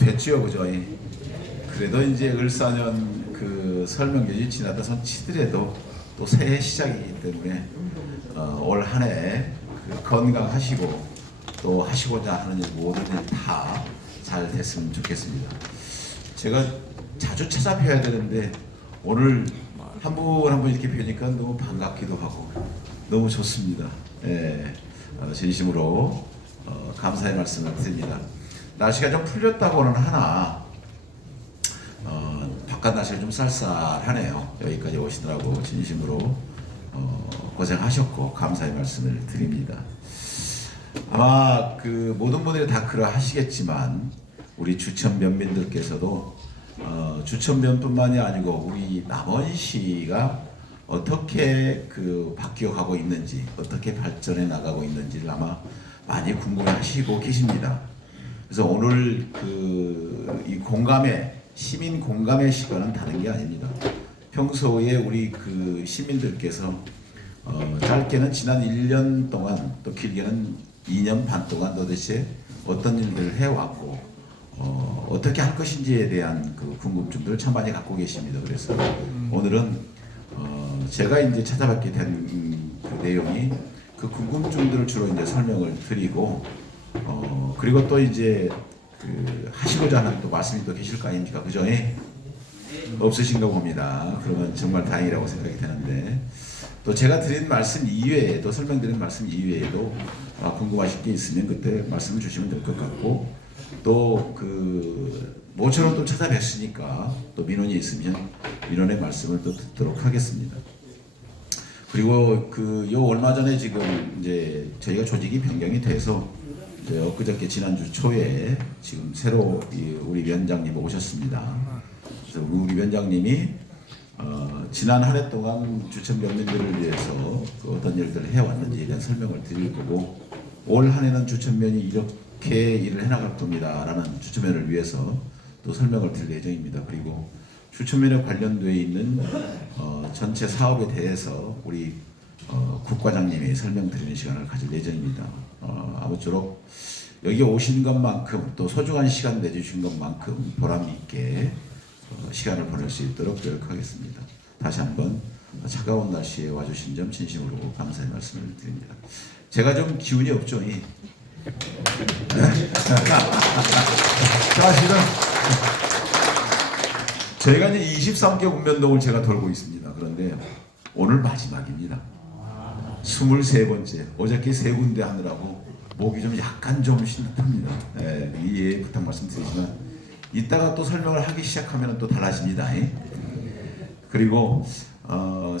됐지요, 그죠? 그래도 이제 을사년 그 설명절이 지나다 손 치더라도 또 새해 시작이기 때문에 올 한 해 건강하시고 또 하시고자 하는 일 모든 일 다 잘 됐으면 좋겠습니다. 제가 자주 찾아뵈야 되는데 오늘 한 분 한 분 이렇게 뵈니까 너무 반갑기도 하고 너무 좋습니다. 진심으로 감사의 말씀을 드립니다. 날씨가 좀 풀렸다고는 하나 바깥 날씨가 좀 쌀쌀하네요. 여기까지 오시느라고 진심으로 고생하셨고 감사의 말씀을 드립니다. 아마 그 모든 분들이 다 그러하시겠지만 우리 주천면민들께서도 주천면뿐만이 아니고 우리 남원시가 어떻게 그 바뀌어가고 있는지 어떻게 발전해 나가고 있는지를 아마 많이 궁금해하시고 계십니다. 그래서 오늘 이 공감의 시민 공감의 시간은 다른 게 아닙니다. 평소에 우리 그 시민들께서 짧게는 지난 1년 동안 또 길게는 2년 반 동안 도대체 어떤 일들을 해왔고 어떻게 할 것인지에 대한 그 궁금증들을 참 많이 갖고 계십니다. 그래서 오늘은 제가 이제 찾아뵙게 된 그 내용이 그 궁금증들을 주로 이제 설명을 드리고 그리고 또 이제 그 하시고자 하는 또 말씀이 또 계실 거 아닙니까? 그죠? 없으신가 봅니다. 그러면 정말 다행이라고 생각이 되는데 또 제가 드린 말씀 이외에 또 설명드린 말씀 이외에도 궁금하실 게 있으면 그때 말씀을 주시면 될 것 같고 또 그 모처럼 또 찾아뵀으니까 또 민원이 있으면 민원의 말씀을 또 듣도록 하겠습니다. 그리고 요 얼마 전에 지금 이제 저희가 조직이 변경이 돼서 이제 엊그저께 지난주 초에 지금 새로 우리 위원장님 오셨습니다. 그래서 우리 위원장님이 지난 한 해 동안 주천 면민들을 위해서 그 어떤 일들을 해왔는지에 대한 설명을 드릴 거고 올 한 해는 주천면이 이렇게 일을 해나갈 겁니다 라는 주천면을 위해서 또 설명을 드릴 예정입니다. 그리고 주천면에 관련되어 있는 전체 사업에 대해서 우리 국과장님이 설명드리는 시간을 가질 예정입니다. 아무쪼록 여기 오신 것만큼 또 소중한 시간 내주신 것만큼 보람 있게 시간을 보낼 수 있도록 노력하겠습니다. 다시 한번 차가운 날씨에 와주신 점 진심으로 감사의 말씀을 드립니다. 제가 좀 기운이 없죠? 사실은 저희가 이제 23개 읍면동을 제가 돌고 있습니다. 그런데 오늘 마지막입니다. 23번째. 어저께 3군데 하느라고 목이 좀 약간 좀 쉰답니다. 이해 부탁 말씀드리지만 이따가 또 설명을 하기 시작하면 또 달라집니다. 그리고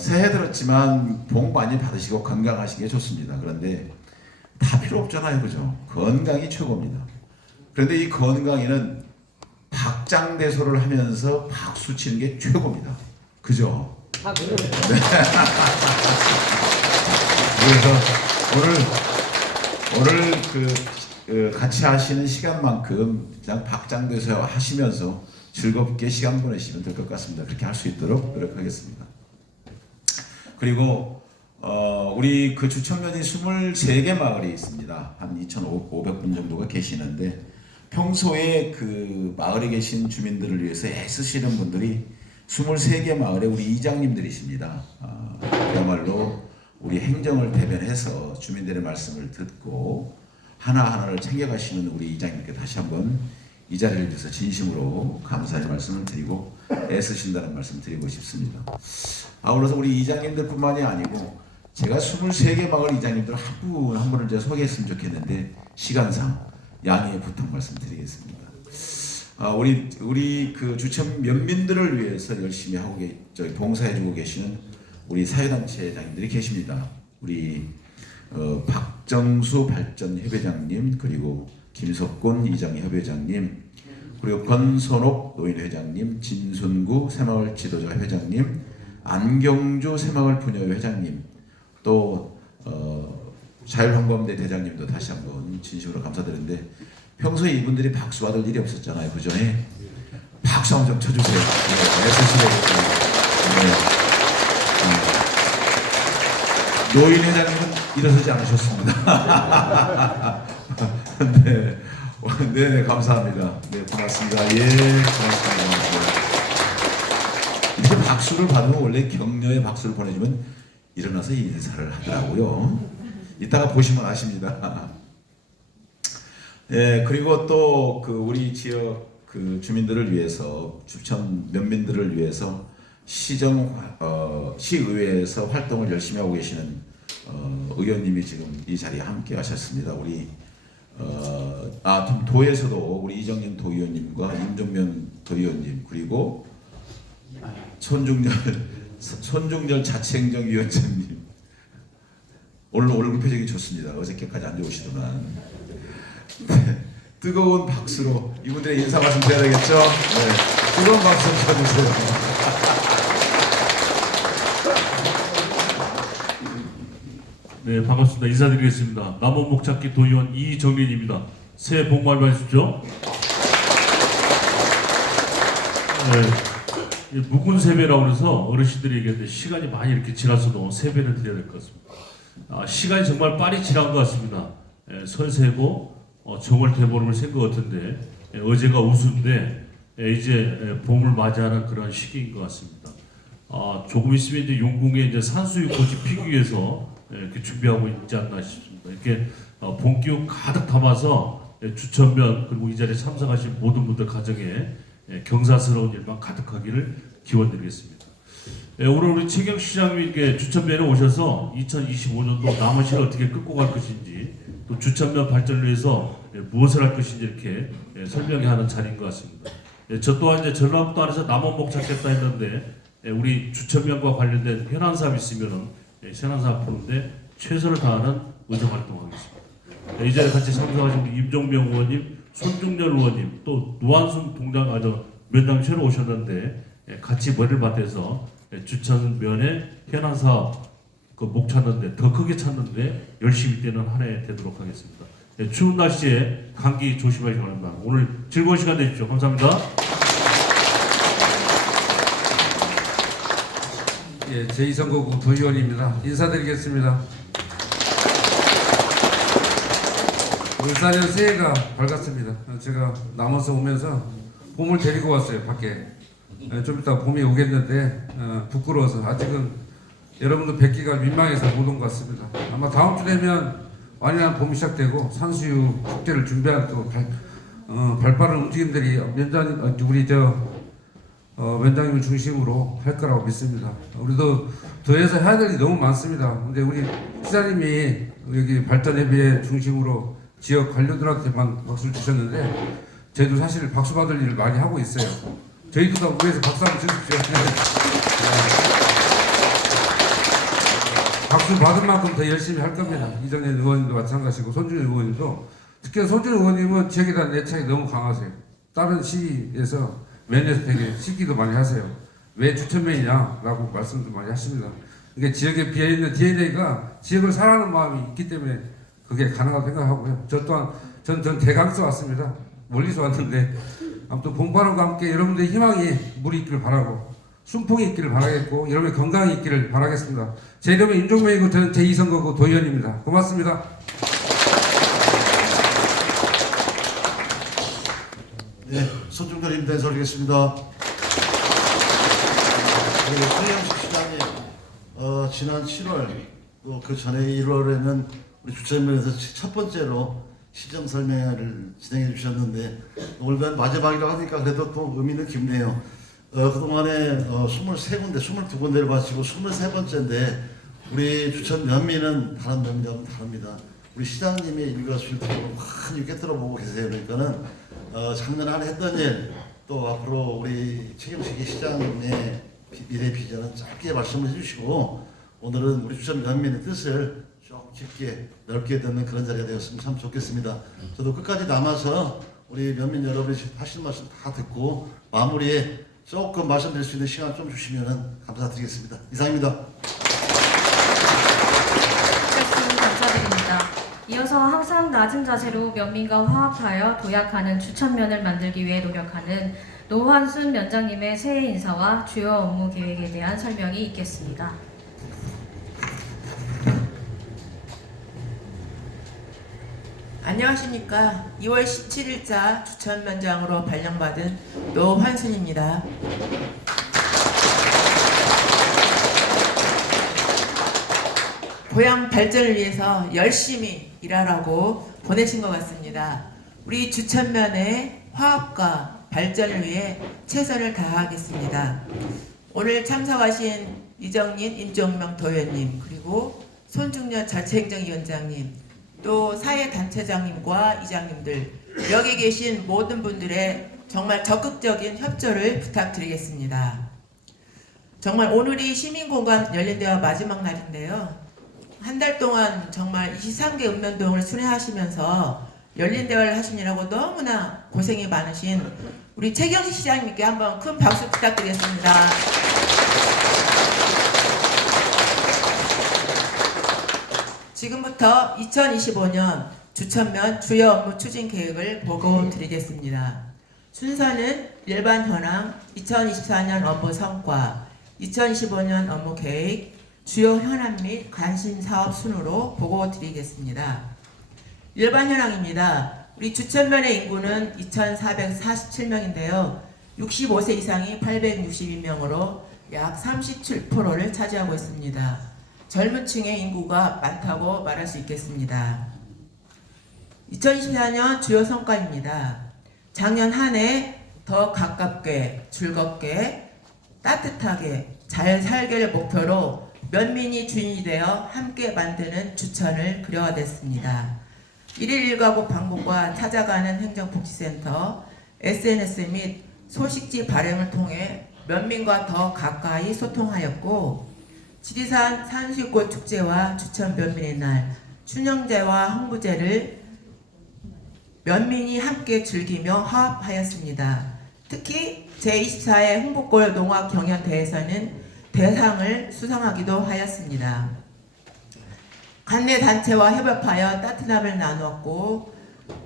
새해 들었지만 복 많이 받으시고 건강하시는 게 좋습니다. 그런데 다 필요 없잖아요. 그죠? 건강이 최고입니다. 그런데 이 건강에는 박장대소를 하면서 박수 치는 게 최고입니다. 그죠? 그래요? 네. 그래서 오늘 같이 하시는 시간만큼 그냥 박장대소 하시면서 즐겁게 시간 보내시면 될 것 같습니다. 그렇게 할 수 있도록 노력하겠습니다. 그리고 우리 그 주천면이 23개 마을이 있습니다. 한 2,500분 정도가 계시는데 평소에 그 마을에 계신 주민들을 위해서 애쓰시는 분들이 23개 마을의 우리 이장님들이십니다. 그야말로 우리 행정을 대변해서 주민들의 말씀을 듣고 하나하나를 챙겨가시는 우리 이장님께 다시 한번 이 자리를 위해서 진심으로 감사의 말씀을 드리고 애쓰신다는 말씀 드리고 싶습니다. 아울러서 우리 이장님들 뿐만이 아니고 제가 23개 마을 이장님들 한 분 한 분을 제가 소개했으면 좋겠는데 시간상 양해의 부탁 말씀드리겠습니다. 우리 그 주천 면민들을 위해서 열심히 하고 봉사해주고 계시는 우리 사회단체장님들이 계십니다. 우리 박정수 발전협회장님 그리고 김석곤 이장협회장님 그리고 권선옥 노인회장님 진순구 새마을 지도자 회장님 안경주 새마을 부녀회 회장님 또 자율환검대 대장님도 다시 한번 진심으로 감사드리는데 평소에 이분들이 박수 받을 일이 없었잖아요. 그죠? 박수 한번 좀 쳐주세요. 노인 회장님은 일어서지 않으셨습니다. 근데 네, 감사합니다. 네, 고맙습니다. 예, 고맙습니다. 이렇게 박수를 받으면 원래 격려의 박수를 보내주면 일어나서 인사를 하더라고요. 이따가 보시면 아십니다. 예, 그리고 또 그 우리 지역 그 주민들을 위해서 주천 면민들을 위해서 시의회에서 활동을 열심히 하고 계시는 의원님이 지금 이 자리에 함께 하셨습니다. 우리 도에서도 우리 이정진 도의원님과 임종면 도의원님 그리고 손중절 자치행정위원장님 오늘 얼굴 표정이 좋습니다. 어저께까지 안 좋으시더만. 네, 뜨거운 박수로 이분들의 인사 말씀 드려야 되겠죠? 네, 뜨거운 박수 쳐주세요. 네, 반갑습니다. 인사드리겠습니다. 남원 목찾기 도의원 이정민입니다. 새해 복 많이 받으십시오. 네, 묵은 세배라고 해서 어르신들이 얘기하는데 시간이 많이 이렇게 지났어도 세배를 드려야 될 것 같습니다. 시간이 정말 빨리 지난 것 같습니다. 설세고 정월 대보름을 센 것 같은데 어제가 우수인데 이제 봄을 맞이하는 그런 시기인 것 같습니다. 조금 있으면 이제 용궁에 이제 산수유 꽃이 피기 위해서 이렇게 준비하고 있지 않나 싶습니다. 이렇게 봄 기운 가득 담아서 주천면 그리고 이 자리에 참석하신 모든 분들 가정에 경사스러운 일만 가득하기를 기원드리겠습니다. 오늘 우리 최경 시장님께 주천면에 오셔서 2025년도 남원시를 어떻게 끌고 갈 것인지 또 주천면 발전을 위해서 무엇을 할 것인지 이렇게 설명해 하는 자리인 것 같습니다. 저 또한 이제 전라북도 안에서 남원목 찾겠다 했는데 우리 주천면과 관련된 현안 사업 있으면은 현안 사업 푸는데 최선을 다하는 의정 활동하겠습니다. 이 자리에 같이 참석하신 임종명 의원님, 손중열 의원님, 또 노한순 면장 새로 오셨는데 같이 머리를 맞대서 주천면에 현안 사업 목 찾는데 더 크게 찾는데 열심히 뛰는 한 해 되도록 하겠습니다. 추운 날씨에 감기 조심하시기 바랍니다. 오늘 즐거운 시간 되십시오. 감사합니다. 예, 제2선거구 도의원입니다. 인사드리겠습니다. 울산은 새해가 밝았습니다. 제가 남원서 오면서 봄을 데리고 왔어요, 밖에. 좀 이따 봄이 오겠는데 부끄러워서 아직은 여러분들 뵙기가 민망해서 못 온 것 같습니다. 아마 다음 주 되면 완연한 봄이 시작되고 산수유 축제를 준비한 또 발빠른 움직임들이 원장님을 중심으로 할 거라고 믿습니다. 우리도 도에서 해야 될 일이 너무 많습니다. 근데 우리 시장님이 여기 발전예비회 중심으로 지역 관료들한테만 박수를 주셨는데 저희도 사실 박수 받을 일을 많이 하고 있어요. 저희도 다 위에서 박수 한번 주십시오. 박수 받은 만큼 더 열심히 할 겁니다. 이정현 의원님도 마찬가지고 손준일 의원님도 특히 손준일 의원님은 지역에 대한 애착이 너무 강하세요. 다른 시에서 면에서 되게 시기도 많이 하세요. 왜 주천면이냐라고 말씀도 많이 하십니다. 이게 지역에 비어있는 DNA가 지역을 사랑하는 마음이 있기 때문에 그게 가능하다고 생각하고요. 저 또한 전 대강서 왔습니다. 멀리서 왔는데 아무튼 봄바람과 함께 여러분들의 희망이 물이 있기를 바라고 순풍이 있기를 바라겠고 여러분의 건강이 있기를 바라겠습니다. 제 이름은 임종명이고 저는 제2선거구 도의원입니다. 고맙습니다. 네, 손중렬입니다. 인사드리겠습니다. 손영식 시장이 지난 7월 또 그 전에 1월에는 우리 주천면에서 첫 번째로 시정 설명회를 진행해 주셨는데 오늘 마지막이라고 하니까 그래도 또 의미 있는 기분이에요. 그동안에 23군데, 22군데를 마치고 23번째인데 우리 주천 면민은 다른 면민하고는 다릅니다. 우리 시장님의 일과수일투족을 많이 꿰뚫어 보고 계세요. 그러니까는 작년 안에 했던 일, 또 앞으로 우리 최경식 시장의 미래 비전은 짧게 말씀을 해주시고 오늘은 우리 주천 면민의 뜻을 좀 깊게 넓게 듣는 그런 자리가 되었으면 참 좋겠습니다. 저도 끝까지 남아서 우리 면민 여러분이 하시는 말씀 다 듣고 마무리에 조금 말씀드릴 수 있는 시간 좀 주시면 감사드리겠습니다. 이상입니다. 말씀 감사드립니다. 이어서 항상 낮은 자세로 면민과 화합하여 도약하는 주천면을 만들기 위해 노력하는 노환순 면장님의 새해 인사와 주요 업무 계획에 대한 설명이 있겠습니다. 안녕하십니까. 2월 17일자 주천면장으로 발령받은 노환순입니다. 고향 발전을 위해서 열심히 일하라고 보내신 것 같습니다. 우리 주천면의 화합과 발전을 위해 최선을 다하겠습니다. 오늘 참석하신 이정린 임종명 도의원님, 그리고 손중년 자치행정위원장님, 또 사회단체장님과 이장님들, 여기 계신 모든 분들의 정말 적극적인 협조를 부탁드리겠습니다. 정말 오늘이 시민공감 열린대화 마지막 날인데요. 한 달 동안 정말 23개 읍면동을 순회하시면서 열린대화를 하시느라고 너무나 고생이 많으신 우리 최경식 시장님께 한번 큰 박수 부탁드리겠습니다. 지금부터 2025년 주천면 주요 업무 추진 계획을 보고 드리겠습니다. 순서는 일반 현황, 2024년 업무 성과, 2025년 업무 계획, 주요 현안 및 관심 사업 순으로 보고 드리겠습니다. 일반 현황입니다. 우리 주천면의 인구는 2,447명인데요. 65세 이상이 862명으로 약 37%를 차지하고 있습니다. 젊은 층의 인구가 많다고 말할 수 있겠습니다. 2024년 주요 성과입니다. 작년 한 해 더 가깝게, 즐겁게, 따뜻하게, 잘 살기를 목표로 면민이 주인이 되어 함께 만드는 주천을 그려냈습니다. 1일 1가구 방문과 찾아가는 행정복지센터, SNS 및 소식지 발행을 통해 면민과 더 가까이 소통하였고, 지리산 산수유꽃 축제와 주천 면민의 날, 춘영제와 홍부제를 면민이 함께 즐기며 화합하였습니다. 특히 제24회 홍보골 농악 경연대회에서는 대상을 수상하기도 하였습니다. 관내 단체와 협업하여 따뜻함을 나누었고,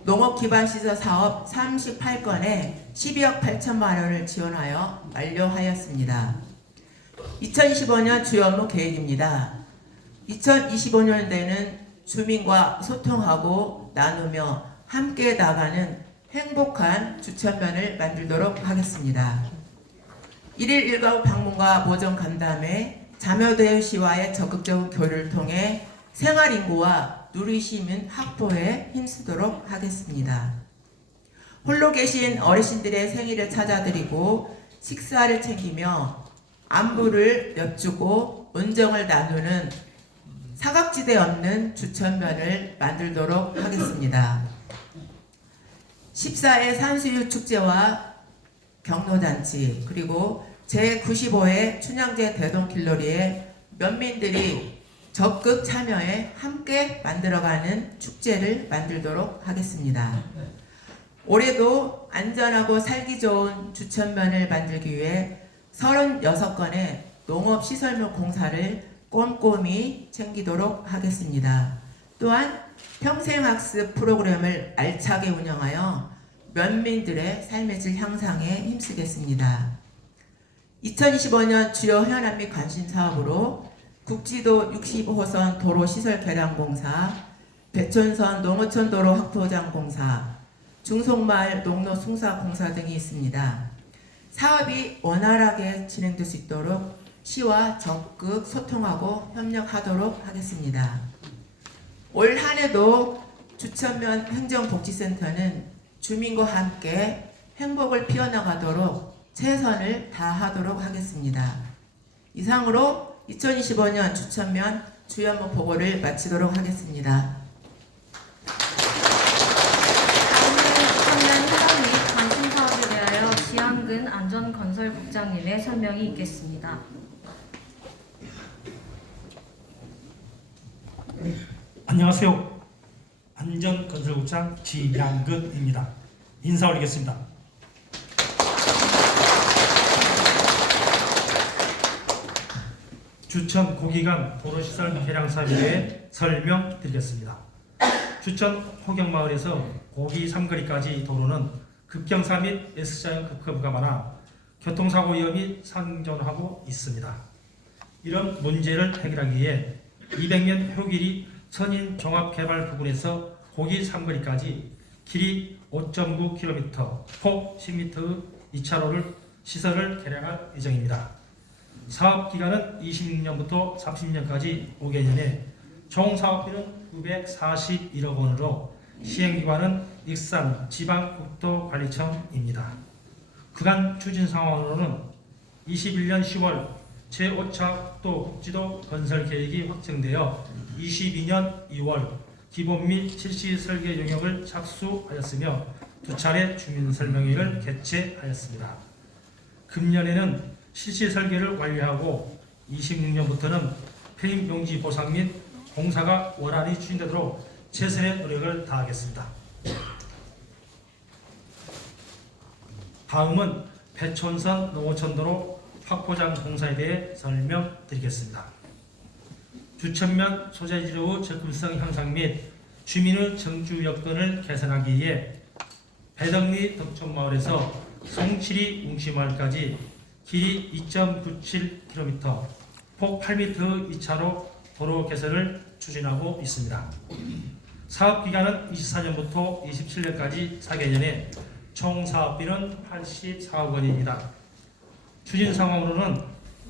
농업 기반 시설 사업 38건에 12억 8천만 원을 지원하여 완료하였습니다. 2025년 주요 업무 계획입니다. 2025년대는 주민과 소통하고 나누며 함께 나가는 행복한 주천면을 만들도록 하겠습니다. 1일 1가구 방문과 모종 간담회, 자녀대시와의 적극적인 교류를 통해 생활인구와 누리시민 확보에 힘쓰도록 하겠습니다. 홀로 계신 어르신들의 생일을 찾아드리고 식사를 챙기며 안부를 여쭈고 은정을 나누는 사각지대 없는 주천면을 만들도록 하겠습니다. 14회 산수유 축제와 경로잔치, 그리고 제95회 춘향제 대동길놀이에 면민들이 적극 참여해 함께 만들어가는 축제를 만들도록 하겠습니다. 올해도 안전하고 살기 좋은 주천면을 만들기 위해 36건의 농업시설물 공사를 꼼꼼히 챙기도록 하겠습니다. 또한 평생학습 프로그램을 알차게 운영하여 면민들의 삶의 질 향상에 힘쓰겠습니다. 2025년 주요 현안 및 관심 사업으로 국지도 65호선 도로시설 개량 공사, 배촌선 농어촌 도로 확보장 공사, 중송마을 농로 숭사 공사 등이 있습니다. 사업이 원활하게 진행될 수 있도록 시와 적극 소통하고 협력하도록 하겠습니다. 올 한해도 주천면 행정복지센터는 주민과 함께 행복을 피워나가도록 최선을 다하도록 하겠습니다. 이상으로 2025년 주천면 주요 업무 보고를 마치도록 하겠습니다. 다음은 주천면 해당 및 관심 사업에 대하여 지한근 안전건설국장님의 설명이 있겠습니다. 안녕하세요. 안전건설국장 지양근입니다. 인사 올리겠습니다. 주천 고기강 도로시설 개량 사업에 대해 설명드리겠습니다. 주천 호경마을에서 고기 삼거리까지 도로는 급경사 및 S자형 급커브가 많아 교통사고 위험이 상존하고 있습니다. 이런 문제를 해결하기 위해 200년 효길이 선인 종합개발 부근에서 고기 삼거리까지 길이 5.9km, 폭 10m 2차로를 시설을 개량할 예정입니다. 사업 기간은 26년부터 30년까지 5개년에 총 사업비는 941억 원으로 시행기관은 익산 지방국도관리청입니다. 구간 추진 상황으로는 21년 10월 제5차 국도 국지도 건설 계획이 확정되어 22년 2월 기본 및 실시 설계 용역을 착수하였으며 2차례 주민 설명회를 개최하였습니다. 금년에는 실시 설계를 완료하고 26년부터는 폐임 용지 보상 및 공사가 원활히 추진되도록 최선의 노력을 다하겠습니다. 다음은 배촌선 농어촌도로 확포장 공사에 대해 설명드리겠습니다. 주천면 소재지로의 접근성 향상 및 주민의 정주 여건을 개선하기 위해 배덕리 덕촌마을에서 송칠이 웅시마을까지 길이 2.97km, 폭 8m 2차로 도로 개설을 추진하고 있습니다. 사업 기간은 24년부터 27년까지 4개년에 총 사업비는 84억 원입니다. 추진 상황으로는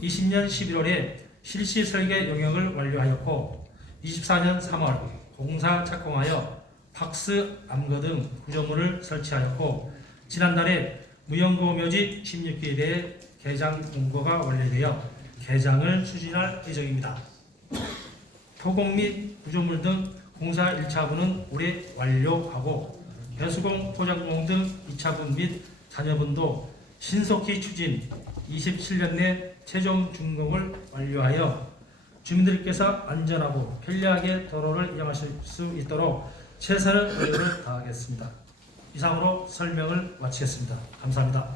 20년 11월에 실시 설계 용역을 완료하였고 24년 3월 공사 착공하여 박스, 암거 등 구조물을 설치하였고 지난달에 무연고 묘지 16기에 대해 개장 공고가 완료되어 개장을 추진할 예정입니다. 토공 및 구조물 등 공사 1차분은 올해 완료하고 배수공, 포장공 등 2차분 및 잔여분도 신속히 추진 27년 내 최종 준공을 완료하여 주민들께서 안전하고 편리하게 도로를 이용하실 수 있도록 최선의 노력을 다하겠습니다. 이상으로 설명을 마치겠습니다. 감사합니다.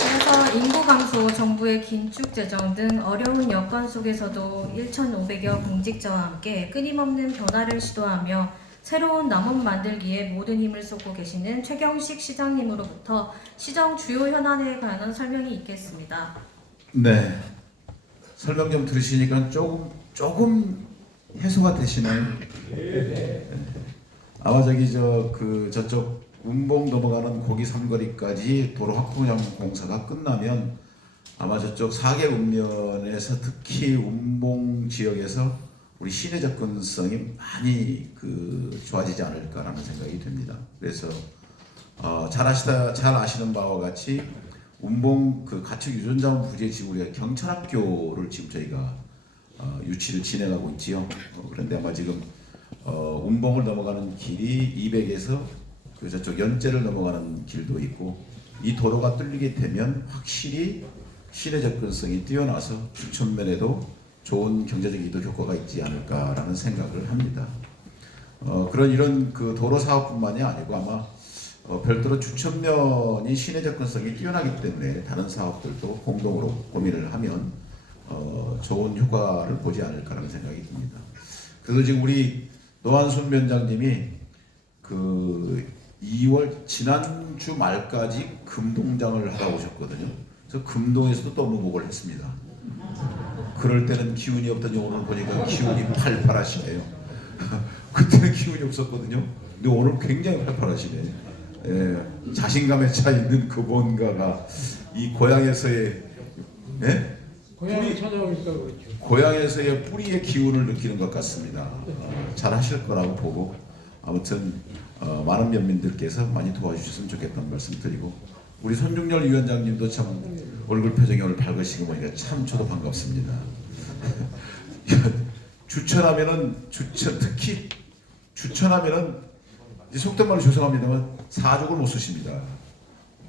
이어서 인구 감소, 정부의 긴축 재정 등 어려운 여건 속에서도 1,500여 공직자와 함께 끊임없는 변화를 시도하며 새로운 남원 만들기에 모든 힘을 쏟고 계시는 최경식 시장님으로부터 시정 주요 현안에 관한 설명이 있겠습니다. 네. 설명 좀 들으시니까 조금 해소가 되시나요? 네. 아마 저쪽 운봉 넘어가는 고기 삼거리까지 도로 확보량 공사가 끝나면 아마 저쪽 사계읍면에서 특히 운봉 지역에서 우리 시내 접근성이 많이 좋아지지 않을까라는 생각이 듭니다. 그래서 잘 아시는 바와 같이 운봉 가축 유전자원 부재 지구의 경찰학교를 지금 저희가 유치를 진행하고 있지요. 그런데 아마 지금 운봉을 넘어가는 길이 200에서 저쪽 연제를 넘어가는 길도 있고 이 도로가 뚫리게 되면 확실히 시내 접근성이 뛰어나서 주천면에도 좋은 경제적 이득 효과가 있지 않을까라는 생각을 합니다. 이런 도로 사업뿐만이 아니고 아마 별도로 주천면이 시내 접근성이 뛰어나기 때문에 다른 사업들도 공동으로 고민을 하면 좋은 효과를 보지 않을까라는 생각이 듭니다. 그래서 지금 우리 노한순 위원장님이 2월 지난주 말까지 금동장을 하다 오셨거든요. 그래서 금동에서도 또 무복을 했습니다. 그럴 때는 기운이 없더니 오늘 보니까 기운이 팔팔하시네요. 그때는 기운이 없었거든요. 근데 오늘 굉장히 팔팔하시네. 예, 자신감에 차 있는 그 뭔가가 이 고향에서의 고향에서의 뿌리의 기운을 느끼는 것 같습니다. 잘 하실 거라고 보고 아무튼 많은 면민들께서 많이 도와주셨으면 좋겠다는 말씀 드리고 우리 손중열 위원장님도 참 얼굴 표정이 오늘 밝으시고 보니까 참 저도 반갑습니다. 특히 주천하면은 속된 말로 죄송합니다만 사족을 못 쓰십니다.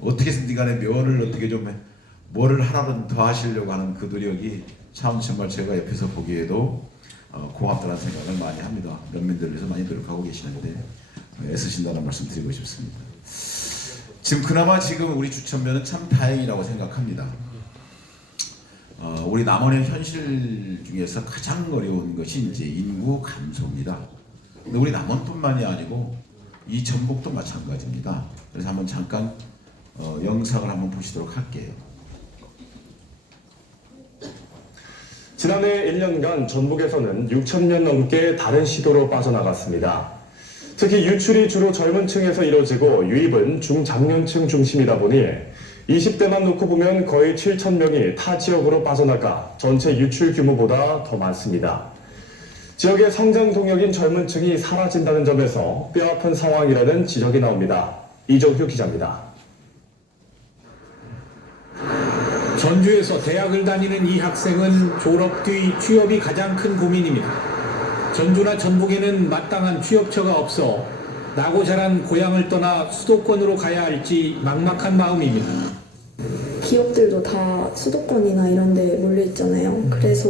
어떻게든지 간에 면을 어떻게 좀 뭐를 하나든 더 하시려고 하는 그 노력이 참 정말 제가 옆에서 보기에도 고맙다는 생각을 많이 합니다. 면민들을 위해서 많이 노력하고 계시는데 애쓰신다는 말씀 드리고 싶습니다. 그나마 지금 우리 주천면은 참 다행이라고 생각합니다. 우리 남원의 현실 중에서 가장 어려운 것이 이제 인구 감소입니다. 근데 우리 남원뿐만이 아니고 이 전북도 마찬가지입니다. 그래서 한번 잠깐 영상을 한번 보시도록 할게요. 지난해 1년간 전북에서는 6,000명 넘게 다른 시도로 빠져나갔습니다. 특히 유출이 주로 젊은 층에서 이뤄지고 유입은 중장년층 중심이다 보니 20대만 놓고 보면 거의 7,000명이 타 지역으로 빠져나가 전체 유출 규모보다 더 많습니다. 지역의 성장 동력인 젊은 층이 사라진다는 점에서 뼈아픈 상황이라는 지적이 나옵니다. 이종휴 기자입니다. 전주에서 대학을 다니는 이 학생은 졸업 뒤 취업이 가장 큰 고민입니다. 전주나 전북에는 마땅한 취업처가 없어 나고 자란 고향을 떠나 수도권으로 가야 할지 막막한 마음입니다. 기업들도 다 수도권이나 이런 데 몰려 있잖아요. 그래서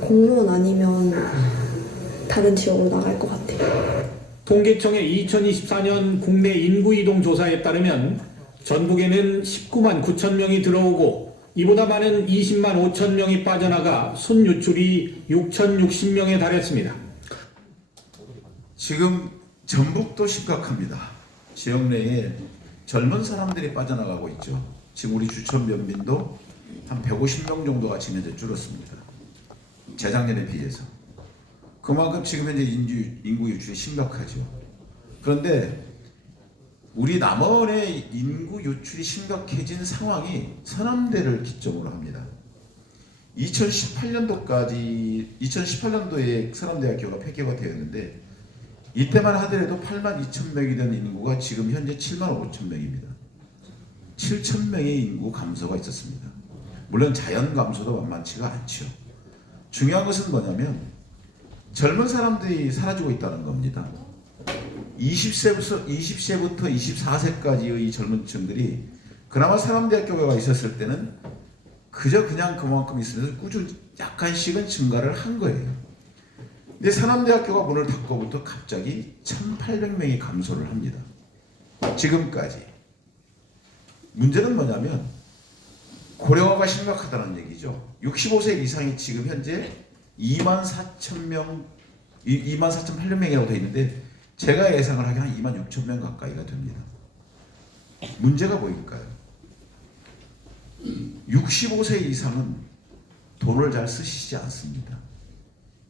공무원 아니면 다른 지역으로 나갈 것 같아요. 통계청의 2024년 국내 인구 이동 조사에 따르면 전북에는 19만 9천 명이 들어오고 이보다 많은 20만 5천 명이 빠져나가 순유출이 6,060명에 달했습니다. 지금 전북도 심각합니다. 지역 내에 젊은 사람들이 빠져나가고 있죠. 지금 우리 주천 면민도 한 150명 정도가 지금 현재 줄었습니다. 재작년에 비해서. 그만큼 지금 현재 인구 유출이 심각하죠. 그런데 우리 남원의 인구 유출이 심각해진 상황이 서남대를 기점으로 합니다. 2018년도에 서남대학교가 폐교가 되었는데 이때만 하더라도 8만 2천 명이 된 인구가 지금 현재 7만 5천 명입니다. 7천 명의 인구 감소가 있었습니다. 물론 자연 감소도 만만치가 않죠. 중요한 것은 뭐냐면 젊은 사람들이 사라지고 있다는 겁니다. 20세부터 24세까지의 젊은 층들이 그나마 서남대학교가 있었을 때는 그저 그냥 그만큼 있으면서 꾸준히 약간씩은 증가를 한 거예요. 근데 서남대학교가 문을 닫고부터 갑자기 1,800명이 감소를 합니다. 지금까지. 문제는 뭐냐면 고령화가 심각하다는 얘기죠. 65세 이상이 지금 현재 24,800명이라고 되어 있는데 제가 예상을 하기에 한 26,000명 가까이가 됩니다. 문제가 뭐일까요? 65세 이상은 돈을 잘 쓰시지 않습니다.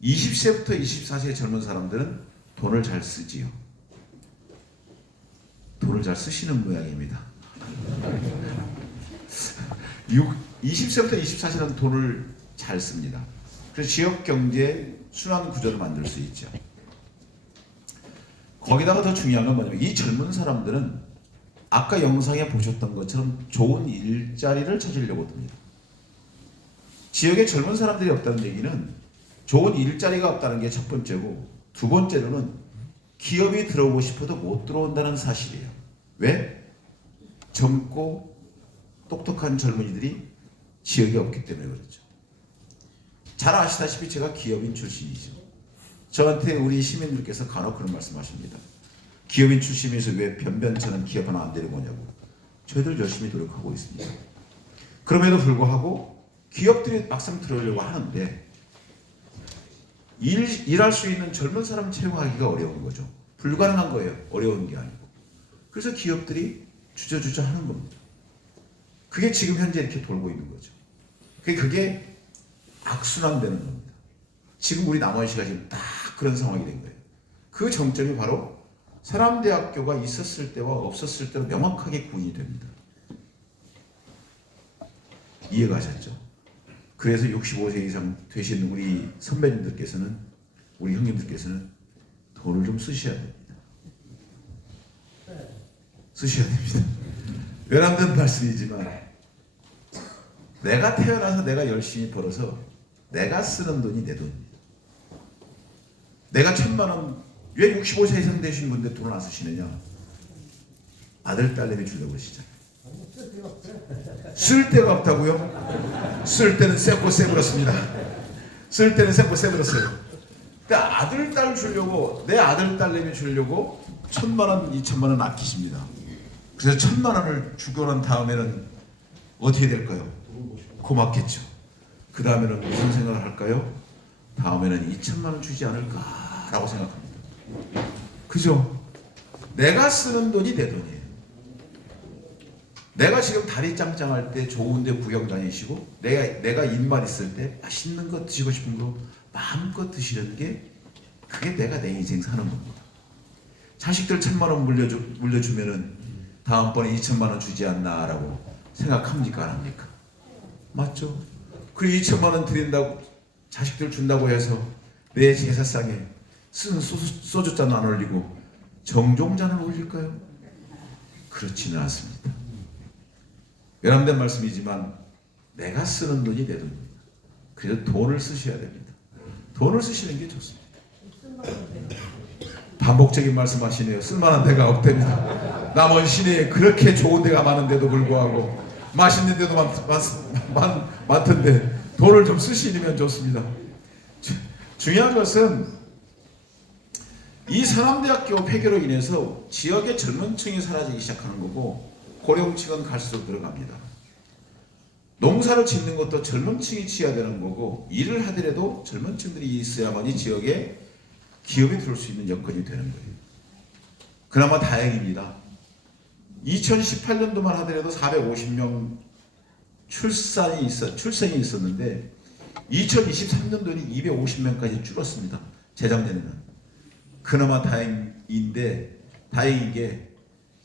20세부터 24세의 젊은 사람들은 돈을 잘 쓰지요. 돈을 잘 쓰시는 모양입니다. 20세부터 24세는 돈을 잘 씁니다. 그래서 지역 경제 순환 구조를 만들 수 있죠. 거기다가 더 중요한 건 뭐냐면 이 젊은 사람들은 아까 영상에 보셨던 것처럼 좋은 일자리를 찾으려고 듭니다. 지역에 젊은 사람들이 없다는 얘기는 좋은 일자리가 없다는 게 첫 번째고 두 번째로는 기업이 들어오고 싶어도 못 들어온다는 사실이에요. 왜? 젊고 똑똑한 젊은이들이 지역에 없기 때문에 그렇죠. 잘 아시다시피 제가 기업인 출신이죠. 저한테 우리 시민들께서 간혹 그런 말씀하십니다. 기업인 출신에서 왜 변변찮은 기업 하나 안 데려오냐고. 저희들 열심히 노력하고 있습니다. 그럼에도 불구하고 기업들이 막상 들어오려고 하는데 일할 수 있는 젊은 사람 채용하기가 어려운 거죠. 불가능한 거예요. 어려운 게 아니고. 그래서 기업들이 주저주저 하는 겁니다. 그게 지금 현재 이렇게 돌고 있는 거죠. 그게 악순환되는 겁니다. 지금 우리 남원시가 지금 딱 그런 상황이 된 거예요. 그 정점이 바로 서남대학교가 있었을 때와 없었을 때로 명확하게 구분이 됩니다. 이해가셨죠? 그래서 65세 이상 되신 우리 선배님들께서는, 우리 형님들께서는 돈을 좀 쓰셔야 됩니다. 쓰셔야 됩니다. 외람된 말씀이지만 내가 태어나서 내가 열심히 벌어서 내가 쓰는 돈이 내 돈입니다. 내가 1,000만 원, 왜 65세 이상 되신 분들 돈을 안 쓰시느냐? 아들, 딸내미 주려고 그러시잖아요. 쓸 데가 없다고요? 쓸 때는 쎄고 쎄버렸습니다. 쓸 때는 쎄고 쎄버렸어요. 근데 아들, 딸 주려고, 내 아들, 딸내미 주려고 1,000만 원, 2,000만 원 아끼십니다. 그래서 1,000만 원을 주고 난 다음에는 어떻게 될까요? 고맙겠죠. 그 다음에는 무슨 생각을 할까요? 다음에는 2,000만 원 주지 않을까라고 생각합니다. 그죠? 내가 쓰는 돈이 내 돈이에요. 내가 지금 다리 짱짱할 때 좋은데 구경 다니시고 내가 입맛 있을 때 맛있는 거 드시고 싶은 거 마음껏 드시는 게 그게 내가 내 인생 사는 겁니다. 자식들 1,000만 원 물려주면은 다음번에 2,000만 원 주지 않나라고 생각합니까 안 합니까? 맞죠? 그리고 2,000만 원 드린다고 자식들 준다고 해서 내 제사상에 쓰는 소주잔 안 올리고 정종잔을 올릴까요? 그렇지는 않습니다. 외람된 말씀이지만 내가 쓰는 돈이 내 돈입니다. 그래서 돈을 쓰셔야 됩니다. 돈을 쓰시는 게 좋습니다. 반복적인 말씀하시네요. 쓸만한 데가 없답니다. 남원 시내에 그렇게 좋은 데가 많은데도 불구하고 맛있는 데도 많던데 돈을 좀 쓰시면 좋습니다. 중요한 것은 이 상암대학교 폐교로 인해서 지역의 젊은 층이 사라지기 시작하는 거고 고령층은 갈수록 들어갑니다. 농사를 짓는 것도 젊은 층이 지어야 되는 거고 일을 하더라도 젊은 층들이 있어야만이 지역에 기업이 들어올 수 있는 여건이 되는 거예요. 그나마 다행입니다. 2018년도만 하더라도 450명 출생이 있었는데 2023년도는 250명까지 줄었습니다. 재작년에는. 그나마 다행인 게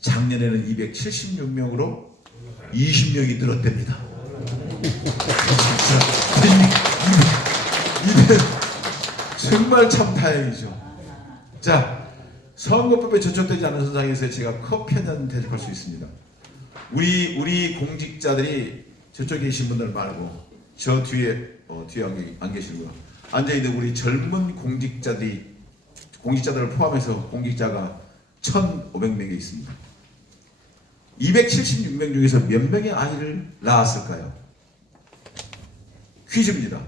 작년에는 276명으로 20명이 늘었답니다. 정말 참 다행이죠. 자, 선거법에 저촉되지 않은 선상에서 제가 커피 한 잔 대접할 수 있습니다. 우리 공직자들이 저쪽에 계신 분들 말고 저 뒤에 안 계시고요. 앉아 있는 우리 젊은 공직자들을 포함해서 공직자가 1,500명이 있습니다. 276명 중에서 몇 명의 아이를 낳았을까요? 퀴즈입니다.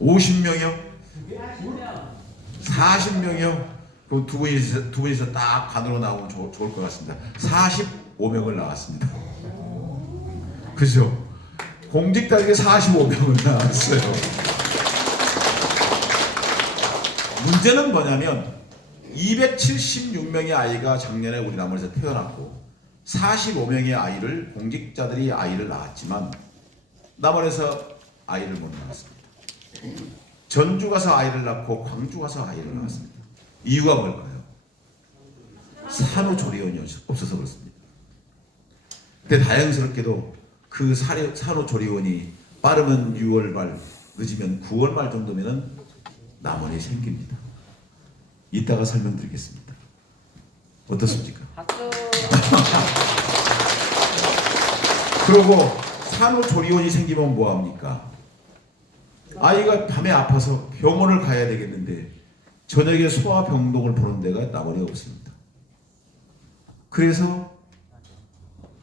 50명이요? 40명이요? 그럼 두 분이서 딱 간으로 나오면 좋을 것 같습니다. 45명을 낳았습니다. 그죠? 공직자에게 45명을 낳았어요. 문제는 뭐냐면 276명의 아이가 작년에 우리 남원에서 태어났고 45명의 아이를 공직자들이 아이를 낳았지만 남원에서 아이를 못 낳았습니다. 전주 가서 아이를 낳고 광주 가서 아이를 낳았습니다. 이유가 뭘까요? 산후조리원이 없어서 그렇습니다. 근데 다행스럽게도 그 산후조리원이 빠르면 6월 말, 늦으면 9월 말 정도면은 남원에 생깁니다. 이따가 설명드리겠습니다. 어떻습니까? 그리고 산후조리원이 생기면 뭐합니까? 아이가 밤에 아파서 병원을 가야 되겠는데 저녁에 소아병동을 보는 데가 남원에 없습니다. 그래서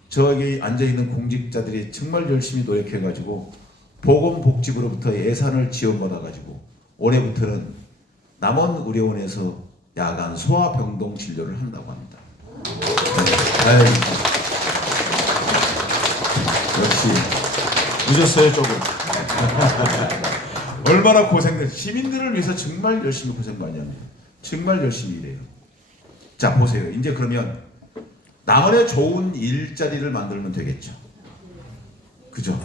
저에게 앉아있는 공직자들이 정말 열심히 노력해가지고 보건복지부로부터 예산을 지원받아가지고 올해부터는 남원의료원에서 야간 소아병동 진료를 한다고 합니다. 역시 늦었어요 조금. 얼마나 고생돼. 시민들을 위해서 정말 열심히 고생 많이 합니다. 정말 열심히 일해요. 자 보세요. 이제 그러면 남원에 좋은 일자리를 만들면 되겠죠. 그죠?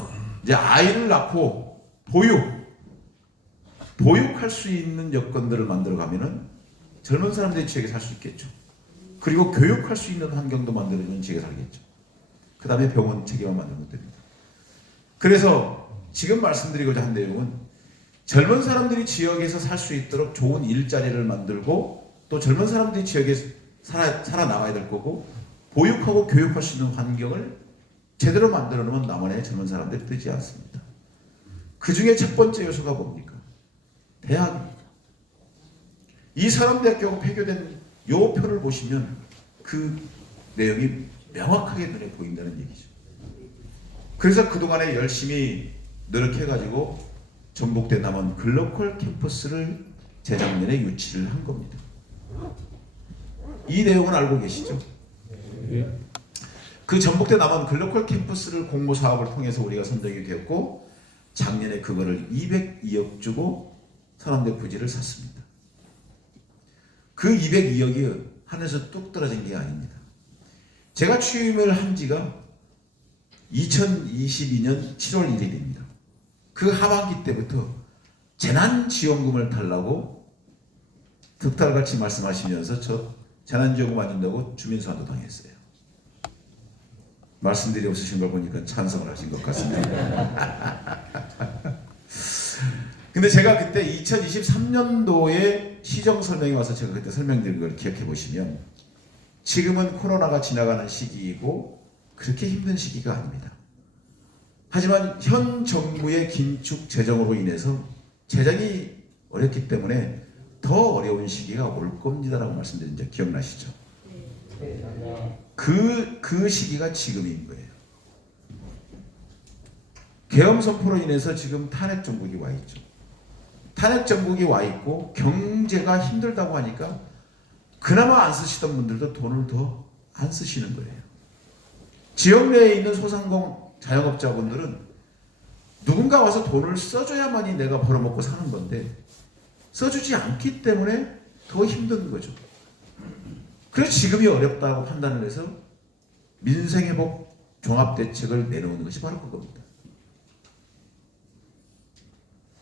이제 아이를 낳고 보육할 수 있는 여건들을 만들어 가면은 젊은 사람들이 지역에 살 수 있겠죠. 그리고 교육할 수 있는 환경도 만들어주면 지역에 살겠죠. 그 다음에 병원 체계만 만들면 됩니다. 그래서 지금 말씀드리고자 한 내용은 젊은 사람들이 지역에서 살 수 있도록 좋은 일자리를 만들고 또 젊은 사람들이 지역에 살아나가야 될 거고 보육하고 교육할 수 있는 환경을 제대로 만들어 놓으면 남원에 젊은 사람들이 뜨지 않습니다. 그 중에 첫 번째 요소가 뭡니까? 대학입니다. 이 상암대학교가 폐교된 요 표를 보시면 그 내용이 명확하게 눈에 보인다는 얘기죠. 그래서 그동안에 열심히 노력해가지고 전북대 남원 글로컬 캠퍼스를 재작년에 유치를 한 겁니다. 이 내용은 알고 계시죠? 그 전북대 남원 글로컬 캠퍼스를 공모 사업을 통해서 우리가 선정이 되었고 작년에 그거를 202억 주고 상암대 부지를 샀습니다. 그 202억이 하늘에서 뚝 떨어진 게 아닙니다. 제가 취임을 한 지가 2022년 7월 1일입니다. 그 하반기 때부터 재난지원금을 달라고 득달같이 말씀하시면서 저 재난지원금 안 준다고 주민소환도 당했어요. 말씀드리 없으신 걸 보니까 찬성을 하신 것 같습니다. 근데 제가 그때 2023년도에 시정 설명이 와서 제가 그때 설명드린 걸 기억해 보시면 지금은 코로나가 지나가는 시기이고 그렇게 힘든 시기가 아닙니다. 하지만 현 정부의 긴축 재정으로 인해서 재정이 어렵기 때문에 더 어려운 시기가 올 겁니다라고 말씀드린 적 기억나시죠? 그 시기가 지금인 거예요. 계엄 선포로 인해서 지금 탄핵 정국이 와 있죠. 탄핵 정국이 와 있고 경제가 힘들다고 하니까 그나마 안 쓰시던 분들도 돈을 더 안 쓰시는 거예요. 지역 내에 있는 소상공 자영업자분들은 누군가 와서 돈을 써줘야만이 내가 벌어먹고 사는 건데 써주지 않기 때문에 더 힘든 거죠. 그래서 지금이 어렵다고 판단을 해서 민생회복 종합대책을 내놓는 것이 바로 그겁니다.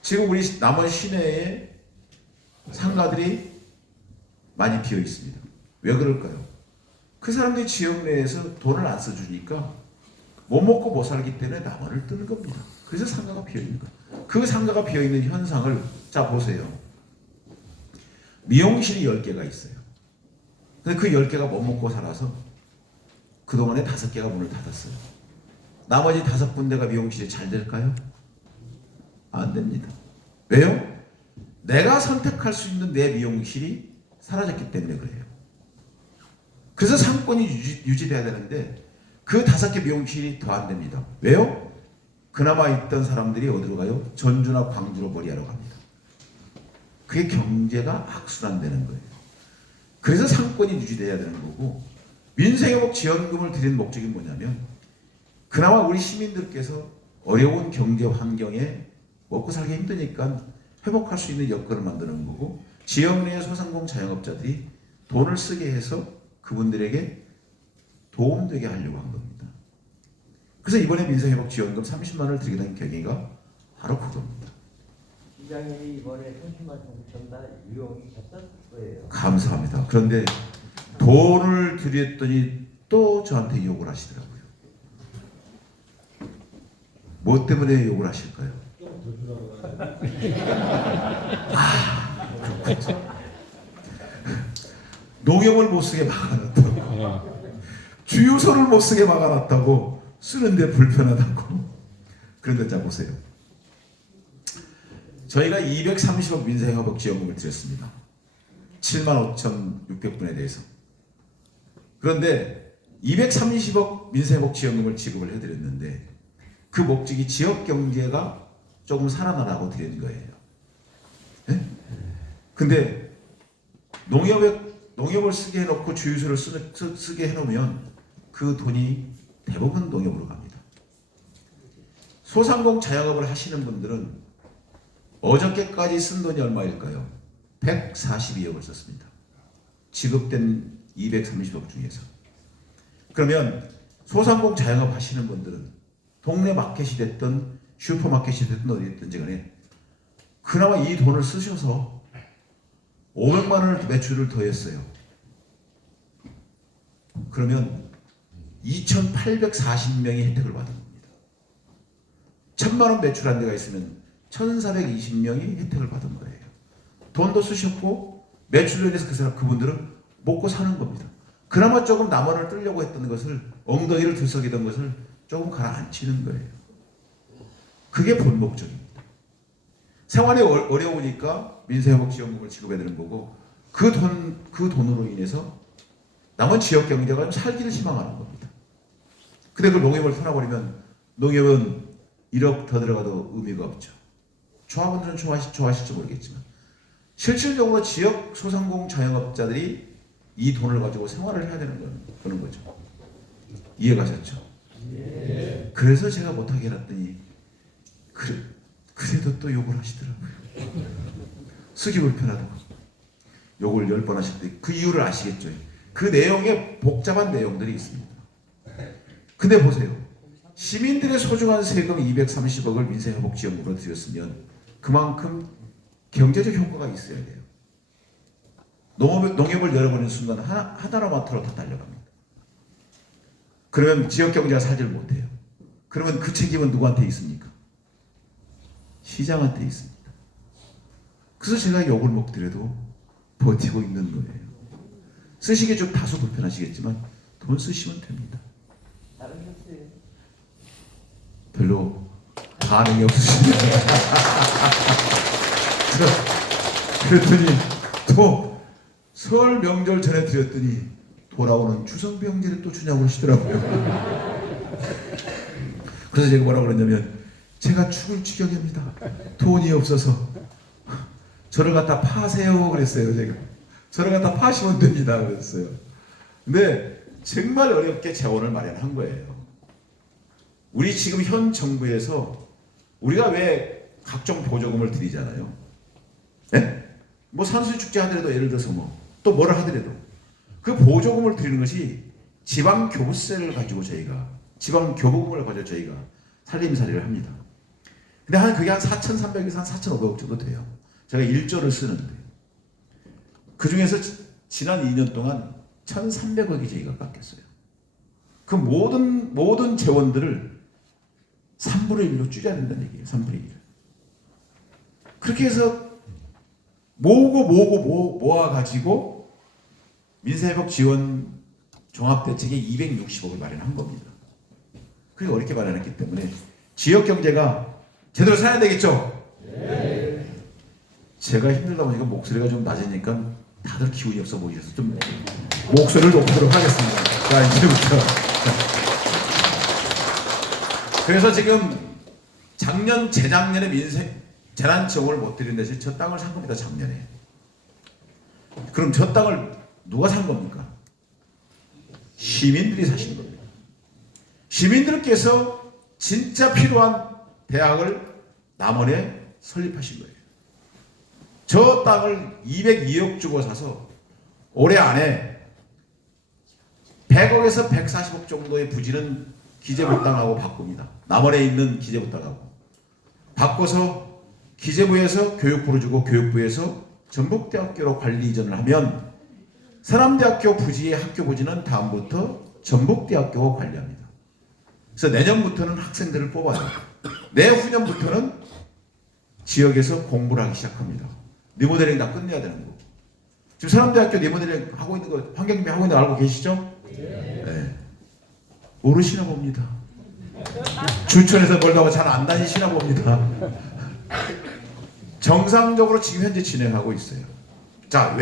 지금 우리 남원 시내에 상가들이 많이 비어 있습니다. 왜 그럴까요? 그 사람들이 지역 내에서 돈을 안 써주니까 못 먹고 못 살기 때문에 남원을 뜨는 겁니다. 그래서 상가가 비어 있는 거예요. 그 상가가 비어 있는 현상을 자 보세요. 미용실이 10개가 있어요. 근데 그 10개가 못 먹고 살아서 그동안에 5개가 문을 닫았어요. 나머지 5군데가 미용실이 잘 될까요? 안 됩니다. 왜요? 내가 선택할 수 있는 내 미용실이 사라졌기 때문에 그래요. 그래서 상권이 유지돼야 되는데 그 5개 미용실이 더 안 됩니다. 왜요? 그나마 있던 사람들이 어디로 가요? 전주나 광주로 머리하러 갑니다. 그게 경제가 악순환되는 거예요. 그래서 상권이 유지돼야 되는 거고 민생회복 지원금을 드린 목적이 뭐냐면 그나마 우리 시민들께서 어려운 경제 환경에 먹고 살기 힘드니까 회복할 수 있는 여건을 만드는 거고 지역 내의 소상공 자영업자들이 돈을 쓰게 해서 그분들에게 도움되게 하려고 한 겁니다. 그래서 이번에 민생회복 지원금 30만 원을 드리게 된 계기가 바로 그겁니다. 시장님이 이번에 30만 원 전달 유용이 됐을 거예요. 감사합니다. 그런데 돈을 드렸더니 또 저한테 욕을 하시더라고요. 뭐 때문에 욕을 하실까요? 그렇군요. 농협을 못 쓰게 막아놨다고, 주유소를 못 쓰게 막아놨다고, 쓰는데 불편하다고. 그런데 자 보세요. 저희가 230억 민생회복 지원금을 드렸습니다. 75,600분에 대해서. 그런데 230억 민생회복 지원금을 지급을 해드렸는데 그 목적이 지역 경제가 조금 살아나라고 드린 거예요. 네? 근데 농협을 쓰게 해놓고 주유소를 쓰게 해놓으면 그 돈이 대부분 농협으로 갑니다. 소상공 자영업을 하시는 분들은 어저께까지 쓴 돈이 얼마일까요? 142억을 썼습니다. 지급된 230억 중에서. 그러면 소상공 자영업 하시는 분들은 동네 마켓이 됐든 슈퍼마켓이 됐든 어디 됐든지 간에 그나마 이 돈을 쓰셔서 500만 원을 매출을 더했어요. 그러면 2,840명이 혜택을 받은 겁니다. 1,000만 원 매출한 데가 있으면 1,420명이 혜택을 받은 거예요. 돈도 쓰셨고 매출로 인해서 그분들은 먹고 사는 겁니다. 그나마 조금 남원을 뜨려고 했던 것을 엉덩이를 들썩이던 것을 조금 가라앉히는 거예요. 그게 본 목적입니다. 생활이 어려우니까 민생회복지원금을 지급해야 되는 거고 그 돈으로 인해서 남은 지역 경제가 좀 살기를 희망하는 겁니다. 근데 그 농협을 풀어버리면 농협은 1억 더 들어가도 의미가 없죠. 조합원들은 좋아하실지 모르겠지만 실질적으로 지역 소상공 자영업자들이 이 돈을 가지고 생활을 해야 되는 거죠. 이해가셨죠? 예. 그래서 제가 못하게 해놨더니 그래도 또 욕을 하시더라고요. 쓰기 불편하다고. 욕을 10번 하실 때 그 이유를 아시겠죠? 그 내용에 복잡한 내용들이 있습니다. 근데 보세요. 시민들의 소중한 세금 230억을 민생회복지원으로 드렸으면 그만큼 경제적 효과가 있어야 돼요. 농협을 열어버리는 순간 하나로마트로 다 달려갑니다. 그러면 지역 경제가 살질 못해요. 그러면 그 책임은 누구한테 있습니까? 시장한테 있습니다. 그래서 제가 욕을 먹더라도 버티고 있는 거예요. 쓰시기 좀 다소 불편하시겠지만 돈 쓰시면 됩니다. 다른 뉴스 별로 반응이 없으십니다. 그랬더니 또 설 명절 전에 드렸더니 돌아오는 추석 명절에 또 주냐고 하시더라고요. 그래서 제가 뭐라고 그랬냐면 제가 죽을 지경입니다. 돈이 없어서 저를 갖다 파세요 그랬어요. 제가 저를 갖다 파시면 됩니다 그랬어요. 근데 정말 어렵게 재원을 마련한 거예요. 우리 지금 현 정부에서 우리가 왜 각종 보조금을 드리잖아요. 네? 뭐 산수유 축제 하더라도 예를 들어서 또 뭐를 하더라도 그 보조금을 드리는 것이 지방 교부세를 가지고 저희가 지방 교부금을 가지고 저희가 살림살이를 합니다. 근데 그게 한 4,300에서 한 4,500억 정도 돼요. 제가 1조를 쓰는데 그 중에서 지난 2년 동안 1,300억이 저희가 깎였어요. 그 모든 재원들을 3분의 1로 줄여야 된다는 얘기예요. 3분의 1. 그렇게 해서 모아가지고 민생회복 지원 종합대책에 260억을 마련한 겁니다. 그게 어렵게 마련했기 때문에 지역 경제가 제대로 살아야 되겠죠? 네. 제가 힘들다 보니까 목소리가 좀 낮으니까 다들 기운이 없어 보이셔서 좀 목소리를 높이도록 하겠습니다. 자, 이제부터. 그래서 지금 작년, 재작년에 재난 지원을 못 드린 대신 저 땅을 산 겁니다, 작년에. 그럼 저 땅을 누가 산 겁니까? 시민들이 사신 겁니다. 시민들께서 진짜 필요한 대학을 남원에 설립하신 거예요. 저 땅을 202억 주고 사서 올해 안에 100억에서 140억 정도의 부지는 기재부 땅하고 바꿉니다. 남원에 있는 기재부 땅하고 바꿔서 기재부에서 교육부로 주고 교육부에서 전북대학교로 관리 이전을 하면 서남대학교 부지의 학교 부지는 다음부터 전북대학교가 관리합니다. 그래서 내년부터는 학생들을 뽑아요. 내후년부터는 지역에서 공부를 하기 시작합니다. 리모델링 다 끝내야 되는 거고. 지금 서남대학교 리모델링 하고 있는 거 환경님이 하고 있는 거 알고 계시죠? 네. 모르시나 봅니다. 주천에서 멀다고 잘 안 다니시나 봅니다. 정상적으로 지금 현재 진행하고 있어요. 자,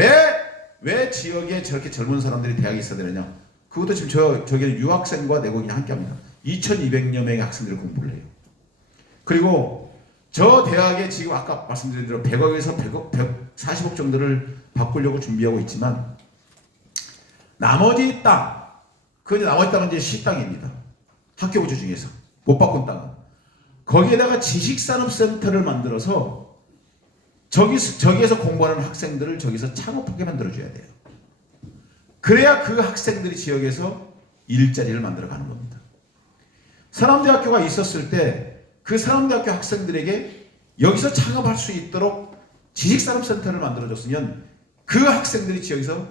왜 지역에 저렇게 젊은 사람들이 대학에 있어야 되느냐? 그것도 지금 저기는 유학생과 내국인이 함께 합니다. 2,200여 명의 학생들이 공부를 해요. 그리고 저 대학에 지금 아까 말씀드린 대로 100억에서 140억 정도를 바꾸려고 준비하고 있지만 나머지 땅은 이제 시 땅입니다. 학교 부지 중에서 못 바꾼 땅은 거기에다가 지식산업센터를 만들어서 저기에서 공부하는 학생들을 저기서 창업하게 만들어줘야 돼요. 그래야 그 학생들이 지역에서 일자리를 만들어가는 겁니다. 서남대학교가 있었을 때 그 서남대학교 학생들에게 여기서 창업할 수 있도록 지식산업센터를 만들어줬으면 그 학생들이 지역에서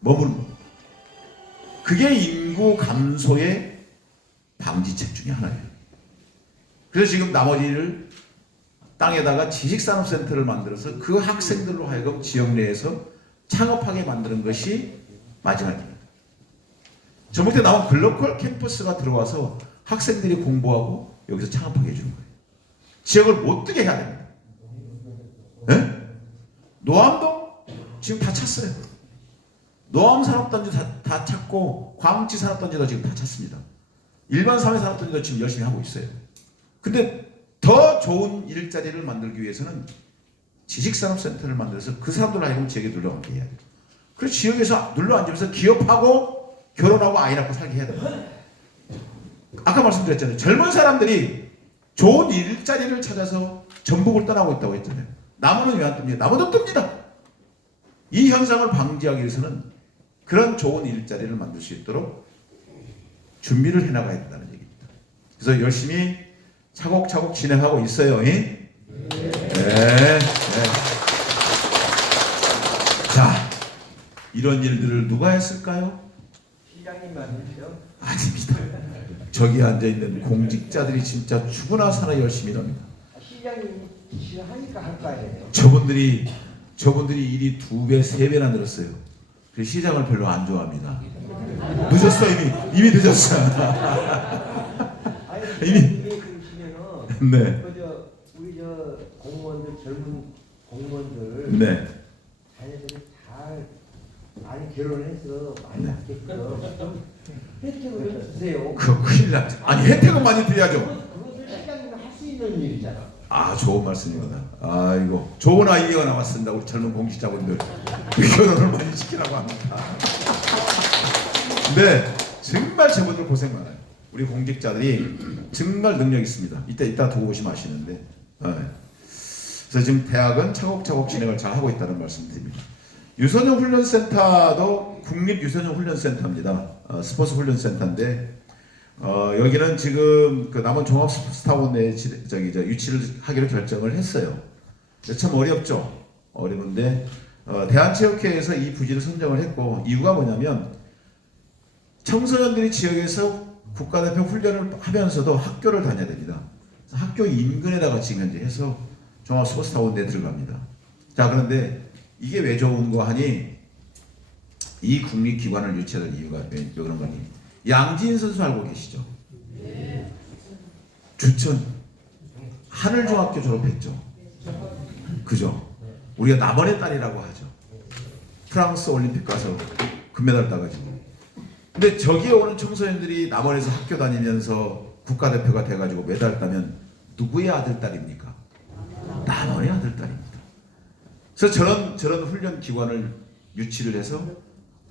머무는 겁니다. 그게 인구 감소의 방지책 중에 하나예요. 그래서 지금 나머지를 땅에다가 지식산업센터를 만들어서 그 학생들로 하여금 지역 내에서 창업하게 만드는 것이 마지막입니다. 전북대 남원 글로컬 캠퍼스가 들어와서 학생들이 공부하고 여기서 창업하게 해주는 거예요. 지역을 못 뜨게 해야 됩니다. 네? 노암동 지금 다 찼어요. 노암 산업단지 다 찼고 광치 산업단지도 지금 다 찼습니다. 일반 사회 산업단지도 지금 열심히 하고 있어요. 근데 더 좋은 일자리를 만들기 위해서는 지식산업센터를 만들어서 그 사람들 하여금 지역에 눌러앉게 해야 돼요. 그래서 지역에서 눌러앉으면서 기업하고 결혼하고 아이 낳고 살게 해야 됩니다. 아까 말씀드렸잖아요. 젊은 사람들이 좋은 일자리를 찾아서 전북을 떠나고 있다고 했잖아요. 남원은 왜 안 뜹니까? 남원도 뜹니다. 이 현상을 방지하기 위해서는 그런 좋은 일자리를 만들 수 있도록 준비를 해나가야 된다는 얘기입니다. 그래서 열심히 차곡차곡 진행하고 있어요. 네. 자, 이런 일들을 누가 했을까요? 시장님 맞으시죠? 아닙니다. 저기 앉아있는 공직자들이 진짜 죽으나 사나 열심히 합니다. 시장님이 하니까 할 거 아니에요. 저분들이 일이 2배, 3배나 늘었어요. 그 시장을 별로 안 좋아합니다. 늦었어, 이미 늦었어. 아니 이미- 시장님이 그러시면은 네, 우리 저 공무원들 젊은 공무원들 네. 자녀들이 잘 많이 결혼해서 많이 네. 낳게끔 좀 혜택을 좀 주세요. 그 큰일 났죠. 아니 혜택은 많이 드려야죠. 그것을 시장님이 할 수 있는 일이잖아. 아, 좋은 말씀입니다. 아이고, 좋은 아이디어가 나왔습니다. 우리 젊은 공직자분들 결혼을 많이 시키라고 합니다. 네, 정말 저분들 고생 많아요. 우리 공직자들이 정말 능력 있습니다. 이따 두고 보시면 아시는데. 네. 그래서 지금 대학은 차곡차곡 진행을 잘 하고 있다는 말씀드립니다. 유소년 훈련센터도 국립유소년훈련센터입니다. 스포츠 훈련센터인데 여기는 지금 그 남원 종합스포츠타운 내에 유치를 하기로 결정을 했어요. 참 어렵죠. 어려운데 대한체육회에서 이 부지를 선정을 했고 이유가 뭐냐면 청소년들이 지역에서 국가대표 훈련을 하면서도 학교를 다녀야 됩니다. 학교 인근에다가 지금 현재 해서 종합스포츠타운 내에 들어갑니다. 자, 그런데 이게 왜 좋은 거 하니 이 국립기관을 유치할 이유가 왜 그런 거니? 양지인 선수 알고 계시죠? 주천 하늘중학교 졸업했죠. 그죠? 우리가 남원의 딸이라고 하죠. 프랑스 올림픽 가서 금메달 따가지고. 근데 저기에 오는 청소년들이 남원에서 학교 다니면서 국가대표가 돼가지고 메달 따면 누구의 아들 딸입니까? 남원의 아들 딸입니다. 그래서 저런 훈련 기관을 유치를 해서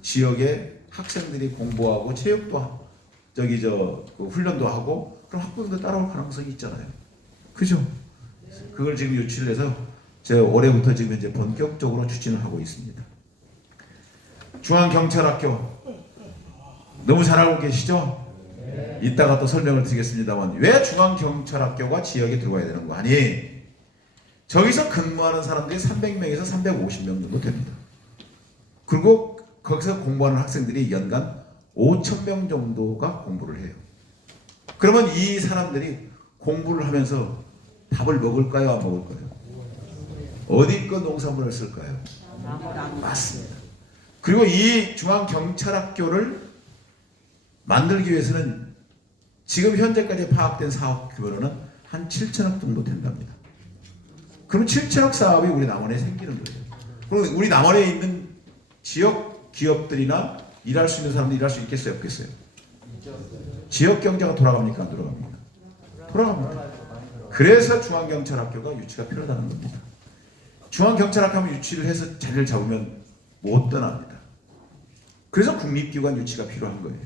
지역의 학생들이 공부하고 체육도 그 훈련도 하고 그럼 학부모도 따라올 가능성이 있잖아요. 그죠? 그걸 지금 유치를 해서 제가 올해부터 지금 이제 본격적으로 추진을 하고 있습니다. 중앙경찰학교 너무 잘 알고 계시죠? 이따가 또 설명을 드리겠습니다만 왜 중앙경찰학교가 지역에 들어와야 되는 거 아니? 저기서 근무하는 사람들이 300명에서 350명 정도 됩니다. 그리고 거기서 공부하는 학생들이 연간 5,000명 정도가 공부를 해요. 그러면 이 사람들이 공부를 하면서 밥을 먹을까요? 안 먹을까요? 어디 거 농산물을 쓸까요? 맞습니다. 그리고 이 중앙경찰학교를 만들기 위해서는 지금 현재까지 파악된 사업 규모로는 한 7천억 정도 된답니다. 그럼 7천억 사업이 우리 남원에 생기는 거예요. 그럼 우리 남원에 있는 지역 기업들이나 일할 수 있는 사람들이 일할 수 있겠어요? 없겠어요? 지역 경제가 돌아갑니까? 안 돌아갑니까? 돌아갑니다. 그래서 중앙경찰학교가 유치가 필요하다는 겁니다. 중앙경찰학교 유치를 해서 자리를 잡으면 못 떠납니다. 그래서 국립기관 유치가 필요한 거예요.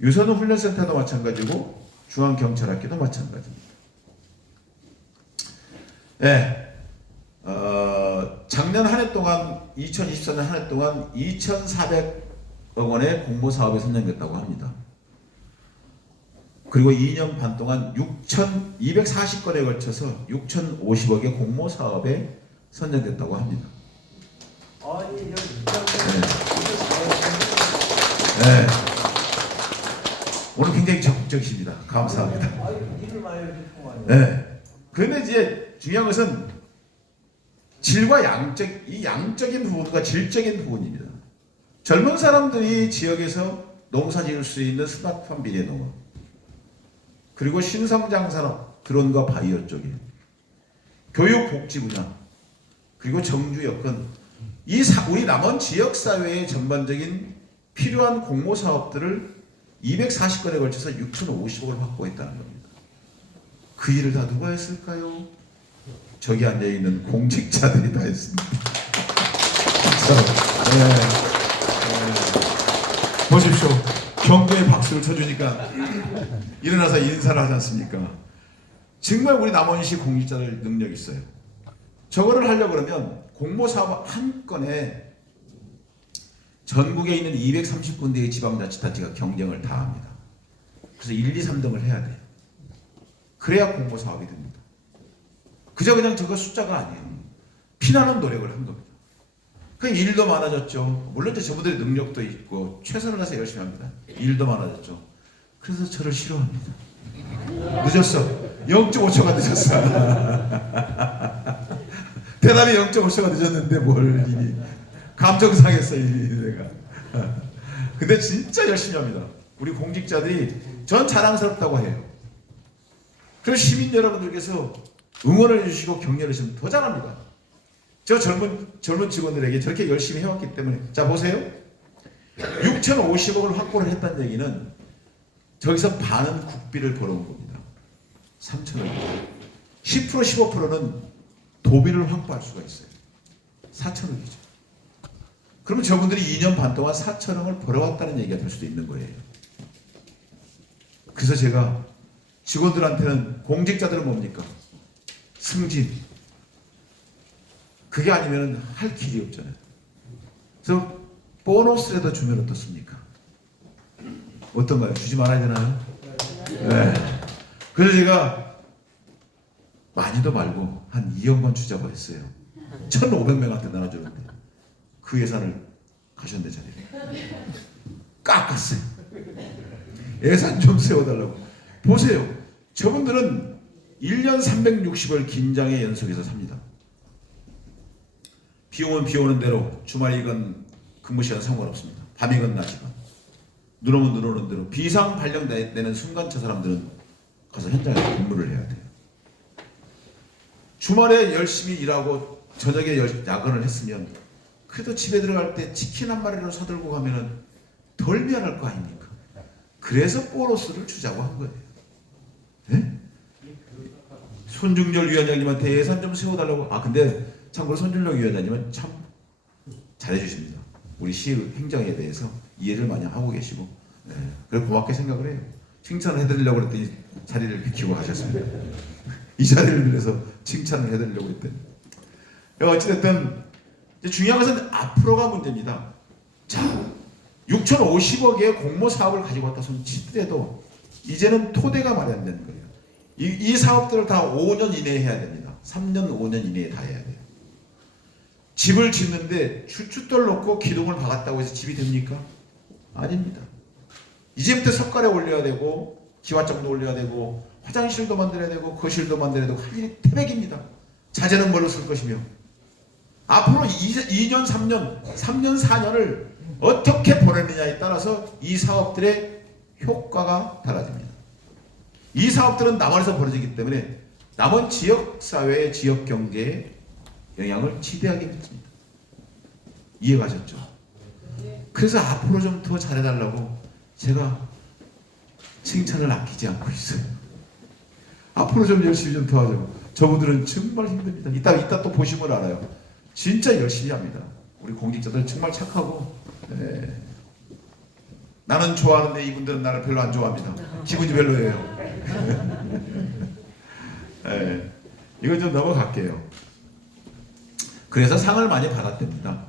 유소년 훈련센터도 마찬가지고 중앙경찰학교도 마찬가지입니다. 네. 작년 한 해 동안 2024년 한 해 동안 2,400억 원의 공모 사업에 선정됐다고 합니다. 그리고 2년 반 동안 6,240건에 걸쳐서 6,050억의 공모 사업에 선정됐다고 합니다. 아니 네. 오늘 굉장히 적극적이십니다. 감사합니다. 일을 많이 해주셨구만요. 네. 그런데 이제 중요한 것은 질과 이 양적인 부분과 질적인 부분입니다. 젊은 사람들이 지역에서 농사 지을 수 있는 스마트팜 비례농업, 그리고 신성장 산업, 드론과 바이오 쪽에, 교육 복지 분야, 그리고 정주 여건, 우리 남원 지역 사회의 전반적인 필요한 공모 사업들을 240건에 걸쳐서 6,050억을 확보했다는 겁니다. 그 일을 다 누가 했을까요? 저기 앉아있는 공직자들이 다 했습니다. 보십시오. 경고의 박수를 쳐주니까 일어나서 인사를 하지 않습니까? 정말 우리 남원시 공직자들 능력 있어요. 저거를 하려고 그러면 공모사업 한 건에 전국에 있는 230군데의 지방자치단체가 경쟁을 다 합니다. 그래서 1, 2, 3등을 해야 돼요. 그래야 공모 사업이 됩니다. 그냥 저거 숫자가 아니에요. 피나는 노력을 한 겁니다. 그 일도 많아졌죠. 물론 이제 저분들의 능력도 있고 최선을 다해서 열심히 합니다. 일도 많아졌죠. 그래서 저를 싫어합니다. 늦었어. 0.5초가 늦었어. 대답이 0.5초가 늦었는데 뭘 이미 감정 상했어 이미 내가. 근데 진짜 열심히 합니다. 우리 공직자들이 전 자랑스럽다고 해요. 그래서 시민 여러분들께서 응원을 해주시고 격려를 해주시면 더 잘합니다. 저 젊은 직원들에게 저렇게 열심히 해왔기 때문에. 자 보세요. 6,050억을 확보를 했다는 얘기는 저기서 반은 국비를 벌어온 겁니다. 3,000억. 10% 15%는 도비를 확보할 수가 있어요. 4,000억이죠. 그러면 저분들이 2년 반 동안 4,000억을 벌어왔다는 얘기가 될 수도 있는 거예요. 그래서 제가 직원들한테는, 공직자들은 뭡니까? 승진. 그게 아니면 할 길이 없잖아요. 그래서 보너스라도 주면 어떻습니까? 어떤가요? 주지 말아야 되나요? 네. 그래서 제가 많이도 말고 한 2억만 주자고 했어요. 1,500명한테 나눠주는데 그 예산을 가셨네 자리에. 깎았어요. 예산 좀 세워달라고. 보세요. 저분들은 1년 360을 긴장의 연속에서 삽니다. 비 오면 비 오는 대로, 주말이건 근무시간 상관없습니다. 밤이건 낮이건. 눈 오면 눈 오는 대로. 비상 발령 내는 순간 저 사람들은 가서 현장에서 근무를 해야 돼요. 주말에 열심히 일하고 저녁에 야근을 했으면 그래도 집에 들어갈 때 치킨 한 마리를 사들고 가면은 덜 미안할 거 아닙니까? 그래서 보너스를 주자고 한 거예요. 네? 손중열 위원장님한테 예산 좀 세워달라고. 근데 참고로 손준영 위원장님은 참 잘해주십니다. 우리 시 행정에 대해서 이해를 많이 하고 계시고, 네. 그래서 고맙게 생각을 해요. 칭찬을 해드리려고 그랬더니 자리를 비키고 가셨습니다. 이 자리를 빌려서 칭찬을 해드리려고 했더니. 어찌됐든 중요한 것은 앞으로가 문제입니다. 자, 6,050억의 공모 사업을 가지고 왔다 손 치더라도 이제는 토대가 마련되는 거예요. 이 사업들을 다 5년 이내에 해야 됩니다. 3년, 5년 이내에 다 해야 돼요. 집을 짓는데 추춧돌 놓고 기둥을 박았다고 해서 집이 됩니까? 아닙니다. 이제부터 석가래 올려야 되고, 기와장도 올려야 되고, 화장실도 만들어야 되고, 거실도 만들어야 되고, 할 일이 태백입니다. 자재는 뭘로 쓸 것이며, 앞으로 2년, 3년, 4년을 어떻게 보내느냐에 따라서 이 사업들의 효과가 달라집니다. 이 사업들은 남원에서 벌어지기 때문에 남원 지역사회의 지역경제에 영향을 지대하게 미칩니다. 이해가셨죠? 그래서 앞으로 좀 더 잘해달라고 제가 칭찬을 아끼지 않고 있어요. 앞으로 좀 열심히 좀 도와줘. 저분들은 정말 힘듭니다. 이따 또 보시면 알아요. 진짜 열심히 합니다. 우리 공직자들 정말 착하고, 네. 나는 좋아하는데 이분들은 나를 별로 안 좋아합니다. 기분이 별로예요. 네. 이건 좀 넘어갈게요. 그래서 상을 많이 받았답니다.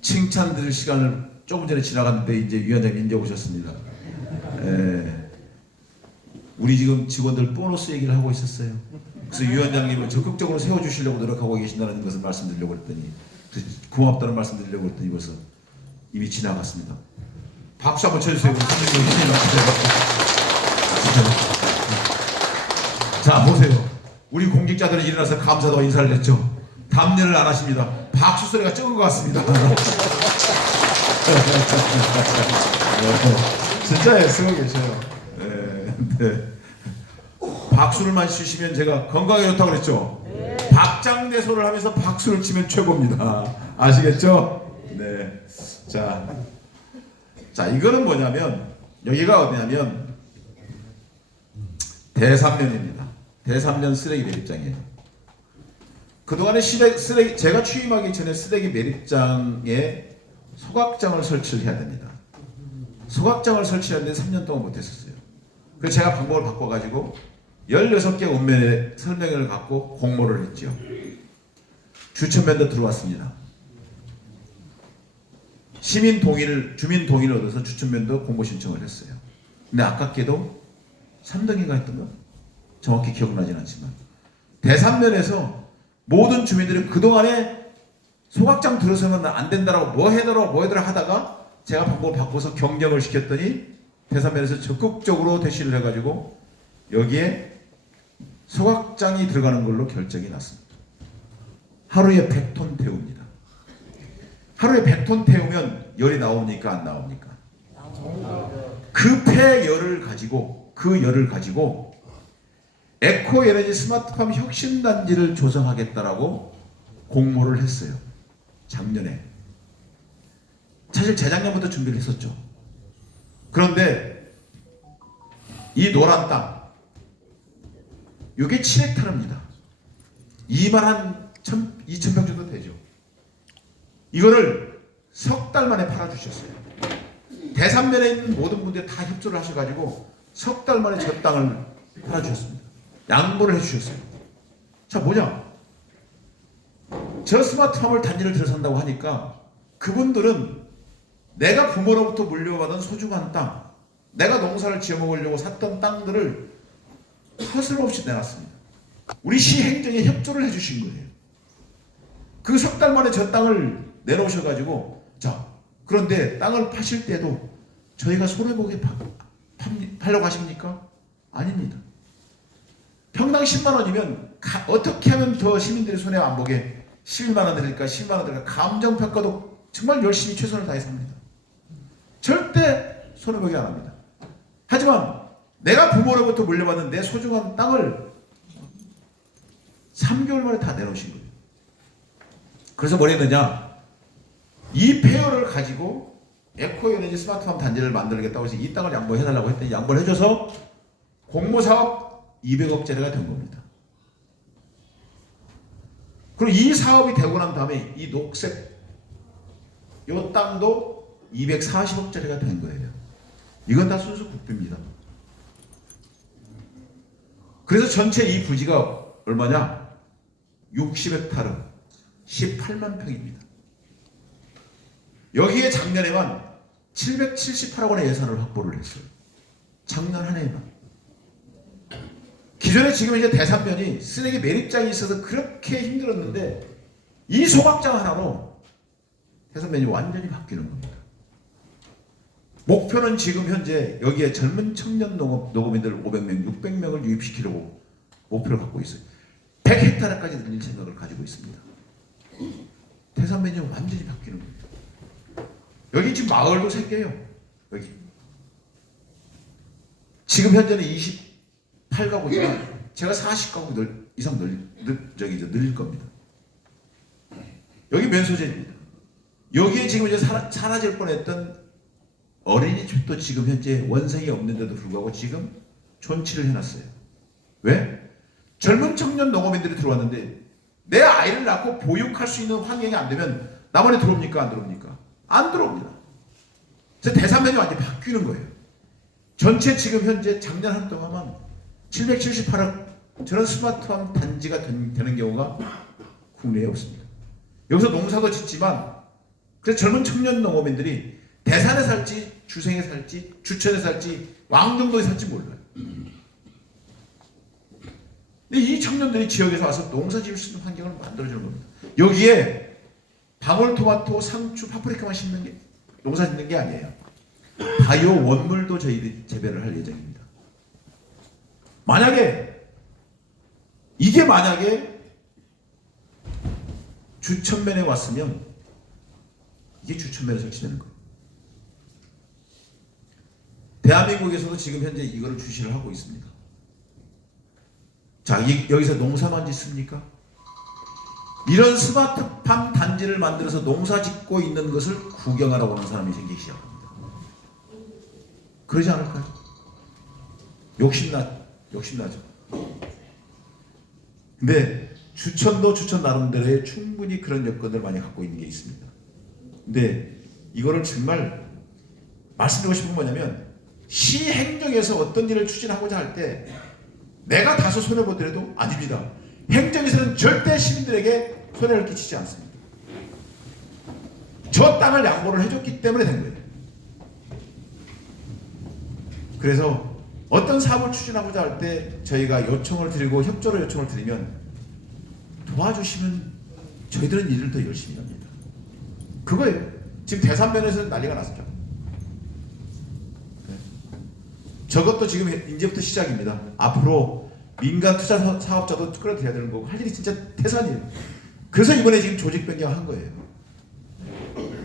칭찬 드릴 시간을 조금 전에 지나갔는데 이제 위원장님 이제 오셨습니다. 우리 지금 직원들 보너스 얘기를 하고 있었어요. 그래서 위원장님을 적극적으로 세워주시려고 노력하고 계신다는 것을 말씀드리려고 했더니, 고맙다는 말씀드리려고 했더니 벌써 이미 지나갔습니다. 박수 한번 쳐주세요. 자 보세요. 우리 공직자들은 일어나서 감사도 인사를 했죠. 답례를 안 하십니다. 박수 소리가 적은 것 같습니다. 진짜 애쓰고 계셔요. 네. 박수를만 치시면 제가 건강에 좋다고 그랬죠. 박장대소를 하면서 박수를 치면 최고입니다. 아시겠죠? 네. 자 이거는 뭐냐면, 여기가 어디냐면 대삼면입니다. 대삼면 쓰레기 매립장이에요. 그동안에 쓰레기, 제가 취임하기 전에 쓰레기 매립장에 소각장을 설치를 해야 됩니다. 소각장을 설치하는데 3년 동안 못했었어요. 그래서 제가 방법을 바꿔가지고 16개 읍면에 설명회를 갖고 공모를 했죠. 주천면도 들어왔습니다. 주민 동의를 얻어서 주천면도 공모 신청을 했어요. 근데 아깝게도 3등인가 했던가? 정확히 기억나진 않지만 대산면에서 모든 주민들이 그동안에 소각장 들어서면 안 된다라고 뭐 해더라 하다가 제가 방법을 바꿔서 경쟁을 시켰더니 대산면에서 적극적으로 대시를 해가지고 여기에 소각장이 들어가는 걸로 결정이 났습니다. 하루에 100톤 태웁니다. 하루에 100톤 태우면 열이 나옵니까? 안 나옵니까? 그 폐열을 가지고 에코에너지 스마트팜 혁신단지를 조성하겠다라고 공모를 했어요. 작년에. 사실 재작년부터 준비를 했었죠. 그런데 이 노란 땅, 이게 7헥타르입니다. 2,000평 정도 되죠. 이거를 석 달 만에 팔아주셨어요. 대산면에 있는 모든 분들이 다 협조를 하셔가지고 석 달 만에 저 땅을 팔아주셨습니다. 양보를 해주셨어요. 자, 뭐냐? 저 스마트팜을 단지를 들어선다고 하니까 그분들은 내가 부모로부터 물려받은 소중한 땅, 내가 농사를 지어먹으려고 샀던 땅들을 서슴없이 내놨습니다. 우리 시 행정에 협조를 해주신 거예요. 그 석 달 만에 저 땅을 내놓으셔가지고, 자, 그런데 땅을 파실 때도 저희가 손해보게 팔려고 하십니까? 아닙니다. 평당 10만 원이면 어떻게 하면 더 시민들이 손해 안 보게 11만 원 드릴까 10만 원 드릴까 감정평가도 정말 열심히 최선을 다해서 합니다. 절대 손해보게 안 합니다. 하지만 내가 부모로부터 물려받은 내 소중한 땅을 3개월 만에 다 내놓으신 거예요. 그래서 뭘 했느냐? 이 폐허를 가지고 에코에너지 스마트팜 단지를 만들겠다고 해서 이 땅을 양보해달라고 했더니 양보를 해줘서 공모사업 200억짜리가 된 겁니다. 그리고 이 사업이 되고 난 다음에 이 녹색 이 땅도 240억짜리가 된 거예요. 이건 다 순수 국비입니다. 그래서 전체 이 부지가 얼마냐? 60헥타르 18만 평입니다. 여기에 작년에만 778억 원의 예산을 확보를 했어요. 작년 한 해에만. 기존에 지금 이제 대산면이 쓰레기 매립장이 있어서 그렇게 힘들었는데 이 소각장 하나로 대산면이 완전히 바뀌는 겁니다. 목표는 지금 현재 여기에 젊은 청년 농업인들 500명, 600명을 유입시키려고 목표를 갖고 있어요. 100헥타르까지 늘릴 생각을 가지고 있습니다. 대산면이 완전히 바뀌는 겁니다. 여기 지금 마을도 생겨요. 여기. 지금 현재는 28가구지만 제가 40가구 이상 늘릴 겁니다. 여기 면소재입니다. 여기에 지금 이제 사라질 뻔했던 어린이집도 지금 현재 원생이 없는데도 불구하고 지금 존치를 해놨어요. 왜? 젊은 청년 농업인들이 들어왔는데 내 아이를 낳고 보육할 수 있는 환경이 안 되면 남원에 들어옵니까? 안 들어옵니까? 안 들어옵니다. 그래서 대산면이 완전히 바뀌는 거예요. 전체 지금 현재 작년 한 동안만 778억 저런 스마트팜 단지가 되는 경우가 국내에 없습니다. 여기서 농사도 짓지만 그래서 젊은 청년 농업인들이 대산에 살지 주생에 살지 주천에 살지 왕정도에 살지 몰라요. 근데 이 청년들이 지역에서 와서 농사 지을 수 있는 환경을 만들어주는 겁니다. 여기에 방울토마토, 상추, 파프리카만 심는 게 농사 짓는 게 아니에요. 바이오 원물도 저희들이 재배를 할 예정입니다. 만약에 주천면에 왔으면 이게 주천면에 설치되는 거예요. 대한민국에서도 지금 현재 이거를 주시를 하고 있습니다. 자, 여기서 농사만 짓습니까? 이런 스마트팜 단지를 만들어서 농사 짓고 있는 것을 구경하러 오는 사람이 생기기 시작합니다. 그러지 않을까요? 욕심나죠. 근데 주천도 주천 나름대로의 충분히 그런 여건을 많이 갖고 있는 게 있습니다. 근데 이거를 정말 말씀드리고 싶은 건 뭐냐면 시 행정에서 어떤 일을 추진하고자 할 때 내가 다소 손해보더라도 아닙니다. 행정에서는 절대 시민들에게 손해를 끼치지 않습니다. 저 땅을 양보를 해줬기 때문에 된 거예요. 그래서 어떤 사업을 추진하고자 할 때 저희가 요청을 드리고 협조를 요청을 드리면 도와주시면 저희들은 일을 더 열심히 합니다. 그거예요. 지금 대산면에서는 난리가 났었죠. 네. 저것도 지금 이제부터 시작입니다. 앞으로 민간 투자 사업자도 끌어들여야 되는 거고 할 일이 진짜 태산이에요. 그래서 이번에 지금 조직 변경한 거예요.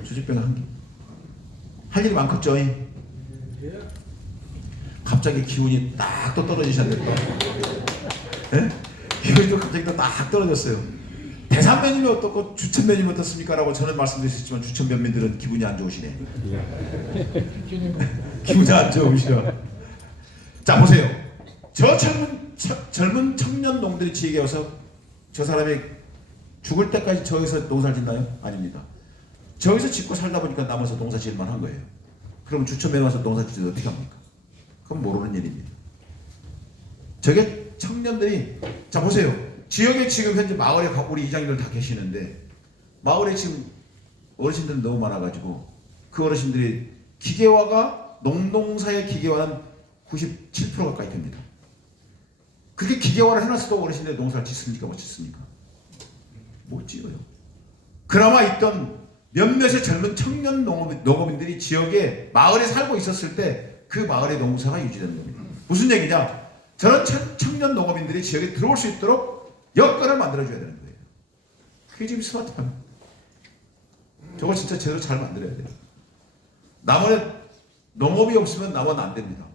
조직 변경한 게. 할 일이 많겠죠. 갑자기 기운이 딱 또 떨어지셨는데, 예? 기운이 또 갑자기 또 딱 떨어졌어요. 대산면이면 어떻고 주천면이면 어떻습니까? 라고 저는 말씀드릴 수 있지만 주천면민들은 기분이 안 좋으시네. 기분이 안 좋으시죠. 자 보세요. 저 젊은 청년 농들이 지역에 와서 저 사람이 죽을 때까지 저기서 농사를 짓나요? 아닙니다. 저기서 짓고 살다 보니까 남아서 농사 지을만 한 거예요. 그럼 주천면에 와서 농사 짓어도 어떻게 합니까? 그건 모르는 일입니다. 저게 청년들이 자 보세요. 지역에 지금 현재 마을에 우리 이장님들 다 계시는데 마을에 지금 어르신들 너무 많아가지고 그 어르신들이 기계화가 농사의 기계화는 97% 가까이 됩니다. 그렇게 기계화를 해놨어도 어르신들 농사를 짓습니까? 못 짓습니까? 못 지어요. 그나마 있던 몇몇의 젊은 청년 농업인들이 지역에 마을에 살고 있었을 때 그 마을의 농사가 유지되는 겁니다. 무슨 얘기냐? 저런 청년 농업인들이 지역에 들어올 수 있도록 여건을 만들어줘야 되는 거예요. 그게 지금 스마트팜. 저걸 진짜 제대로 잘 만들어야 돼요. 남원에 농업이 없으면 남원 안 됩니다.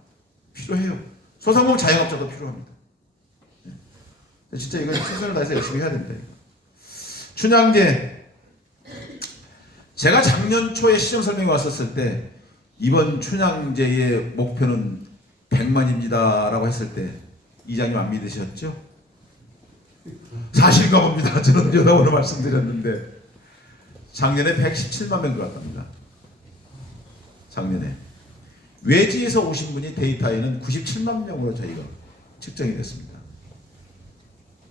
필요해요. 소상공 자영업자도 필요합니다. 진짜 이건 최선을 다해서 열심히 해야 됩니다. 춘향제. 제가 작년 초에 시정 설명회 왔었을 때 이번 춘향제의 목표는 100만입니다 라고 했을 때 이장님 안 믿으셨죠? 사실인가 봅니다. 저는 여담으로 말씀드렸는데 작년에 117만 명 들어왔답니다. 작년에 외지에서 오신 분이 데이터에는 97만 명으로 저희가 측정이 됐습니다.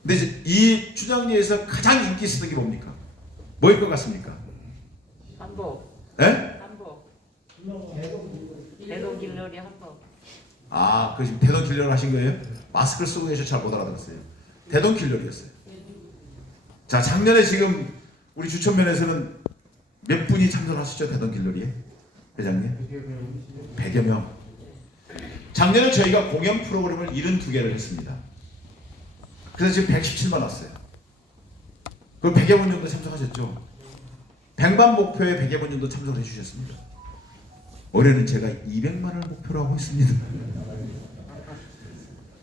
근데 이제 이 춘향제에서 가장 인기 있었던 게 뭡니까? 뭐일 것 같습니까? 한복. 예? 한복. 대동길놀이 한복. 아, 그 지금 대동길놀이 하신 거예요? 마스크를 쓰고 계셔서 잘 못 알아들었어요. 대동길놀이였어요. 자, 작년에 지금 우리 주천면에서는 몇 분이 참석하셨죠? 대동길놀이에? 회장님? 100여 명. 작년에 저희가 공연 프로그램을 72개를 했습니다. 그래서 지금 117만 왔어요. 그 100여 분 정도 참석하셨죠? 백만 목표에 100여 분 정도 참석해 주셨습니다. 올해는 제가 200만을 목표로 하고 있습니다.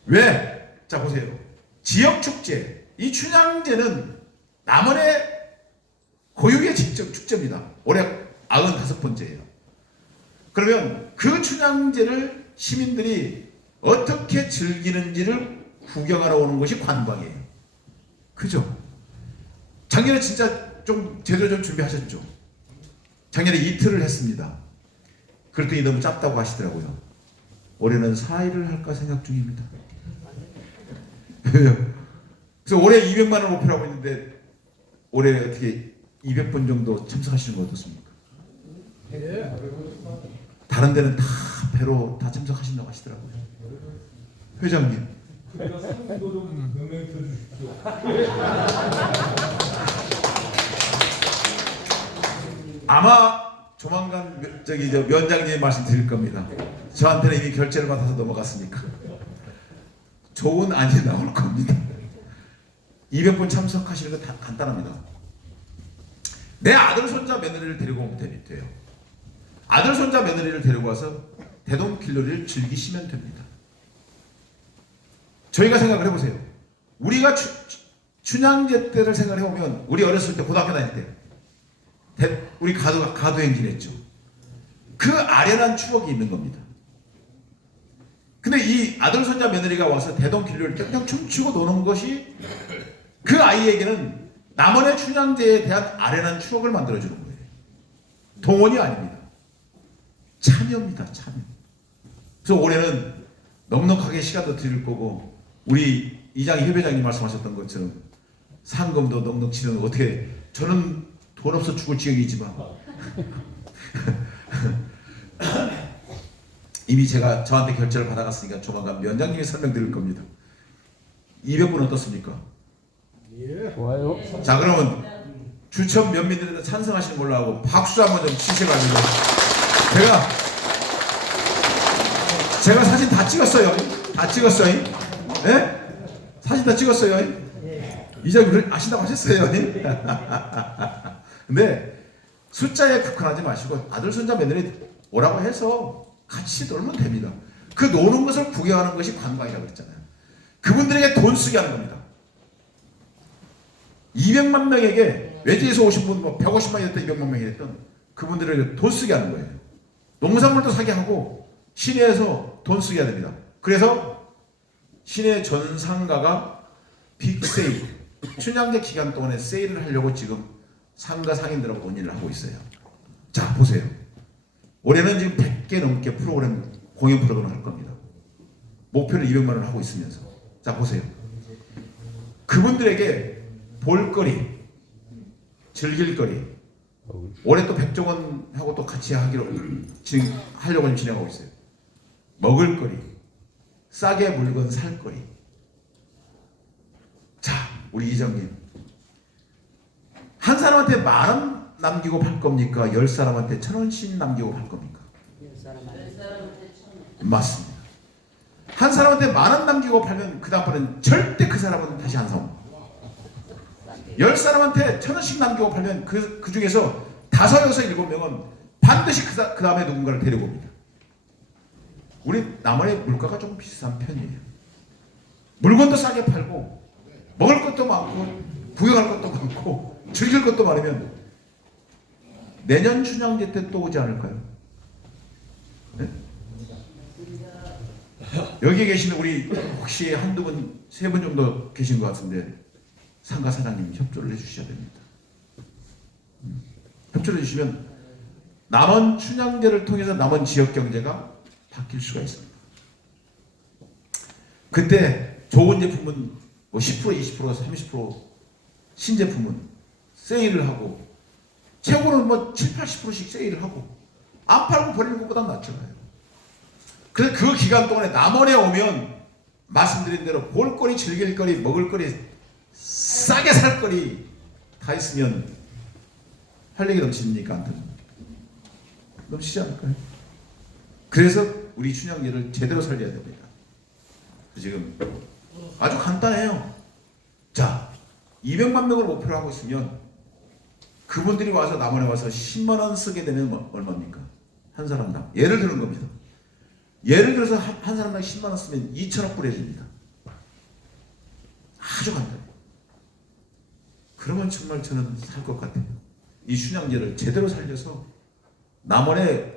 왜? 자 보세요. 지역축제. 이 춘향제는 남원의 고유의 축제입니다. 올해 95번째예요. 그러면 그 춘향제를 시민들이 어떻게 즐기는지를 구경하러 오는 것이 관광이에요. 그죠? 작년에 진짜 좀 제대로 좀 준비하셨죠? 작년에 이틀을 했습니다. 그랬더니 너무 짧다고 하시더라고요. 올해는 4일을 할까 생각 중입니다. 그래서 올해 200만을 목표로 하고 있는데 올해 어떻게 200번 정도 참석하시는 거 어떻습니까? 다른 데는 다 배로 다 참석하신다고 하시더라고요. 회장님. 아마 조만간 면장님 말씀드릴 겁니다. 저한테는 이미 결제를 받아서 넘어갔으니까 좋은 안이 나올 겁니다. 200분 참석하시는 거 다 간단합니다. 내 아들 손자 며느리를 데리고 오면 돼요. 아들 손자 며느리를 데리고 와서 대동길놀이를 즐기시면 됩니다. 저희가 생각을 해보세요. 우리가 춘향제 때를 생각을 해보면 우리 어렸을 때 고등학교 다닐 때 우리 가도행진 했죠. 그 아련한 추억이 있는 겁니다. 근데 이 아들 손자 며느리가 와서 대동길놀이 때 그냥 춤추고 노는 것이 그 아이에게는 남원의 춘향제에 대한 아련한 추억을 만들어주는 거예요. 동원이 아닙니다. 참여입니다. 참여. 그래서 올해는 넉넉하게 시간도 드릴 거고 우리 이장희 협회장님 말씀하셨던 것처럼 상금도 넉넉치는 어떻게 저는 돈 없어 죽을 지경이지만 이미 제가 저한테 결제를 받아갔으니까 조만간 위원장님이 설명드릴 겁니다. 200분 어떻습니까? 좋아요. 자, 그러면 주천 면민들한테 찬성하시는 걸로 하고 박수 한번 좀 치셔가지고 제가 사진 다 찍었어요. 다 찍었어요. 예? 사진 다 찍었어요. 이제 아신다고 하셨어요. 근데 숫자에 국한하지 마시고 아들, 손자, 며느리 오라고 해서 같이 놀면 됩니다. 그 노는 것을 구경하는 것이 관광이라고 그랬잖아요. 그분들에게 돈 쓰게 하는 겁니다. 200만 명에게 외지에서 오신 분, 뭐 150만이 됐든 200만 명이 됐든 그분들에게 돈 쓰게 하는 거예요. 농산물도 사게 하고 시내에서 돈 쓰게 해야 됩니다. 그래서 시내 전 상가가 빅세일, 춘향제 기간 동안에 세일을 하려고 지금 상가 상인들하고 논의를 하고 있어요. 자, 보세요. 올해는 지금 100개 넘게 공연 프로그램을 할 겁니다. 목표를 200만 원 하고 있으면서. 자, 보세요. 그분들에게 볼거리, 즐길거리, 올해 또 백종원하고 또 같이 하려고 지금 진행하고 있어요. 먹을거리, 싸게 물건 살거리. 자, 우리 이장님, 한 사람한테 10,000원 남기고 팔 겁니까? 10사람한테 1,000원씩 남기고 팔 겁니까? 맞습니다. 한 사람한테 10,000원 남기고 팔면 그 다음번엔 절대 그 사람은 다시 안 사옵니다. 10사람한테 1,000원씩 남기고 팔면 그 중에서 5, 6, 7명은 반드시 그 다음에 누군가를 데리고 옵니다. 우리 남원의 물가가 좀 비싼 편이에요. 물건도 싸게 팔고 먹을 것도 많고 구경할 것도 많고 즐길 것도 많으면 내년 춘향제 때 또 오지 않을까요? 네? 여기 계시는 우리 혹시 한두 분, 3분 정도 계신 것 같은데 상가 사장님 협조를 해주셔야 됩니다. 협조를 해주시면 남원 춘향제를 통해서 남원 지역 경제가 바뀔 수가 있습니다. 그때 좋은 제품은 뭐 10%, 20%, 30% 신제품은 세일을 하고 최고는 뭐 7, 80%씩 세일을 하고 안 팔고 버리는 것보다 낫잖아요. 그래서 그 기간 동안에 남원에 오면 말씀드린 대로 볼거리, 즐길거리, 먹을거리, 싸게 살거리 다 있으면 활력이 넘칩니까? 안 넘치지 않을까요? 그래서 우리 춘향제를 제대로 살려야 됩니다. 지금 아주 간단해요. 자, 200만 명을 목표로 하고 있으면 그분들이 와서 남원에 와서 10만 원 쓰게 되면 얼마입니까? 한 사람당. 예를 드는 겁니다. 예를 들어서 한 사람당 10만 원 쓰면 2천억 뿌려집니다. 아주 간단해요. 그러면 정말 저는 살 것 같아요. 이 춘향제를 제대로 살려서 남원의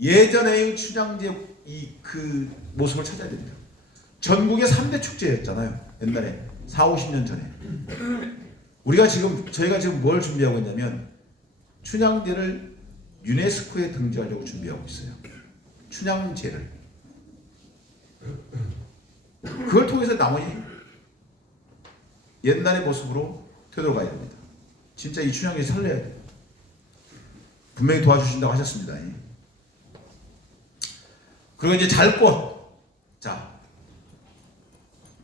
예전의 춘향제 그 모습을 찾아야 됩니다. 전국의 3대 축제였잖아요. 옛날에 4, 50년 전에. 저희가 지금 뭘 준비하고 있냐면 춘향제를 유네스코에 등재하려고 준비하고 있어요. 춘향제를. 그걸 통해서 남원이 옛날의 모습으로 되돌아가야 됩니다. 진짜 이 춘향제 살려야 돼요. 분명히 도와주신다고 하셨습니다. 그리고 이제 잘꽃. 자,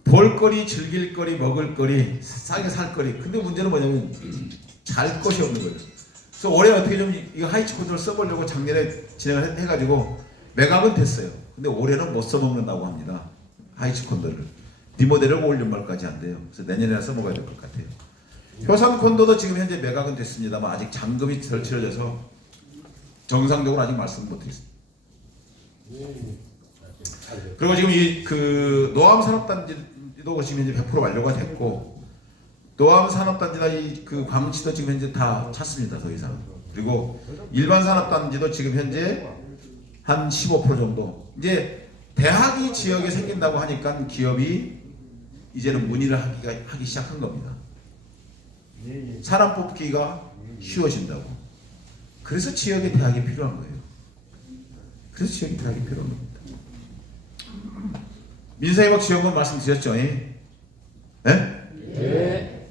볼거리, 즐길거리, 먹을거리, 싸게 살거리. 근데 문제는 뭐냐면 잘 것이 없는 거예요. 그래서 올해 어떻게 좀 이거 하이치 코드를 써보려고 작년에 진행을 해가지고 매각은 됐어요. 근데 올해는 못 써먹는다고 합니다. 하이치 콘도를. 리모델을 올 연말까지 안 돼요. 그래서 내년에 써먹어야 될 것 같아요. 효산 콘도도 지금 현재 매각은 됐습니다만 아직 잔금이 덜 치러져서 정상적으로 아직 말씀을 못드리겠습니다. 그리고 지금 그 노암 산업단지도 지금 현재 100% 완료가 됐고 노암 산업단지나 그 광치도 지금 현재 다 찼습니다. 더 이상. 그리고 일반 산업단지도 지금 현재 한 15% 정도. 이제 대학이 지역에 생긴다고 하니까 기업이 이제는 문의를 하기 시작한 겁니다. 사람 뽑기가 쉬워진다고. 그래서 지역에 대학이 필요한 거예요. 그래서 지역에 대학이 필요한 겁니다. 민사회복 지원금 말씀드렸죠? 예? 네?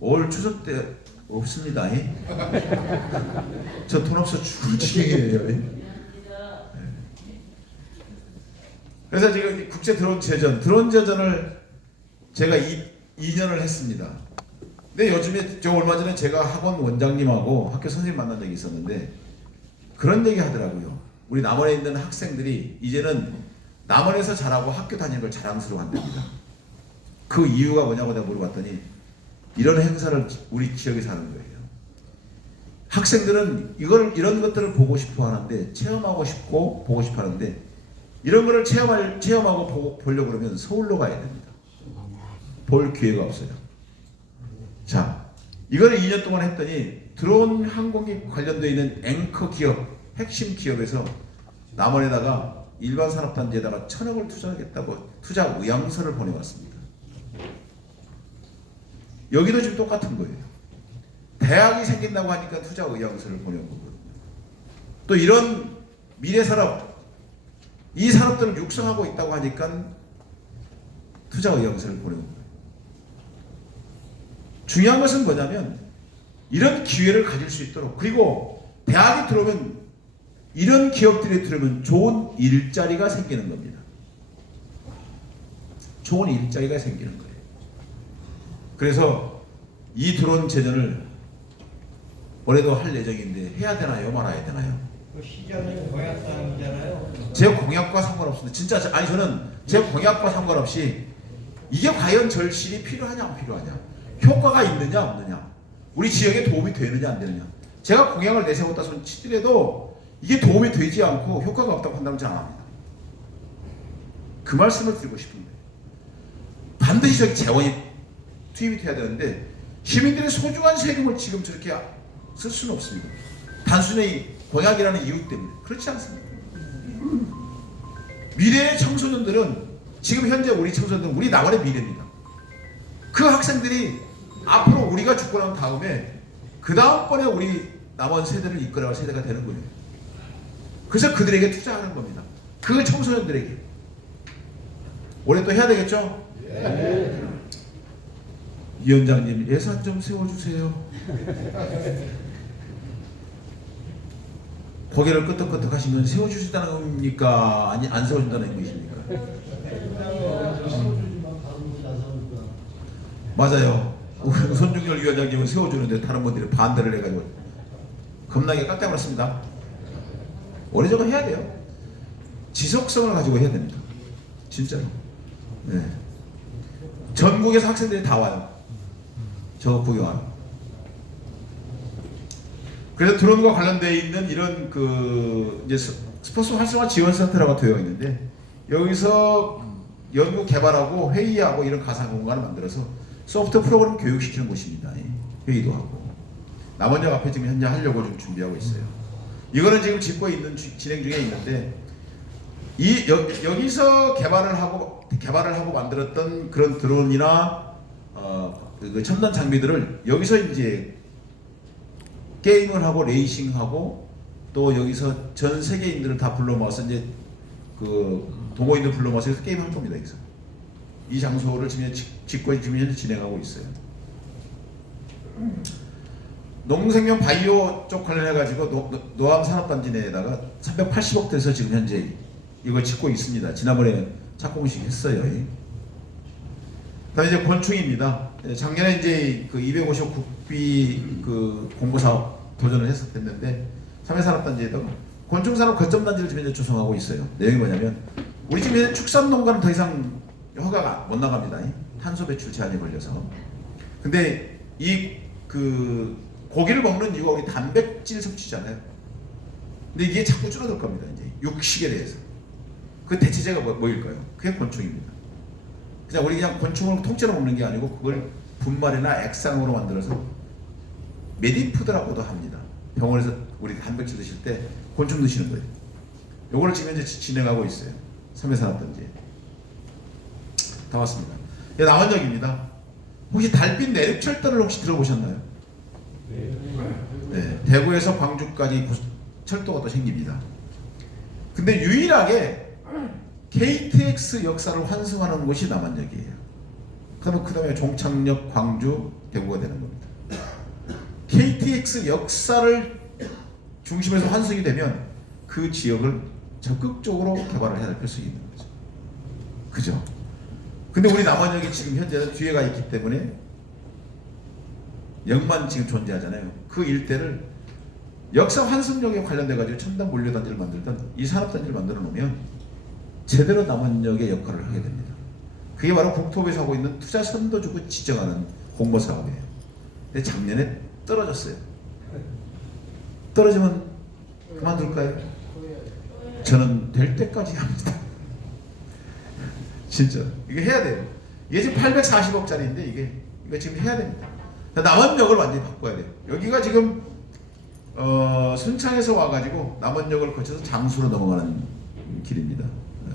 올 추석 때 없습니다. 저 돈 없어 죽을 지경이에요. 그래서 지금 국제 드론 제전을 제가 2년을 했습니다. 근데 요즘에 저 얼마 전에 제가 학원 원장님하고 학교 선생님 만난 적이 있었는데 그런 얘기 하더라고요. 우리 남원에 있는 학생들이 이제는 남원에서 자라고 학교 다니는 걸 자랑스러워한답니다. 그 이유가 뭐냐고 내가 물어봤더니 이런 행사를 우리 지역에서 하는 거예요. 학생들은 이런 것들을 보고 싶어 하는데 체험하고 싶고 보고 싶어 하는데 이런 거를 체험하고 보려고 그러면 서울로 가야 됩니다. 볼 기회가 없어요. 자, 이거를 2년 동안 했더니 드론 항공기 관련되어 있는 앵커 기업, 핵심 기업에서 남원에다가 일반 산업단지에다가 1,000억을 투자하겠다고 투자 의향서를 보내왔습니다. 여기도 지금 똑같은 거예요. 대학이 생긴다고 하니까 투자 의향서를 보내온 거고요. 또 이런 미래 산업, 이 산업들을 육성하고 있다고 하니까 투자 의향서를 보내온 거예요. 중요한 것은 뭐냐면 이런 기회를 가질 수 있도록, 그리고 대학이 들어오면 이런 기업들이 들어오면 좋은 일자리가 생기는 겁니다. 좋은 일자리가 생기는 거예요. 그래서 이 드론 제전을 올해도 할 예정인데 해야 되나요? 말아야 되나요? 시장은 공약사항이잖아요. 제 공약과 상관없습니다. 진짜 아니 저는 제 공약과 상관없이 이게 과연 절실히 필요하냐 안 필요하냐, 효과가 있느냐 없느냐, 우리 지역에 도움이 되느냐 안 되느냐. 제가 공약을 내세웠다 손 치더라도 이게 도움이 되지 않고 효과가 없다고 판단을 잘 안 합니다. 그 말씀을 드리고 싶은데 반드시 저기 재원이 투입이 돼야 되는데 시민들의 소중한 세금을 지금 저렇게 쓸 수는 없습니다. 단순히 공약이라는 이유 때문에. 그렇지 않습니다. 미래의 청소년들은 지금 현재 우리 청소년들은 우리 남원의 미래입니다. 그 학생들이 앞으로 우리가 죽고 난 다음에 그 다음번에 우리 남원 세대를 이끌어갈 세대가 되는 거예요. 그래서 그들에게 투자하는 겁니다. 그 청소년들에게. 올해 또 해야 되겠죠? 네. 위원장님 예산 좀 세워주세요. 고개를 끄덕끄덕 하시면 세워주시다는 겁니까? 아니 안 세워준다는 것입니까? 맞아요. 우리 손중열 위원장님은 세워주는데 다른 분들이 반대를 해가지고 겁나게 깎아버렸습니다. 오래저거 해야 돼요. 지속성을 가지고 해야 됩니다. 진짜로. 네. 전국에서 학생들이 다 와요. 저거 구경하러. 그래서 드론과 관련되어 있는 이런 그 이제 스포츠 활성화 지원 센터라고 되어 있는데 여기서 연구 개발하고 회의하고 이런 가상 공간을 만들어서 소프트 프로그램 교육시키는 곳입니다. 회의도 하고 남원역 앞에 지금 현재 하려고 좀 준비하고 있어요. 이거는 지금 짓고 있는 진행 중에 있는데 여기서 개발을 하고 만들었던 그런 드론이나 그 첨단 장비들을 여기서 이제 게임을 하고 레이싱하고 또 여기서 전 세계인들을 다 불러 모아서 이제 그 동호인들 불러 모아서 여기서 게임을 할 겁니다. 여기서 이 장소를 지금 짓고 지금 현재 진행하고 있어요. 농생명 바이오 쪽 관련해 가지고 노암 산업단지 내에다가 380억 대에서 지금 현재 이걸 짓고 있습니다. 지난번에 착공식 했어요. 그다음에 이제 곤충입니다. 작년에 이제 그 250억 국비 그 공모 사업 도전을 했었는데 3회 산업단지에다가 곤충 산업 거점 단지를 지금 현재 조성하고 있어요. 내용이 뭐냐면 우리 지금 현재 축산 농가는 더 이상 허가가 못 나갑니다. 탄소 배출 제한이 걸려서. 근데 이 그 고기를 먹는 이유가 우리 단백질 섭취잖아요. 근데 이게 자꾸 줄어들 겁니다. 이제 육식에 대해서. 그 대체제가 뭐일까요? 그게 곤충입니다. 그냥 우리 그냥 곤충을 통째로 먹는 게 아니고 그걸 분말이나 액상으로 만들어서 메디푸드라고도 합니다. 병원에서 우리 단백질 드실 때 곤충 드시는 거예요. 요거를 지금 현재 진행하고 있어요. 3회 산업단지에. 다 왔습니다. 예, 남원역입니다. 혹시 달빛 내륙철도를 혹시 들어보셨나요? 네. 대구에서 광주까지 철도가 또 생깁니다. 근데 유일하게 KTX 역사를 환승하는 곳이 남원역이에요. 그 다음에 종착역, 광주, 대구가 되는 겁니다. KTX 역사를 중심에서 환승이 되면 그 지역을 적극적으로 개발을 해야 될 수 있는 거죠. 그죠? 근데 우리 남원역이 지금 현재는 뒤에가 있기 때문에 역만 지금 존재하잖아요. 그 일대를 역사 환승역에 관련돼 가지고 첨단 물류단지를 만들던 이 산업단지를 만들어 놓으면 제대로 남원역의 역할을 하게 됩니다. 그게 바로 국토부에서 하고 있는 투자 선도주구 지정하는 공모 사업이에요. 근데 작년에 떨어졌어요. 떨어지면 그만둘까요? 저는 될 때까지 합니다. 진짜 이게 해야 돼요. 이게 지금 840억짜리인데 이거 지금 해야 됩니다. 남원역을 완전히 바꿔야 돼요. 여기가 지금 순창에서 와가지고 남원역을 거쳐서 장수로 넘어가는 길입니다.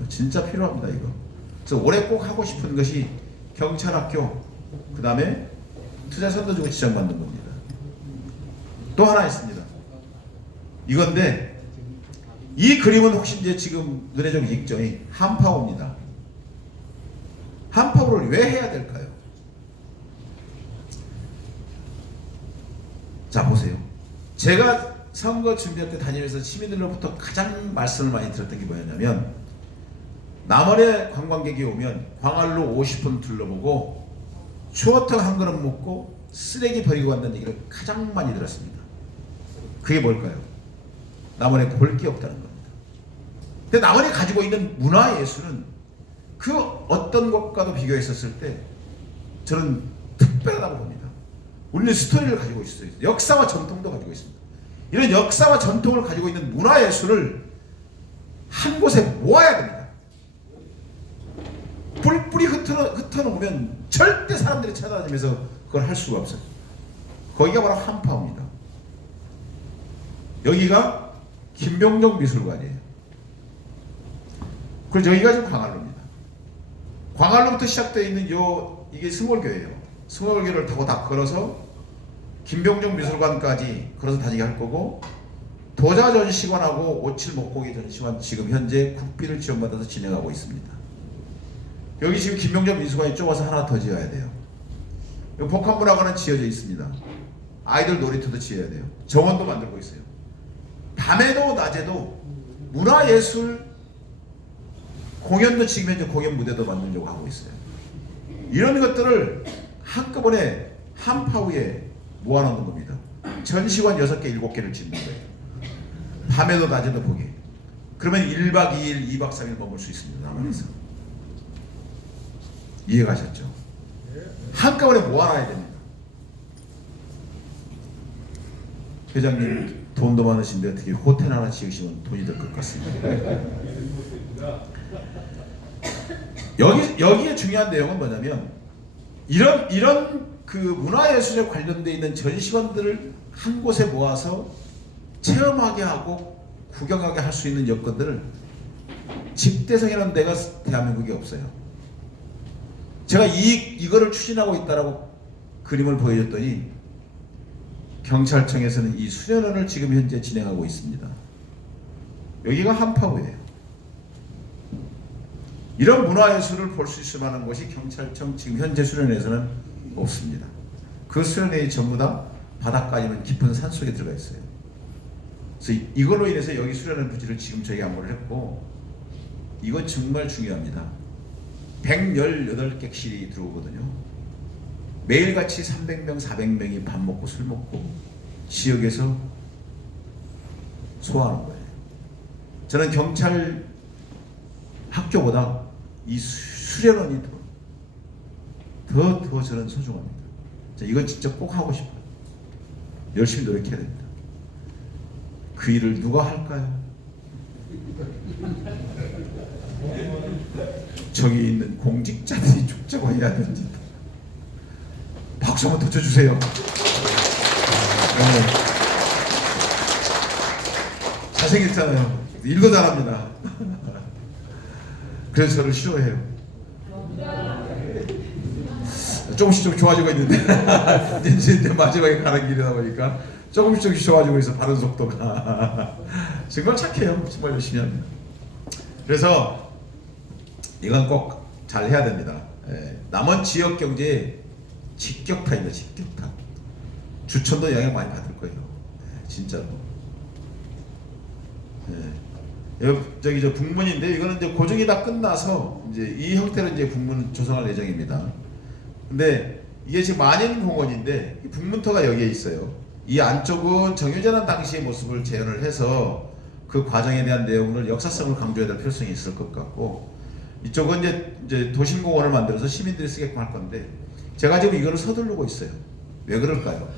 진짜 필요합니다 이거. 그래서 올해 꼭 하고 싶은 것이 경찰학교, 그 다음에 투자선도주구 지정받는 겁니다. 또 하나 있습니다. 이건데 이 그림은 혹시 이제 지금 눈에 좀 익죠? 한파호입니다. 한파호를 왜 해야 될까요? 자 보세요. 제가 선거 준비할 때 다니면서 시민들로부터 가장 말씀을 많이 들었던 게 뭐였냐면 남원에 관광객이 오면 광안로 50분 둘러보고 추어탕 한 그릇 먹고 쓰레기 버리고 간다는 얘기를 가장 많이 들었습니다. 그게 뭘까요? 남원에 볼 게 없다는 겁니다. 근데 남원이 가지고 있는 문화예술은 그 어떤 것과도 비교했었을 때 저는 특별하다고 봅니다. 우리는 스토리를 가지고 있어요. 역사와 전통도 가지고 있습니다. 이런 역사와 전통을 가지고 있는 문화예술을 한 곳에 모아야 됩니다. 뿔뿔이 흩어놓으면 절대 사람들이 찾아다니면서 그걸 할 수가 없어요. 거기가 바로 한파입니다. 여기가 김병정 미술관이에요. 그리고 여기가 지금 광안로입니다. 광안로부터 시작되어 있는 이게 스몰교예요. 스몰교를 타고 다 걸어서 김병정 미술관까지 걸어서 다니게 할 거고, 도자 전시관하고 57 목고기 전시관 지금 현재 국비를 지원받아서 진행하고 있습니다. 여기 지금 김병정 미술관이 좁아서 하나 더 지어야 돼요. 여기 복합문화관은 지어져 있습니다. 아이들 놀이터도 지어야 돼요. 정원도 만들고 있어요. 밤에도 낮에도 문화예술 공연도 지금 현재 공연 무대도 만들려고 하고 있어요. 이런 것들을 한꺼번에 한파후에 모아놓는 겁니다. 전시관 6개, 7개를 짓는 거예요. 밤에도 낮에도 보게. 그러면 1박 2일, 2박 3일 머물 수 있습니다. 남원에서. 이해가셨죠? 한꺼번에 모아놔야 됩니다. 회장님 돈도 많으신데 어떻게 호텔 하나 지으시면 돈이 될 것 같습니다. 여기에 중요한 내용은 뭐냐면 이런 그 문화예술에 관련되어 있는 전시관들을 한 곳에 모아서 체험하게 하고 구경하게 할 수 있는 여건들을 집대성이라는 데가 대한민국에 없어요. 제가 이거를 추진하고 있다라고 그림을 보여줬더니 경찰청에서는 이 수련원을 지금 현재 진행하고 있습니다. 여기가 한파구예요. 이런 문화예술을 볼 수 있을 만한 곳이 경찰청 지금 현재 수련회에서는 없습니다. 그 수련회에 전부 다 바닥까지는 깊은 산속에 들어가 있어요. 그래서 이걸로 인해서 여기 수련회 부지를 지금 저희가 안보를 했고, 이거 정말 중요합니다. 118객실이 들어오거든요. 매일같이 300명, 400명이 밥 먹고 술 먹고 지역에서 소화하는 거예요. 저는 경찰 학교보다 이 수련원이 더 저는 소중합니다. 이건 진짜 꼭 하고 싶어요. 열심히 노력해야 됩니다. 그 일을 누가 할까요? 저기 있는 공직자들이 죽자고 해야 됩니다. 박수 한번 더 쳐주세요. 네. 잘생겼잖아요. 일도 잘합니다. 그래서 저를 싫어해요. 조금씩 좀 좋아지고 있는데 이제 마지막에 가는 길이다 보니까 조금씩 좋아지고 있어. 발음 속도가. 정말 착해요. 정말 열심히 합니다. 그래서 이건 꼭 잘 해야 됩니다. 남원 지역 경제에 직격탄입니다. 직격탄. 주천도 영향 많이 받을 거예요. 진짜로. 저기 저 북문인데 이거는 이제 고정이 다 끝나서 이제 이 형태로 이제 북문 조성할 예정입니다. 근데 이게 지금 만인공원인데 이 북문터가 여기에 있어요. 이 안쪽은 정유재난 당시의 모습을 재현을 해서 그 과정에 대한 내용을 역사성을 강조해야 될 필요성이 있을 것 같고, 이쪽은 이제 도심공원을 만들어서 시민들이 쓰게끔 할 건데, 제가 지금 이거를 서두르고 있어요. 왜 그럴까요?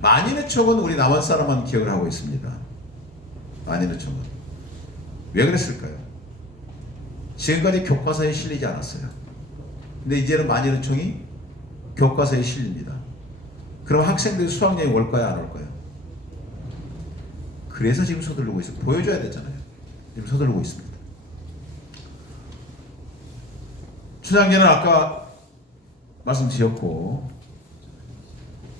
만인의 촉은 우리 남한 사람만 기억을 하고 있습니다. 만인의 촉은 왜 그랬을까요? 지금까지 교과서에 실리지 않았어요. 근데 이제는 만인의 촉이 교과서에 실립니다. 그럼 학생들이 수학여행 올까요, 안 올까요? 그래서 지금 서두르고 있어요. 보여줘야 되잖아요. 지금 서두르고 있습니다. 춘향제는 아까 말씀드렸고,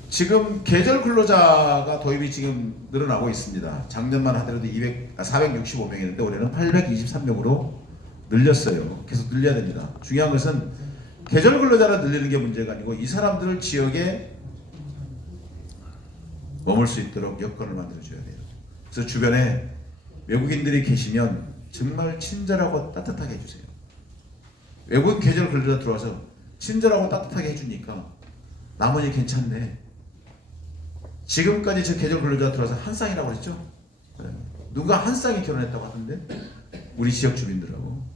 지금 계절 근로자가 도입이 지금 늘어나고 있습니다. 작년만 하더라도 465명이었는데 올해는 823명으로 늘렸어요. 계속 늘려야 됩니다. 중요한 것은 계절 근로자를 늘리는 게 문제가 아니고 이 사람들을 지역에 머물 수 있도록 여건을 만들어줘야 돼요. 그래서 주변에 외국인들이 계시면 정말 친절하고 따뜻하게 해주세요. 외국인 계절 근로자 들어와서 친절하고 따뜻하게 해주니까 나머지 괜찮네. 지금까지 저 계절 근로자 들어와서 한 쌍이라고 했죠? 누가 한 쌍이 결혼했다고 하던데? 우리 지역 주민들하고.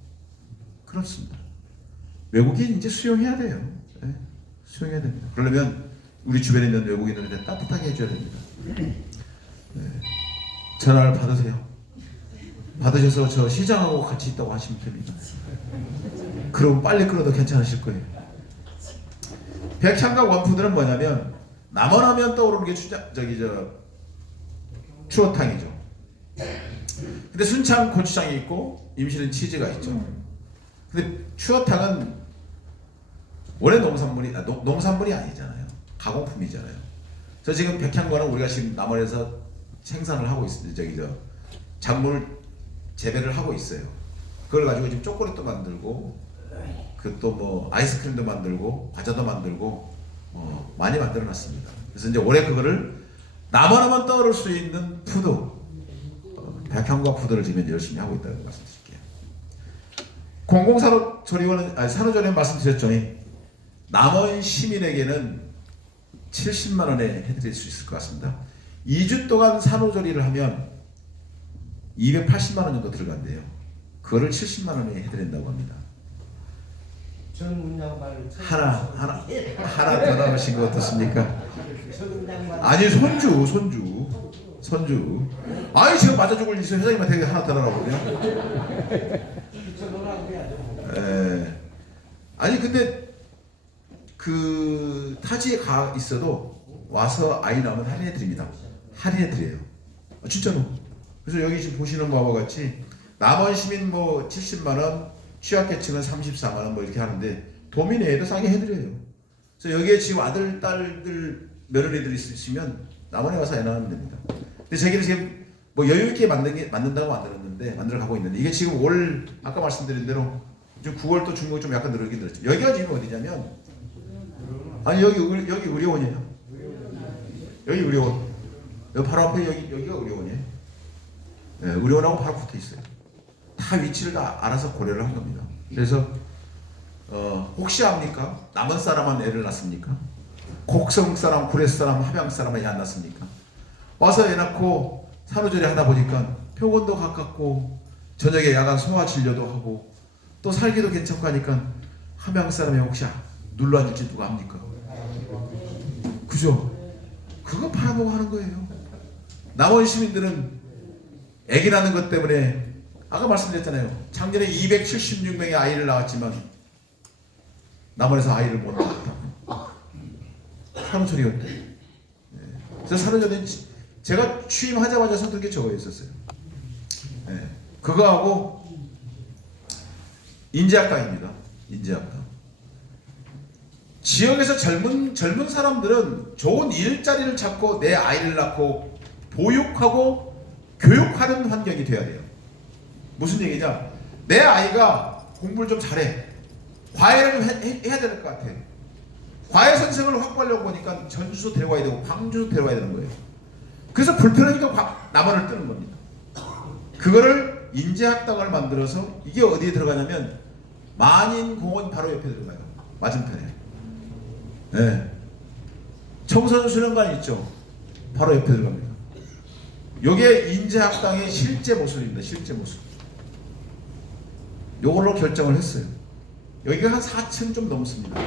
그렇습니다. 외국인 이제 수용해야 돼요. 네, 수용해야 됩니다. 그러려면 우리 주변에 있는 외국인들한테 따뜻하게 해줘야 됩니다. 네. 전화를 받으세요. 받으셔서 저 시장하고 같이 있다고 하시면 됩니다. 그럼 빨리 끊어도 괜찮으실 거예요. 백향과 원푸드는 뭐냐면 남원하면 떠오르는 게 추어탕이죠. 근데 순창 고추장이 있고 임실은 치즈가 있죠. 근데 추어탕은 원래 농산물이 아니잖아요. 가공품이잖아요. 그래서 지금 백향과는 우리가 지금 남원에서 생산을 하고 있습니다. 작물을 재배를 하고 있어요. 그걸 가지고 지금 초콜릿도 만들고 그 또 뭐 아이스크림도 만들고 과자도 만들고 많이 만들어놨습니다. 그래서 이제 올해 그거를 남원하면 떠오를 수 있는 푸드, 백향과 푸드를 지금 열심히 하고 있다는 말씀드릴게요. 공공산후조리원은 산후조리원 말씀드렸더니 남원 시민에게는 70만 원에 해드릴 수 있을 것 같습니다. 2주 동안 산후조리를 하면 280만 원 정도 들어간대요. 그거를 70만 원에 해드린다고 합니다. 하나 더 나오신 거 어떻습니까? 아니 손주. 아니 지금 맞아 죽을 회장님한테 하나 더 나오거든요. 아니 근데 그 타지에 가 있어도 와서 아이 나오면 할인해 드립니다. 할인해 드려요. 진짜로. 그래서 여기 지금 보시는 바와 같이 남원 시민 뭐 70만 원, 취약계층은 34만 원 뭐 이렇게 하는데 도민회에도 싸게 해드려요. 그래서 여기에 지금 아들, 딸들, 며느리들 있으시면 남원에 와서 애 낳으면 됩니다. 근데 저기는 지금 뭐 여유 있게 만든다고 만들어 가고 있는데 이게 지금 올 아까 말씀드린 대로 지금 9월 또 중국 좀 약간 늘긴 늘었죠. 여기가 지금 어디냐면 아니 여기 의료원이에요. 여기 의료원. 여기 바로 앞에 여기가 의료원이에요. 네, 의료원하고 바로 붙어 있어요. 다 위치를 다 알아서 고려를 한 겁니다. 그래서 혹시 압니까? 남원 사람만 애를 낳습니까? 곡성 사람, 구례 사람, 함양 사람은 애 안 낳습니까? 와서 애 낳고 산후조리 하다 보니까 병원도 가깝고 저녁에 야간 소화 진료도 하고 또 살기도 괜찮고 하니까 함양 사람이 혹시 눌러 앉을지 누가 압니까? 그죠? 그거 바라보고 하는 거예요. 남원 시민들은 애기 낳는 것 때문에 아까 말씀드렸잖아요. 작년에 276명의 아이를 낳았지만 남원에서 아이를 못 낳았다. 산후조리원 때. 그래서 산후조리원 제가 취임하자마자 서둔 게 저거였었어요. 그거하고 인재학당입니다. 인재학당. 지역에서 젊은 사람들은 좋은 일자리를 찾고 내 아이를 낳고 보육하고 교육하는 환경이 돼야 돼요. 무슨 얘기냐? 내 아이가 공부를 좀 잘해. 과외를 좀 해야 될 것 같아. 과외 선생을 확보하려고 보니까 전주도 데려와야 되고 광주도 데려와야 되는 거예요. 그래서 불편하니까 남원을 뜨는 겁니다. 그거를 인재학당을 만들어서 이게 어디에 들어가냐면 만인공원 바로 옆에 들어가요. 맞은편에. 네. 청소년 수련관 있죠. 바로 옆에 들어갑니다. 요게 인재학당의 실제 모습입니다. 실제 모습. 요걸로 결정을 했어요. 여기가 한 4층 좀 넘습니다.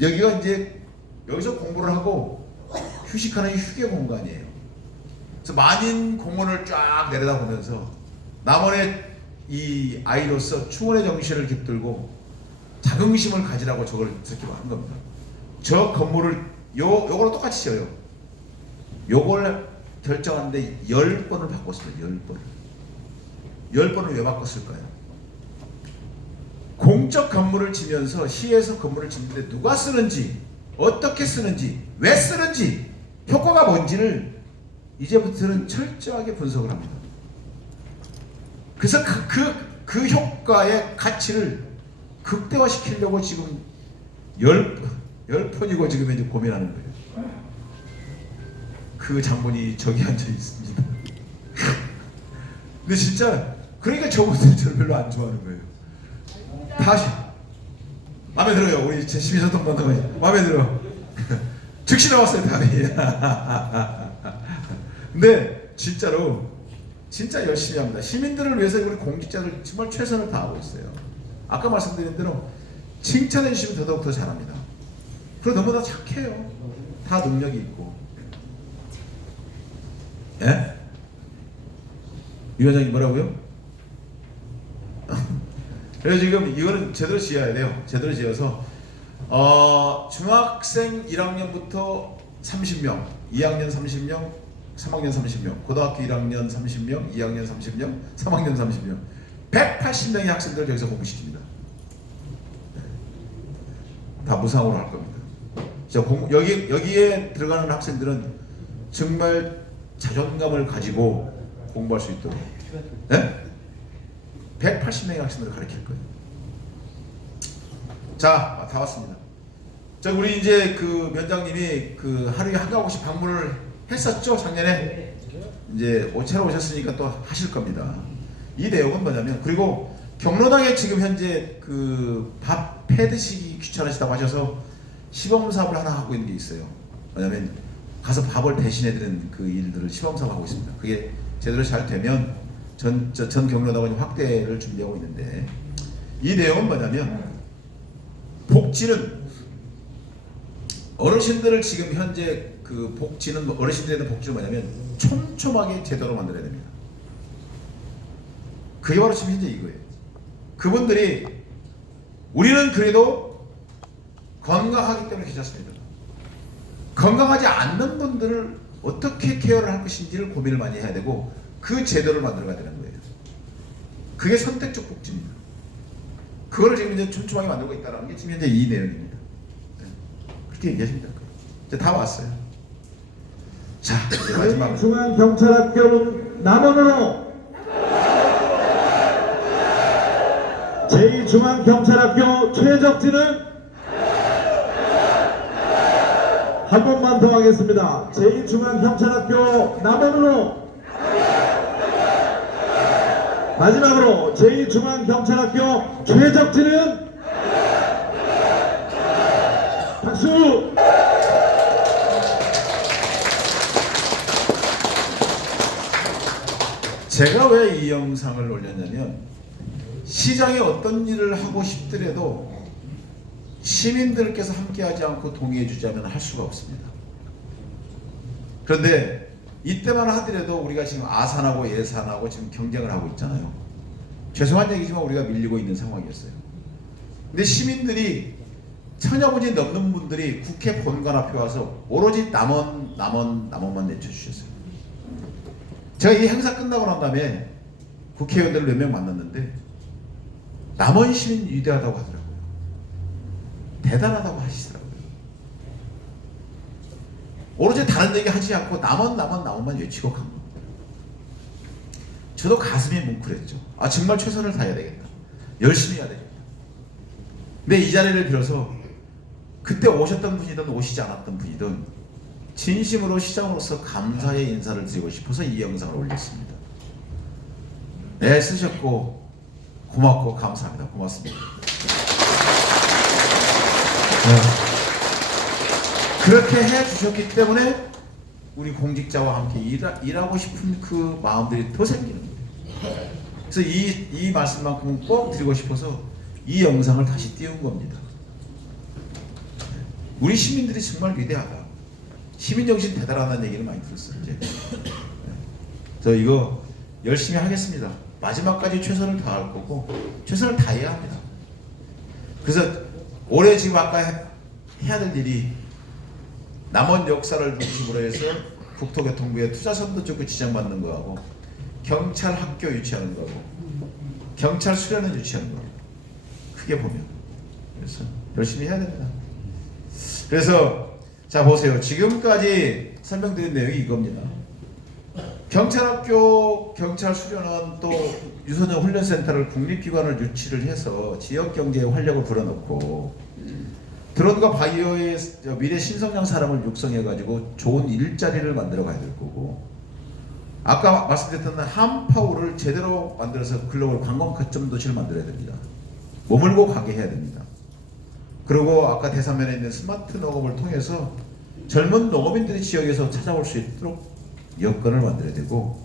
여기가 이제 여기서 공부를 하고 휴식하는 휴게 공간이에요. 그래서 만인 공원을 쫙 내려다보면서 남원의 이 아이로서 충원의 정신을 깃들고 자긍심을 가지라고 저걸 저렇게 한 겁니다. 저 건물을 요거랑 똑같이 지어요. 요걸 결정하는데 10번을 바꿨습니다. 10번을. 10번을 왜 바꿨을까요? 공적 건물을 지면서 시에서 건물을 짓는데 누가 쓰는지, 어떻게 쓰는지, 왜 쓰는지, 효과가 뭔지를 이제부터는 철저하게 분석을 합니다. 그래서 그 효과의 가치를 극대화시키려고 지금 10번이고 지금 이제 고민하는 거예요. 그 장본이 저기 앉아 있습니다. 근데 진짜 그러니까 저분들이 저를 별로 안 좋아하는 거예요. 다시 마음에 들어요. 우리 제 심의소통 담당관이 마음에 들어. 즉시 나왔어요 답이. 근데 진짜로 진짜 열심히 합니다. 시민들을 위해서 우리 공직자들 정말 최선을 다하고 있어요. 아까 말씀드린 대로 칭찬해 주시면 더더욱 더 잘합니다. 그리고 너무나 착해요. 다 능력이 있고. 예? 위원장님 뭐라고요? 그래서 지금 이거는 제대로 지어야 돼요. 제대로 지어서 중학생 1학년부터 30명, 2학년 30명, 3학년 30명, 고등학교 1학년 30명, 2학년 30명, 3학년 30명, 180명의 학생들을 여기서 공부시킵니다. 다 무상으로 할 겁니다. 여기에 들어가는 학생들은 정말 자존감을 가지고 공부할 수 있도록. 네? 180명의 학생들을 가르칠 거예요. 자, 다 왔습니다. 자, 우리 이제 그 면장님이 그 하루에 한가구씩 방문을 했었죠, 작년에. 이제 새로 오셨으니까 또 하실 겁니다. 이 내용은 뭐냐면, 그리고 경로당에 지금 현재 그 밥 해 드시기 귀찮으시다고 하셔서 시범 사업을 하나 하고 있는 게 있어요. 뭐냐면 가서 밥을 대신해드리는 그 일들을 시범 사업 하고 있습니다. 그게 제대로 잘 되면 전 경로당은 확대를 준비하고 있는데, 이 내용은 뭐냐면 복지는 어르신들을 지금 현재 그 복지는 어르신들에 대한 복지는 뭐냐면 촘촘하게 제대로 만들어야 됩니다. 그게 바로 지금 현재 이거예요. 그분들이 우리는 그래도 건강하기 때문에 괜찮습니다. 건강하지 않는 분들을 어떻게 케어를 할 것인지를 고민을 많이 해야 되고 그 제도를 만들어가야 되는 거예요. 그게 선택적 복지입니다. 그거를 지금 이제 촘촘하게 만들고 있다는 게 지금 현재 이 내용입니다. 그렇게 얘기하시면 될 거예요. 이제 다 왔어요. 자, 이제 마지막. 중앙경찰학교 남원으로 제2중앙경찰학교 최적진은 한 번만 더 하겠습니다. 제2중앙경찰학교 남원으로 마지막으로 제2중앙경찰학교 최적진은 박수! 제가 왜 이 영상을 올렸냐면 시장에 어떤 일을 하고 싶더라도 시민들께서 함께하지 않고 동의해주지 않으면 할 수가 없습니다. 그런데 이때만 하더라도 우리가 지금 아산하고 예산하고 지금 경쟁을 하고 있잖아요. 죄송한 얘기지만 우리가 밀리고 있는 상황이었어요. 근데 시민들이 천여분이 넘는 분들이 국회 본관 앞에 와서 오로지 남원만 내쳐주셨어요. 제가 이 행사 끝나고 난 다음에 국회의원들 몇 명 만났는데 남원 시민 위대하다고 하더라고요. 대단하다고 하시더라고요. 오로지 다른 얘기 하지 않고 남원만 외치고 간 겁니다. 저도 가슴이 뭉클했죠. 아, 정말 최선을 다해야 되겠다. 열심히 해야 되겠다. 근데 이 자리를 빌어서 그때 오셨던 분이든 오시지 않았던 분이든 진심으로 시장으로서 감사의 인사를 드리고 싶어서 이 영상을 올렸습니다. 네, 쓰셨고 고맙고 감사합니다. 고맙습니다. 네. 그렇게 해주셨기 때문에 우리 공직자와 함께 일하고 싶은 그 마음들이 더 생기는 거예요. 그래서 이 말씀만큼은 꼭 드리고 싶어서 이 영상을 다시 띄운 겁니다. 우리 시민들이 정말 위대하다. 시민정신 대단하다는 얘기를 많이 들었어요. 이제. 저 이거 열심히 하겠습니다. 마지막까지 최선을 다할 거고 최선을 다해야 합니다. 그래서 올해 지금 아까 해야 될 일이 남원 역사를 중심으로 해서 국토교통부에 투자선도 쪽에 지정받는 거하고 경찰 학교 유치하는 거하고 경찰 수련원 유치하는 거하고 크게 보면 그래서 열심히 해야 됩니다. 그래서 자 보세요. 지금까지 설명드린 내용이 이겁니다. 경찰학교, 경찰수련원 또 유소년 훈련센터를 국립기관을 유치를 해서 지역경제에 활력을 불어넣고 드론과 바이오의 미래 신성장 사람을 육성해가지고 좋은 일자리를 만들어 가야 될 거고 아까 말씀드렸던 한파울을 제대로 만들어서 글로벌 관광 거점 도시를 만들어야 됩니다. 머물고 가게 해야 됩니다. 그리고 아까 대산면에 있는 스마트 농업을 통해서 젊은 농업인들이 지역에서 찾아올 수 있도록 여건을 만들어야 되고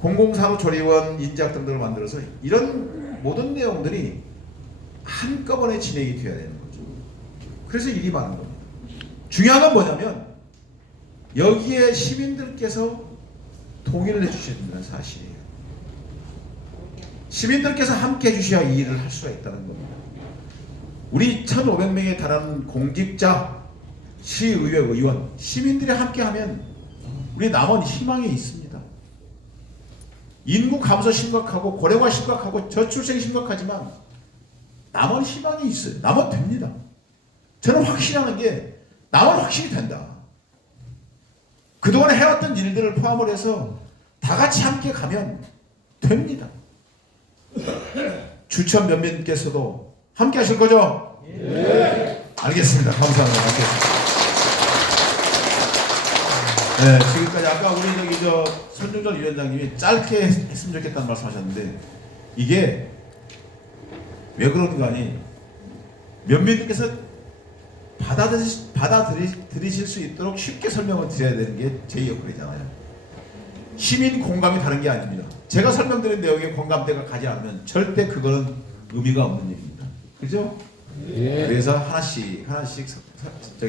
공공사무 조리원 인재학 등등을 만들어서 이런 모든 내용들이 한꺼번에 진행이 되어야 되는 거죠. 그래서 일이 많은 겁니다. 중요한 건 뭐냐면 여기에 시민들께서 동의를 해주셔야 된다는 사실이에요. 시민들께서 함께 해주셔야 이 일을 할 수가 있다는 겁니다. 우리 1,500명에 달하는 공직자, 시의회 의원, 시민들이 함께하면 우리 남원 희망이 있습니다. 인구 감소 심각하고 고령화 심각하고 저출생이 심각하지만 남원 희망이 있어요. 남원 됩니다. 저는 확신하는 게 남원 확실히 된다. 그동안 해왔던 일들을 포함을 해서 다 같이 함께 가면 됩니다. 주천 면민께서도 함께 하실 거죠? 예. 알겠습니다. 감사합니다. 알겠습니다. 네, 지금까지 아까 우리 손중전 위원장님이 짧게 했으면 좋겠다는 말씀하셨는데 이게 왜 그런가 하니 면민들께서 받아들이실 수 있도록 쉽게 설명을 드려야 되는 게 제 역할이잖아요. 시민 공감이 다른 게 아닙니다. 제가 설명드린 내용에 공감대가 가지 않으면 절대 그거는 의미가 없는 일입니다. 그죠? 예. 그래서 하나씩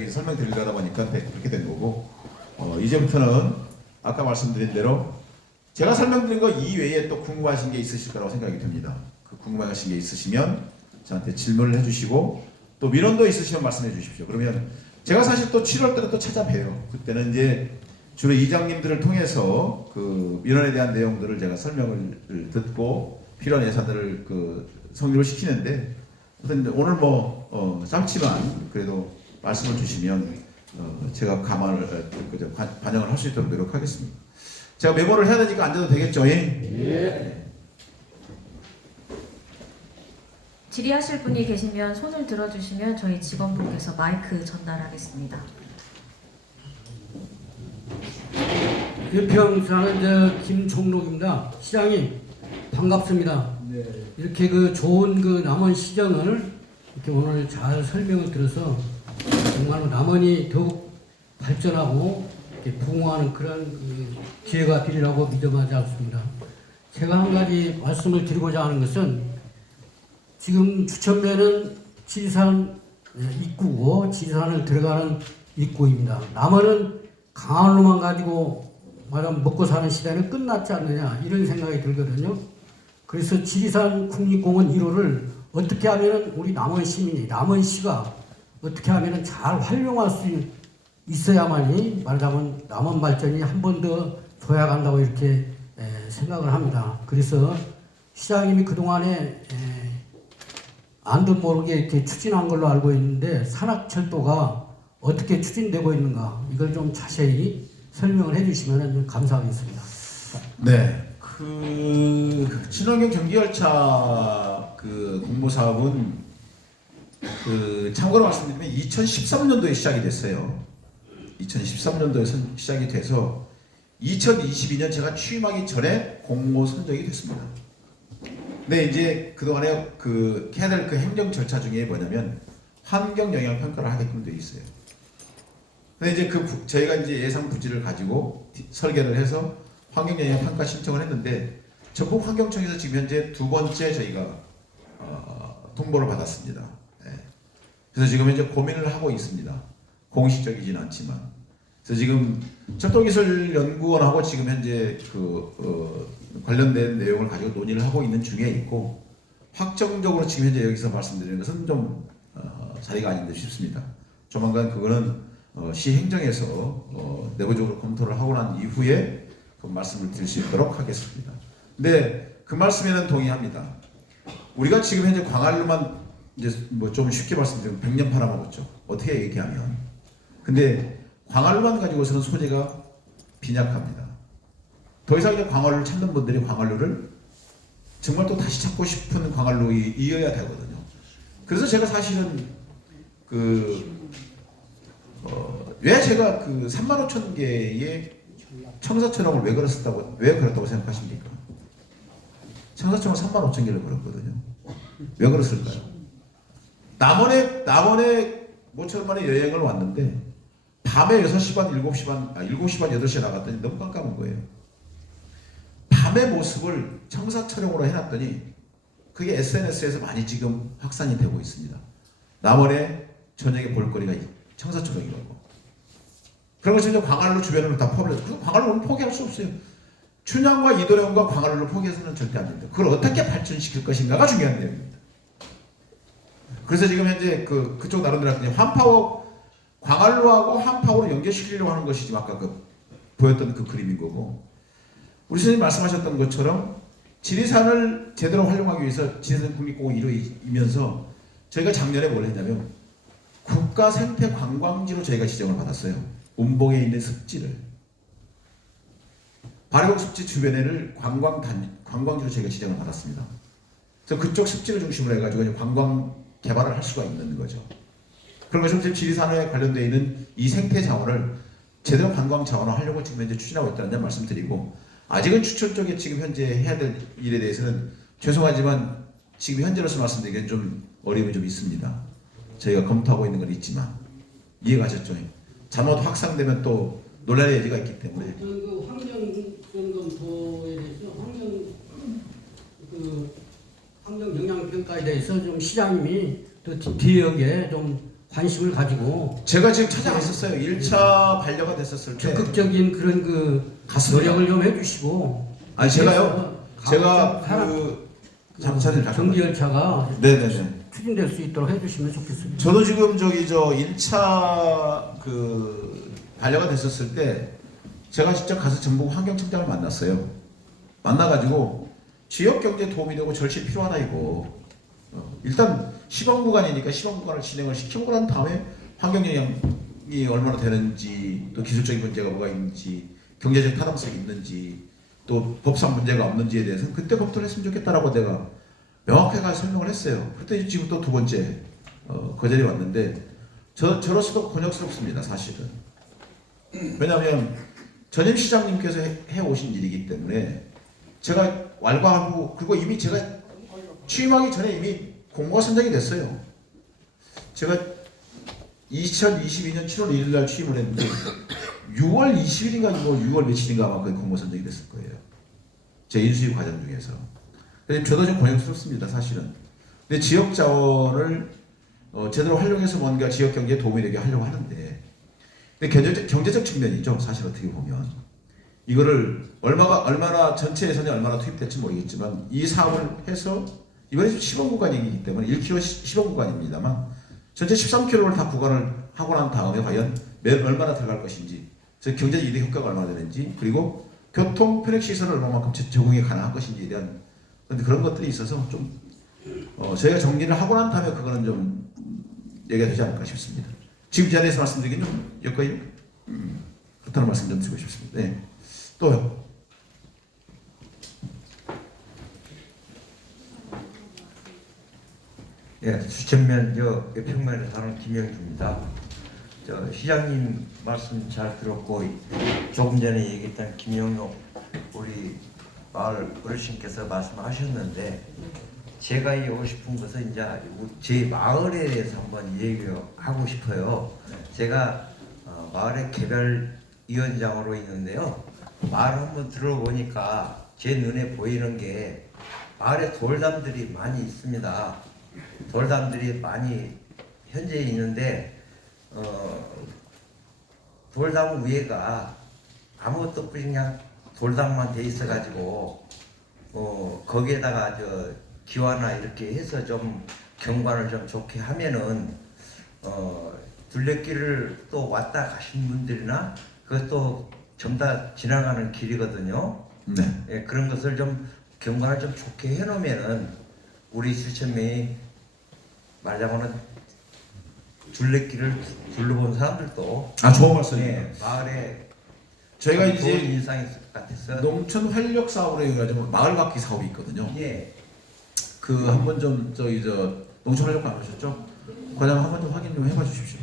설명드리려다 보니까 그렇게 된 거고 이제부터는 아까 말씀드린 대로 제가 설명드린 거 이외에 또 궁금하신 게 있으실 거라고 생각이 듭니다. 그 궁금하신 게 있으시면 저한테 질문을 해주시고 또 민원도 있으시면 말씀해 주십시오. 그러면 제가 사실 또 7월 달에 또 찾아봬요. 그때는 이제 주로 이장님들을 통해서 그 민원에 대한 내용들을 제가 설명을 듣고 필요한 예산들을 성립을 시키는데 오늘 짧지만 그래도 말씀을 주시면 제가 반영을 할 수 있도록 노력하겠습니다. 제가 메모를 해야 되니까 앉아도 되겠죠? 예. 질의하실 분이 계시면 손을 들어주시면 저희 직원분께서 마이크 전달하겠습니다. 유평사는 김종록입니다. 시장님 반갑습니다. 네. 이렇게 좋은 남원 시정을 이렇게 오늘 잘 설명을 들어서 정말 남원이 더욱 발전하고 이렇게 부흥하는 그런 기회가 되리라고 믿어하지 않습니다. 제가 한 가지 말씀을 드리고자 하는 것은 지금 주천면은 지리산 입구고 지리산을 들어가는 입구입니다. 남원은 강화로만 가지고 말하면 먹고 사는 시대는 끝났지 않느냐 이런 생각이 들거든요. 그래서 지리산 국립공원 1호를 어떻게 하면 우리 남원 시민이 남원시가 어떻게 하면 잘 활용할 수 있어야만이 말하자면 남원 발전이 한 번 더 도약한다고 이렇게 생각을 합니다. 그래서 시장님이 그동안에 안도 모르게 이렇게 추진한 걸로 알고 있는데 산악철도가 어떻게 추진되고 있는가 이걸 좀 자세히 설명을 해주시면 감사하겠습니다. 네, 친환경 전기열차 공모 사업은 참고로 말씀드리면 2013년도에 시작이 됐어요. 2013년도에 시작이 돼서 2022년 제가 취임하기 전에 공모 선정이 됐습니다. 근데 이제 그동안에 해야 될 그 행정 절차 중에 뭐냐면 환경 영향 평가를 하게끔 되어 있어요. 근데 이제 저희가 이제 예상 부지를 가지고 설계를 해서 환경 영향 평가 신청을 했는데 전북 환경청에서 지금 현재 2번째 저희가 통보를 받았습니다. 예. 그래서 지금 현재 고민을 하고 있습니다. 공식적이진 않지만. 그래서 지금 철도기술연구원하고 지금 현재 관련된 내용을 가지고 논의를 하고 있는 중에 있고, 확정적으로 지금 현재 여기서 말씀드리는 것은 좀 자리가 아닌 듯 싶습니다. 조만간 그거는 시행정에서 내부적으로 검토를 하고 난 이후에 그 말씀을 드릴 수 있도록 하겠습니다. 근데 그 말씀에는 동의합니다. 우리가 지금 현재 광활루만 이제 뭐 좀 쉽게 말씀드리면 100년 팔아먹었죠. 어떻게 얘기하면. 근데 광활루만 가지고서는 소재가 빈약합니다. 더 이상 이제 광활루를 찾는 분들이 광활루를 정말 또 다시 찾고 싶은 광활루이어야 되거든요. 그래서 제가 사실은 왜 제가 3만 5천 개의 청사천왕을 왜 그랬다고 생각하십니까? 청사천왕 3만 5천 개를 걸었거든요. 왜 그랬을까요? 남원에 모처럼 만에 여행을 왔는데 밤에 6시 반, 7시 반, 8시에 나갔더니 너무 깜깜한 거예요. 밤의 모습을 청사천왕으로 해놨더니 그게 SNS에서 많이 지금 확산이 되고 있습니다. 남원에 저녁에 볼거리가 청사천왕이라고. 그런 것을 이제 광활루 주변으로 다 포함해서, 광활루는 포기할 수 없어요. 춘향과 이도령과 광활루를 포기해서는 절대 안 됩니다. 그걸 어떻게 발전시킬 것인가가 중요한 내용입니다. 그래서 지금 현재 그쪽 나름대로 광활루하고 한파워로 연결시키려고 하는 것이 지금 아까 보였던 그 그림인 거고, 우리 선생님 말씀하셨던 것처럼 지리산을 제대로 활용하기 위해서 지리산 국립공원 1호이면서 저희가 작년에 뭘 했냐면 국가 생태 관광지로 저희가 지정을 받았어요. 운봉에 있는 습지를. 발해곡 습지 주변에를 관광지로 저희가 지정을 받았습니다. 그래서 그쪽 습지를 중심으로 해가지고 관광 개발을 할 수가 있는 거죠. 그런 것처럼 지리산에 관련되어 있는 이 생태 자원을 제대로 관광 자원화 하려고 지금 현재 추진하고 있다는 점 말씀드리고, 아직은 추천 쪽에 지금 현재 해야 될 일에 대해서는 죄송하지만 지금 현재로서 말씀드리기엔 좀 어려움이 좀 있습니다. 저희가 검토하고 있는 건 있지만 이해가셨죠? 잘못 확산되면 또 논란의 여지가 있기 때문에. 저는 그 환경점검도에 대해서 환경 영향 평가에 대해서 좀 시장님이 더 디테일하게 좀 관심을 가지고 제가 지금 찾아갔었어요. 1차 반려가 됐었을 때 적극적인 그런 노력을 좀 해주시고. 아니 제가 전기 열차가 네네네 추진될 수 있도록 해주시면 좋겠습니다. 저도 지금 1차 반려가 됐었을 때 제가 직접 가서 전북 환경청장을 만났어요. 만나가지고 지역 경제에 도움이 되고 절실히 필요하다 이거. 일단 시범 구간이니까 시범 구간을 진행을 시키고 난 다음에 환경 영향이 얼마나 되는지, 또 기술적인 문제가 뭐가 있는지, 경제적 타당성이 있는지, 또 법상 문제가 없는지에 대해서는 그때 검토를 했으면 좋겠다라고 내가 명확하게 설명을 했어요. 그때 지금 또 2번째 그 자리에 왔는데 저로서도 곤욕스럽습니다. 사실은. 왜냐하면 전임 시장님께서 해오신 일이기 때문에 제가 왈가하고, 그리고 이미 제가 취임하기 전에 이미 공모가 선정이 됐어요. 제가 2022년 7월 1일 날 취임을 했는데 6월 20일인가 6월 며칠인가 아마 그 공모 선정이 됐을 거예요. 제 인수위 과정 중에서. 저도 좀 곤욕스럽습니다. 사실은. 근데 지역 자원을 제대로 활용해서 뭔가 지역 경제에 도움이 되게 하려고 하는데, 근데 경제적 측면이죠. 사실 어떻게 보면. 이거를 얼마나 전체 예산이 얼마나 투입될지 모르겠지만 이 사업을 해서 이번에 시범 구간이기 때문에 1km 시범 구간입니다만 전체 13km를 다 구간을 하고 난 다음에 과연 얼마나 들어갈 것인지, 경제 이득 효과가 얼마나 되는지, 그리고 교통 편익 시설을 얼마만큼 적응이 가능한 것인지에 대한 그런 것들이 있어서 좀 저희가 정리를 하고 난 다음에 그거는 좀 얘기가 되지 않을까 싶습니다. 지금 자리에서 말씀드리긴 좀 여기까지 그렇다는 말씀 좀 드리고 싶습니다. 네. 또요. 예, 수천면 평면에 사는 김영주입니다. 시장님 말씀 잘 들었고 조금 전에 얘기했던 김영록 우리 마을 어르신께서 말씀하셨는데 제가 하고 싶은 것은 이제 제 마을에 대해서 한번 얘기하고 싶어요. 제가 마을의 개발위원장으로 있는데요. 마을 한번 들어보니까 제 눈에 보이는 게 마을에 돌담들이 많이 있습니다. 돌담들이 많이 현재 있는데 돌담 위에가 아무것도 없이 그냥 돌담만 돼 있어가지고 거기에다가 기와나 이렇게 해서 좀 경관을 좀 좋게 하면은 둘레길을 또 왔다 가신 분들이나 그것도 전부 다 지나가는 길이거든요. 네. 예, 그런 것을 좀 경관을 좀 좋게 해놓으면은 우리 수천 명이 말하자면은 둘레길을 둘러본 사람들도 좋은 말씀입니다. 예, 마을에 저희가 좋은 이제 인상이 있을 것 같아서 농촌 활력 사업으로 해가지고 마을 바퀴 사업이 있거든요. 예. 그 한번 좀 농촌 활력 안 하셨죠? 과장 한번 좀 확인 좀 해봐 주십시오.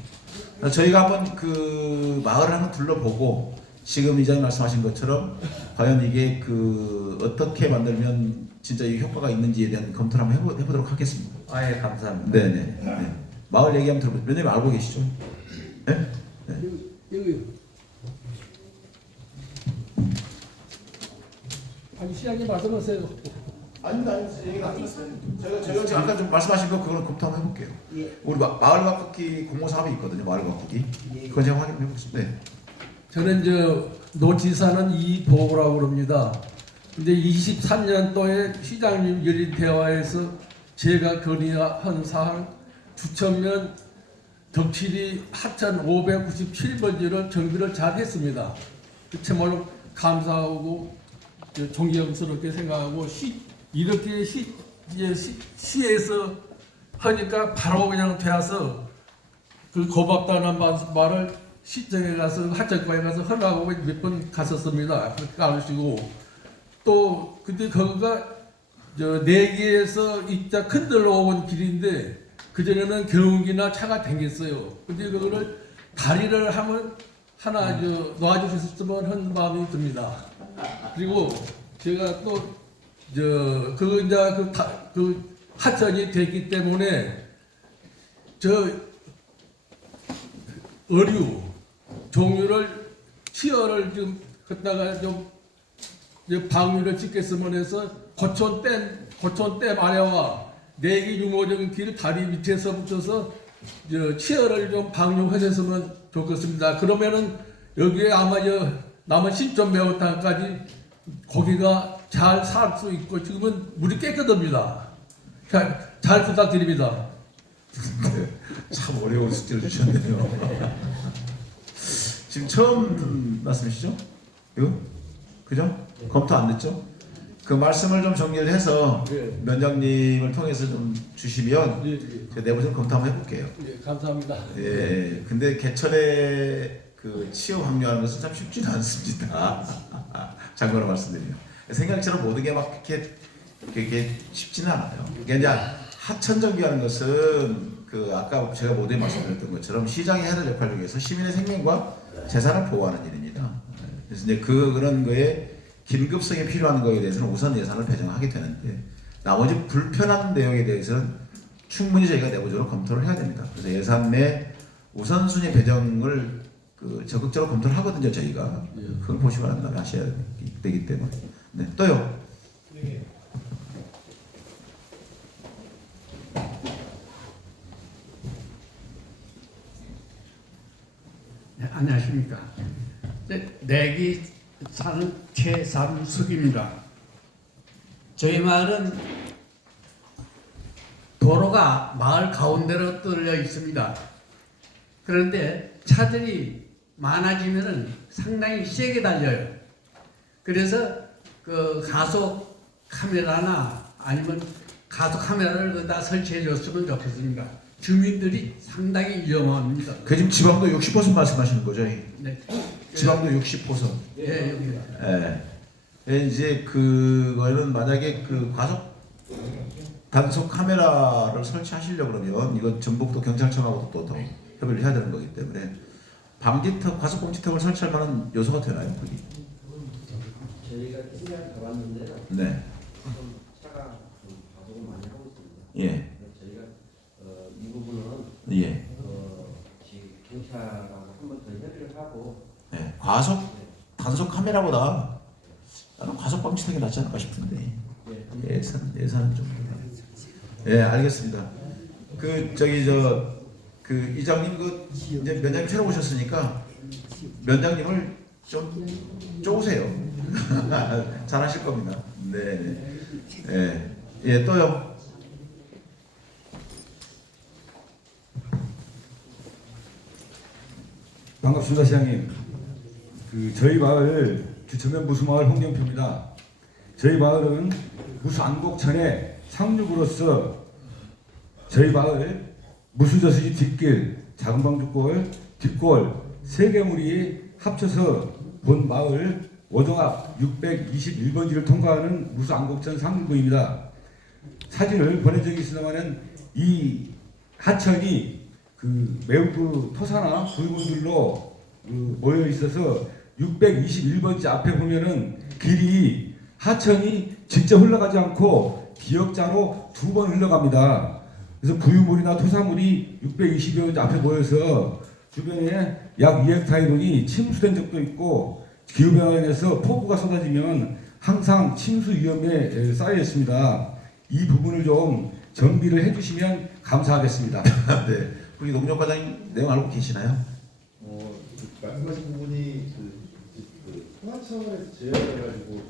저희가 한번 그 마을을 한번 둘러보고 지금 이장님 말씀하신 것처럼 과연 이게 어떻게 만들면 진짜 이 효과가 있는지에 대한 검토를 한번 해보도록 하겠습니다. 아예 감사합니다. 네네. 네. 마을 얘기 한번 들어보세요. 면접 알고 계시죠? 네? 네. 여기 아니 시장님 말씀하세요. 아닙니다. 얘기가 안 됐어요. 제가 지금 아까 좀 말씀하신 거 그거는 검토 한번 해볼게요. 우리 마을 바꾸기 공모 사업이 있거든요. 마을 바꾸기. 그건 제가 확인해 보겠습니다. 네. 저는 노지사는 이보고라고 그럽니다. 근데 23년도에 시장님 열린 대화에서 제가 건의한 사항 주천면 덕칠이 하천 597번지를 정비를 잘 했습니다. 정말로 감사하고 존경스럽게 생각하고 이렇게 시에서 하니까 바로 그냥 되어서 그 고맙다는 말을 시청에 가서 하천과에 가서 하라고 몇 번 갔었습니다. 그렇게 가르치고 또 근데 거기가 4개에서 입자 큰 들로 온 길인데 그전에는 경운기나 차가 댕겼어요. 근데 그거를 다리를 하면 하나 놔주셨으면 하는 마음이 듭니다. 그리고 제가 또 그거 이제 그 하천이 됐기 때문에 어류 종류를 치어를 좀 갖다가 좀 방류를 짓겠으면 해서 고촌댐 아래와 4개 유모적인 길 다리 밑에서 붙여서 치어를 좀 방류하셨으면 좋겠습니다. 그러면은 여기에 아마 남은 신촌 매운탕까지 고기가 잘 살 수 있고 지금은 물이 깨끗합니다. 잘 부탁드립니다. 참 어려운 숙제를 주셨네요. 지금 처음 듣는 말씀이시죠? 이거? 그죠? 검토 안 됐죠? 그 말씀을 좀 정리를 해서 면장님을 통해서 좀 주시면 제가 내부적으로 검토 한번 해볼게요. 감사합니다. 예, 근데 개천에 치유 확류하는 것은 참 쉽지는 않습니다. 참고로 말씀드리면 생각처럼 모든 게 막 그렇게 쉽지는 않아요. 그러니까 이제 하천 정비하는 것은 아까 제가 모두에 말씀드렸던 것처럼 시장이 해야 될 역할 중에서 시민의 생명과 재산을 보호하는 일입니다. 그래서 이제 그런 거에 긴급성이 필요한 거에 대해서는 우선 예산을 배정하게 되는데 나머지 불편한 내용에 대해서는 충분히 저희가 내부적으로 검토를 해야 됩니다. 그래서 예산 내 우선순위 배정을 적극적으로 검토를 하거든요. 저희가 그걸 보시고 난 다음에 하셔야 되기 때문에. 네, 또요. 네, 안녕하십니까. 내기 사는 최삼숙입니다. 저희 마을은 도로가 마을 가운데로 뚫려 있습니다. 그런데 차들이 많아지면은 상당히 세게 달려요. 그래서 가속 카메라나 아니면 가속 카메라를 거기다 설치해 줬으면 좋겠습니다. 주민들이 상당히 위험합니다. 그 지금 지방도 60% 말씀하시는 거죠? 네. 지방도 60%. 예, 여기. 예. 이제 그거는 만약에 과속 단속 카메라를 설치하시려고 그러면 이건 전북도 경찰청하고도 또 협의를 해야 되는 거기 때문에 방지턱, 과속방지턱을 설치할 만한 요소가 되나요? 거기? 저희가 시간 가봤는데요. 네. 좀 차가 좀 과속을 많이 하고 있습니다. 예. 저희가 이 부분은 예. 경찰하고 한 번 더 협의를 하고. 네. 단속 카메라보다 나는 과속방지턱이 낫지 않을까 싶은데 예산은 좀. 예, 알겠습니다. 이장님 이제 면장님 새로 오셨으니까 면장님을 좀 쪼으세요. 잘하실 겁니다. 네. 예, 또요. 반갑습니다, 시장님. 저희 마을 주천면 무수마을 홍경표입니다. 저희 마을은 무수안곡천의 상륙으로서 저희 마을 무수저수지 뒷길, 작은방주골, 뒷골 3개물이 합쳐서 본 마을 오동합 621번지를 통과하는 무수안곡천 상륙구입니다. 사진을 보낸 적이 있습니다만은 이 하천이 매우 토사나 부유물들로 모여 있어서 621번지 앞에 보면은 길이 하천이 직접 흘러가지 않고 기역자로 2번 흘러갑니다. 그래서 부유물이나 토사물이 620여번지 앞에 모여서 주변에 약 2헥타르 돈이 침수된 적도 있고 기후변화에 인해서 폭우가 쏟아지면 항상 침수 위험에 쌓여 있습니다. 이 부분을 좀 정비를 해주시면 감사하겠습니다. 네. 우리 농정과장님 내용 알고 계시나요? 말씀하신 부분이 통화청원에서 제외해가지고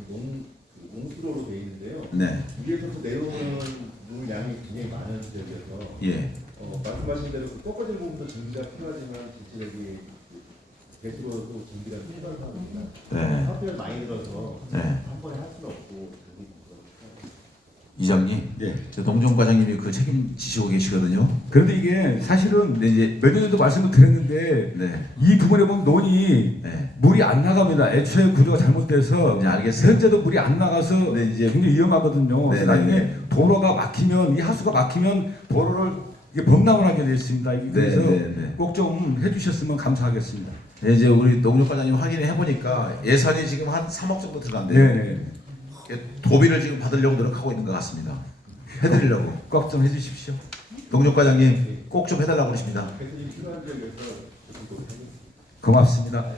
농수로로 되어 있는데요. 네. 위에서 내려오는 물 양이 굉장히 많은 지역이어서 예. 말씀하신 대로 꺾어진 부분도 정비가 필요하지만 진짜 여기 배수로도 정비가 필요합니다. 네. 화폐를 많이 들어서 한 번에 할 수는 없고. 이장님, 저 농정과장님이 책임지시고 계시거든요. 그런데 이게 사실은 이제 몇 년 전도 말씀을 드렸는데 이 부분에 보면 논이 물이 안 나갑니다. 애초에 구조가 잘못돼서 현재도 물이 안 나가서 굉장히 위험하거든요. 그래서 나중에 도로가 막히면 이 하수가 막히면 도로를 이게 범람을 하게 되어 있습니다. 그래서 꼭 좀 해주셨으면 감사하겠습니다. 네, 이제 우리 농정과장님 확인해 보니까 예산이 지금 한 3억 정도 들어간대요. 도비를 지금 받으려고 노력하고 있는 것 같습니다. 해드리려고. 꼭 좀 해주십시오. 농정과장님 꼭 좀 해달라고 그러십니다. 고맙습니다.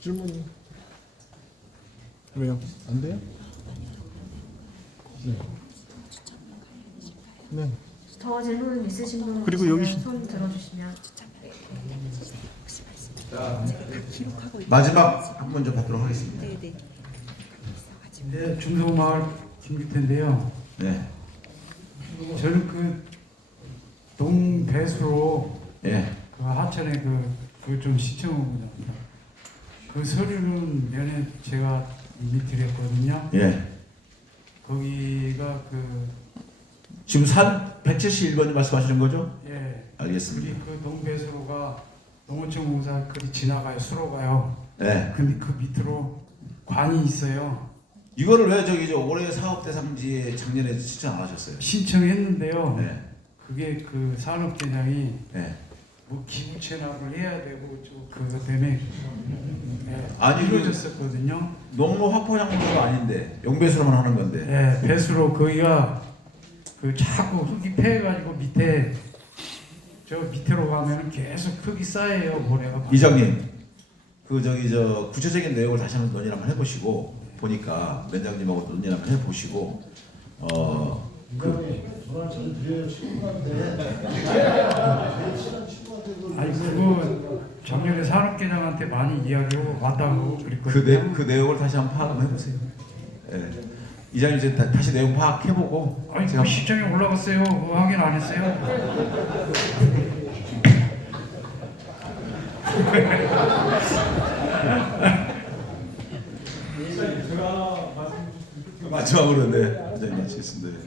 질문이 왜요? 안 돼요? 네. 더 질문 있으신 분 그리고 여기 손 들어주시면. 마지막 한 번 좀 받도록 하겠습니다. 네, 중성마을 김기태인데요. 네. 저는 동배수로 하천에 좀 시청하고자 합니다. 서류는 면에 제가 이미 드렸거든요. 거기가 지금 산 171번이 말씀하시는 거죠? 예. 알겠습니다. 동배수로가 농어촌 공사 그리 지나가요. 수로가요. 근데 그 밑으로 관이 있어요. 이거를 왜 올해 사업 대상지에 작년에 신청 안 하셨어요? 신청했는데요. 그게 산업대장이 기부 체납을 해야 되고 그것 때문에 이루어졌었거든요. 농로 확보 작물가 아닌데 용배수로만 하는 건데. 배수로 거기가 자꾸 흙이 패가지고 밑에 밑으로 가면은 계속 흙이 쌓여요. 모래가. 이장님, 구체적인 내용을 다시 한번 논의를 한번 해보시고 보니까 면장님하고 논의를 한번 해보시고 전화 전 드려요 친구한테. 아니 그거 작년에 산업계장한테 많이 이야기하고 왔다고 그랬거든요. 그 내용을 다시 한번 파악 한번 해보세요. 이장님 이제 다시 내용 파악해보고. 아니 제가 시청에 올라갔어요. 그거 확인 안 했어요. 마지막으로 이장님 마치겠습니다.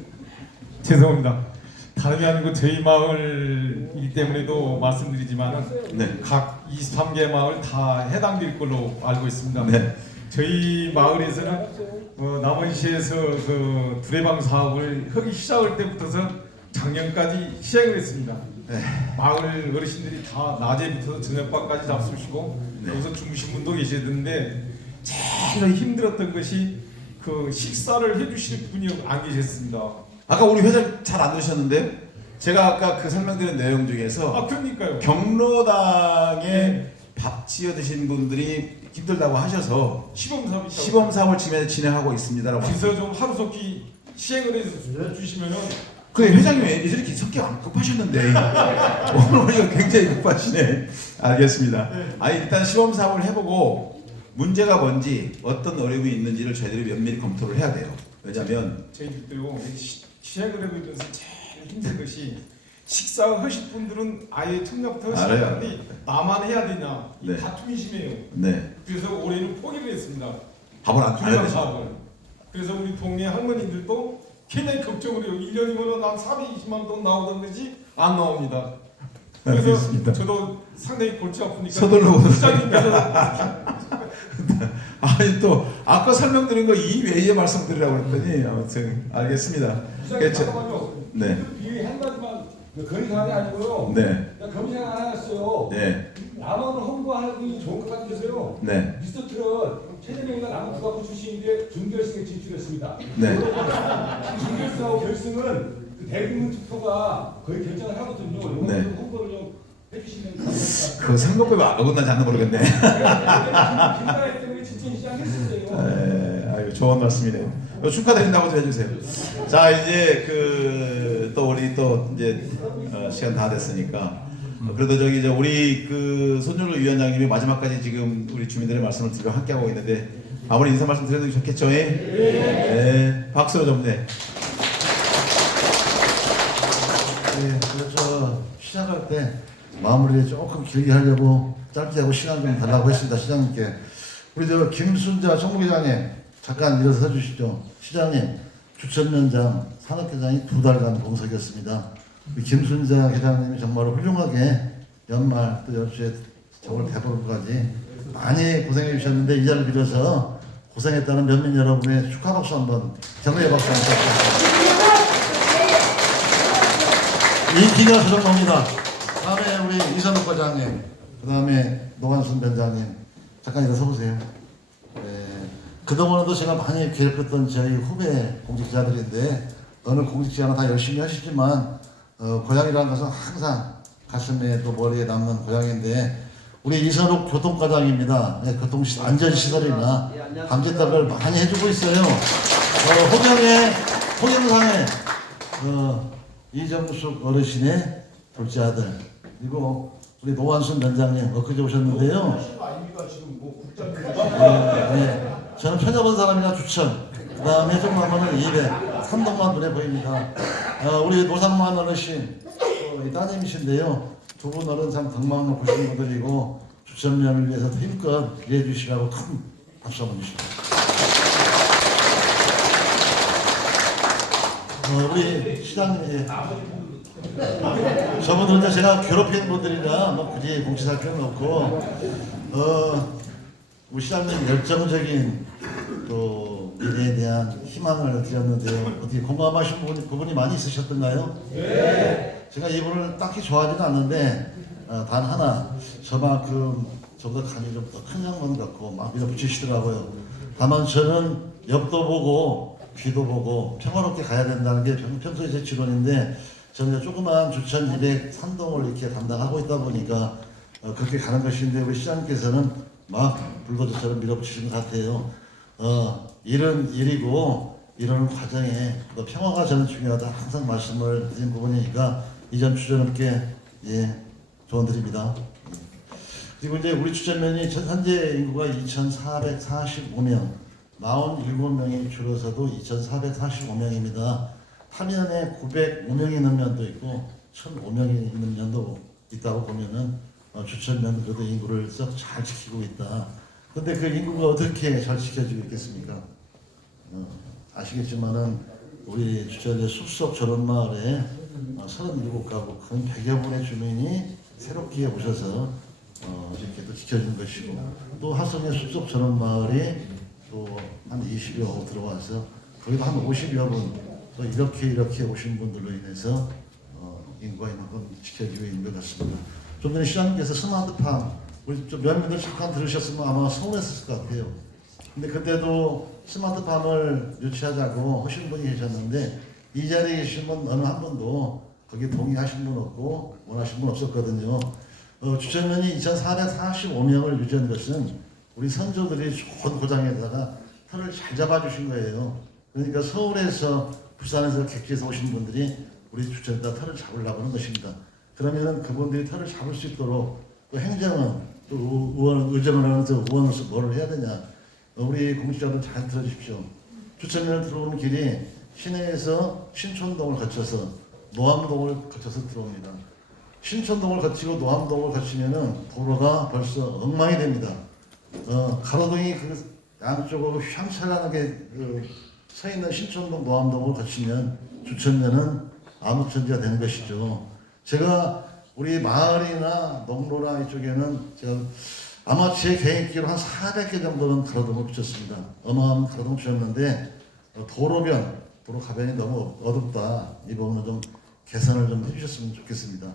죄송합니다. 다름이 아니고 저희 마을이기 때문에도 말씀드리지만 각 23개 마을 다 해당될 걸로 알고 있습니다. 저희 마을에서는 남원시에서 그 두레방 사업을 하기 시작할 때부터서 작년까지 시행을 했습니다. 마을 어르신들이 다 낮에부터 저녁밥까지 잡수시고 여기서 주무신 분도 계시던데 제일 힘들었던 것이 그 식사를 해주실 분이 안 계셨습니다. 아까 우리 회장 잘 안 들으셨는데 제가 아까 그 설명드린 내용 중에서 그러니까요. 경로당에 밥 지어 드신 분들이 힘들다고 하셔서 시범 사업을 지금 진행하고 있습니다라고. 그래서 좀 하루속히 시행을 해서 주시면은. 그래 회장님 예전에 이렇게 성격 안 급하셨는데 오늘 굉장히 급하시네. 알겠습니다. 아니 일단 시범 사업을 해보고 문제가 뭔지 어떤 어려움이 있는지를 저희들이 면밀히 검토를 해야 돼요. 왜냐하면 저희들도요 시행을 하고 있면서 제일 힘든 것이 식사하실 분들은 아예 첫날부터 하시는데 나만 해야 되냐 이 다툼이 심해요. 그래서 올해는 포기를 했습니다. 밥을 안 해야 되죠. 사업을. 그래서 우리 동네 할머니들도 굉장히 걱정을 해요. 1년이면 난 420만 돈 나오던 것이 안 나옵니다. 그래서 알겠습니다. 저도 상당히 골치 아프니까 서둘러 부장님께서 아니 또 아까 설명드린 거 이외에 말씀드리라고 그랬더니 아무튼 알겠습니다. 잠깐만요. 네. 한 가지만 건의 사항이 아니고요. 네. 검색 하나 했어요. 네. 남원을 홍보하는 분이 좋은 것 같으세요. 네. 미스터 트롯 최대명이가 남원 국가부 출신인데 준결승에 진출했습니다. 네. 준결승하고 결승은 그 대국민 투표가 거의 결정을 하거든요. 이거는 네. 좀 홍보를 좀 해주시면 감사합니다. 그 선거법에 어긋나지 않나 모르겠네. 김나라 때문에 진짜 시작했었어요. 아유 좋은 말씀이네요. 축하드린다고 좀 해주세요. 자 이제 그 또 우리 또 이제 시간 다 됐으니까 그래도 저기 이제 우리 그 손준호 위원장님이 마지막까지 지금 우리 주민들의 말씀을 들으려 함께 하고 있는데 아무리 인사 말씀 드려도 좋겠죠? 네. 박수로 좀 네. 네, 그래서 시작할 때 마무리 조금 길게 하려고 짧게 하고 시간 좀 달라고 했습니다. 시장님께. 우리 저 김순자 총무회장님 잠깐 일어서 주시죠. 시장님, 주천면장 산업회장이 2달간 공석이었습니다. 김순자 회장님이 정말 훌륭하게 연말 또 연초에 저걸 대보름까지 많이 고생해 주셨는데 이 자리를 빌어서 고생했다는 면민 여러분의 축하 박수 한번 격려의 박수 한번 부탁드립니다. 인기가 그 정도입니다. 다음에 우리 이선욱 과장님, 그 다음에 노관순 변장님 잠깐 일어서 보세요. 그동안에도 제가 많이 괴롭혔던 저희 후배 공직자들인데 어느 공직자나 다 열심히 하시지만 고향이라는 것은 항상 가슴에 또 머리에 남는 고향인데 우리 이선욱 교통과장입니다. 교통 안전시설이나 방지턱을 많이 해주고 있어요. 호경상에 이정숙 어르신의 둘째 아들 그리고 우리 노환순 원장님 엊그제 오셨는데요. 저는 편협한 사람이라 추천. 그 다음에 해적만원은 200. 삼동만 눈에 보입니다. 우리 노상만 어르신 이 따님이신데요. 두 분 어른 참 덕망 높으신 분들이고 주천면을 위해서 힘껏 일해 주시라고 큰 박수 한번 주시죠. 우리 시장님 저분들은 제가 괴롭히는 분들이라 뭐 굳이 공치할 필요는 없고 우리 시장님 열정적인 또 미래에 대한 희망을 드렸는데요. 어떻게 공감하신 부분이 많이 있으셨던가요? 네. 제가 이분을 딱히 좋아하지는 않는데 단 하나 저만큼 저보다 간이 좀 더 큰 양반 같고 막 밀어붙이시더라고요. 다만 저는 옆도 보고 귀도 보고 평화롭게 가야 된다는 게 평소에 제 지론인데 저는 조그만 주천 203동을 이렇게 담당하고 있다 보니까 그렇게 가는 것인데 우리 시장님께서는 막 불도저처럼 밀어붙이시는 것 같아요. 일은 일이고 이러는 과정에 또 평화가 저는 중요하다 항상 말씀을 드린 부분이니까 이 점 주저넘게 조언드립니다. 그리고 이제 우리 주천면이 현재 인구가 2,445명, 47명이 줄어서도 2,445명입니다. 타면에 905명이 있는 면도 있고 1,005명이 있는 면도 있다고 보면은 주천면 그래도 인구를 썩 잘 지키고 있다. 근데 그 인구가 어떻게 잘 지켜지고 있겠습니까? 아시겠지만은 우리 주천의 숲속 전원마을에 37가구 근 100여 분의 주민이 새롭게 오셔서 이렇게 또 지켜준 것이고 또 하성의 숲속 전원마을이 또 한 20여 호 들어와서 거기도 한 50여 분, 또 이렇게 오신 분들로 인해서 인구가 이만큼 지켜지고 있는 것 같습니다. 좀 전에 시장님께서 스마트팜, 우리 좀 몇몇들 잠깐 들으셨으면 아마 서운했을 것 같아요. 근데 그때도 스마트팜을 유치하자고 하신 분이 계셨는데 이 자리에 계신 분 어느 한 분도 거기에 동의하신 분 없고 원하신 분 없었거든요. 주천면이 2,445명을 유지한 것은 우리 선조들이 좋은 고장에다가 터를 잘 잡아주신 거예요. 그러니까 서울에서 부산에서 객지에서 오신 분들이 우리 주천에다 터를 잡으려고 하는 것입니다. 그러면 그분들이 터를 잡을 수 있도록 또 행정은 또 의정을 하면서 의원으로서 뭘 해야 되냐. 우리 공직자들 잘 들어주십시오. 주천면을 들어오는 길이 시내에서 신촌동을 거쳐서 노암동을 거쳐서 들어옵니다. 신촌동을 거치고 노암동을 거치면은 도로가 벌써 엉망이 됩니다. 가로등이 그 양쪽으로 휘황찬란하게 서 있는 신촌동 노암동을 거치면 주천면은 암흑천지가 되는 것이죠. 제가 우리 마을이나 농로나 이쪽에는 제가 아마 제 계획기로 한 400개 정도는 가로등을 붙였습니다. 어마어마한 가로등을 붙였는데 도로변, 도로 가변이 너무 어둡다. 이 부분은 좀 개선을 좀 해주셨으면 좋겠습니다.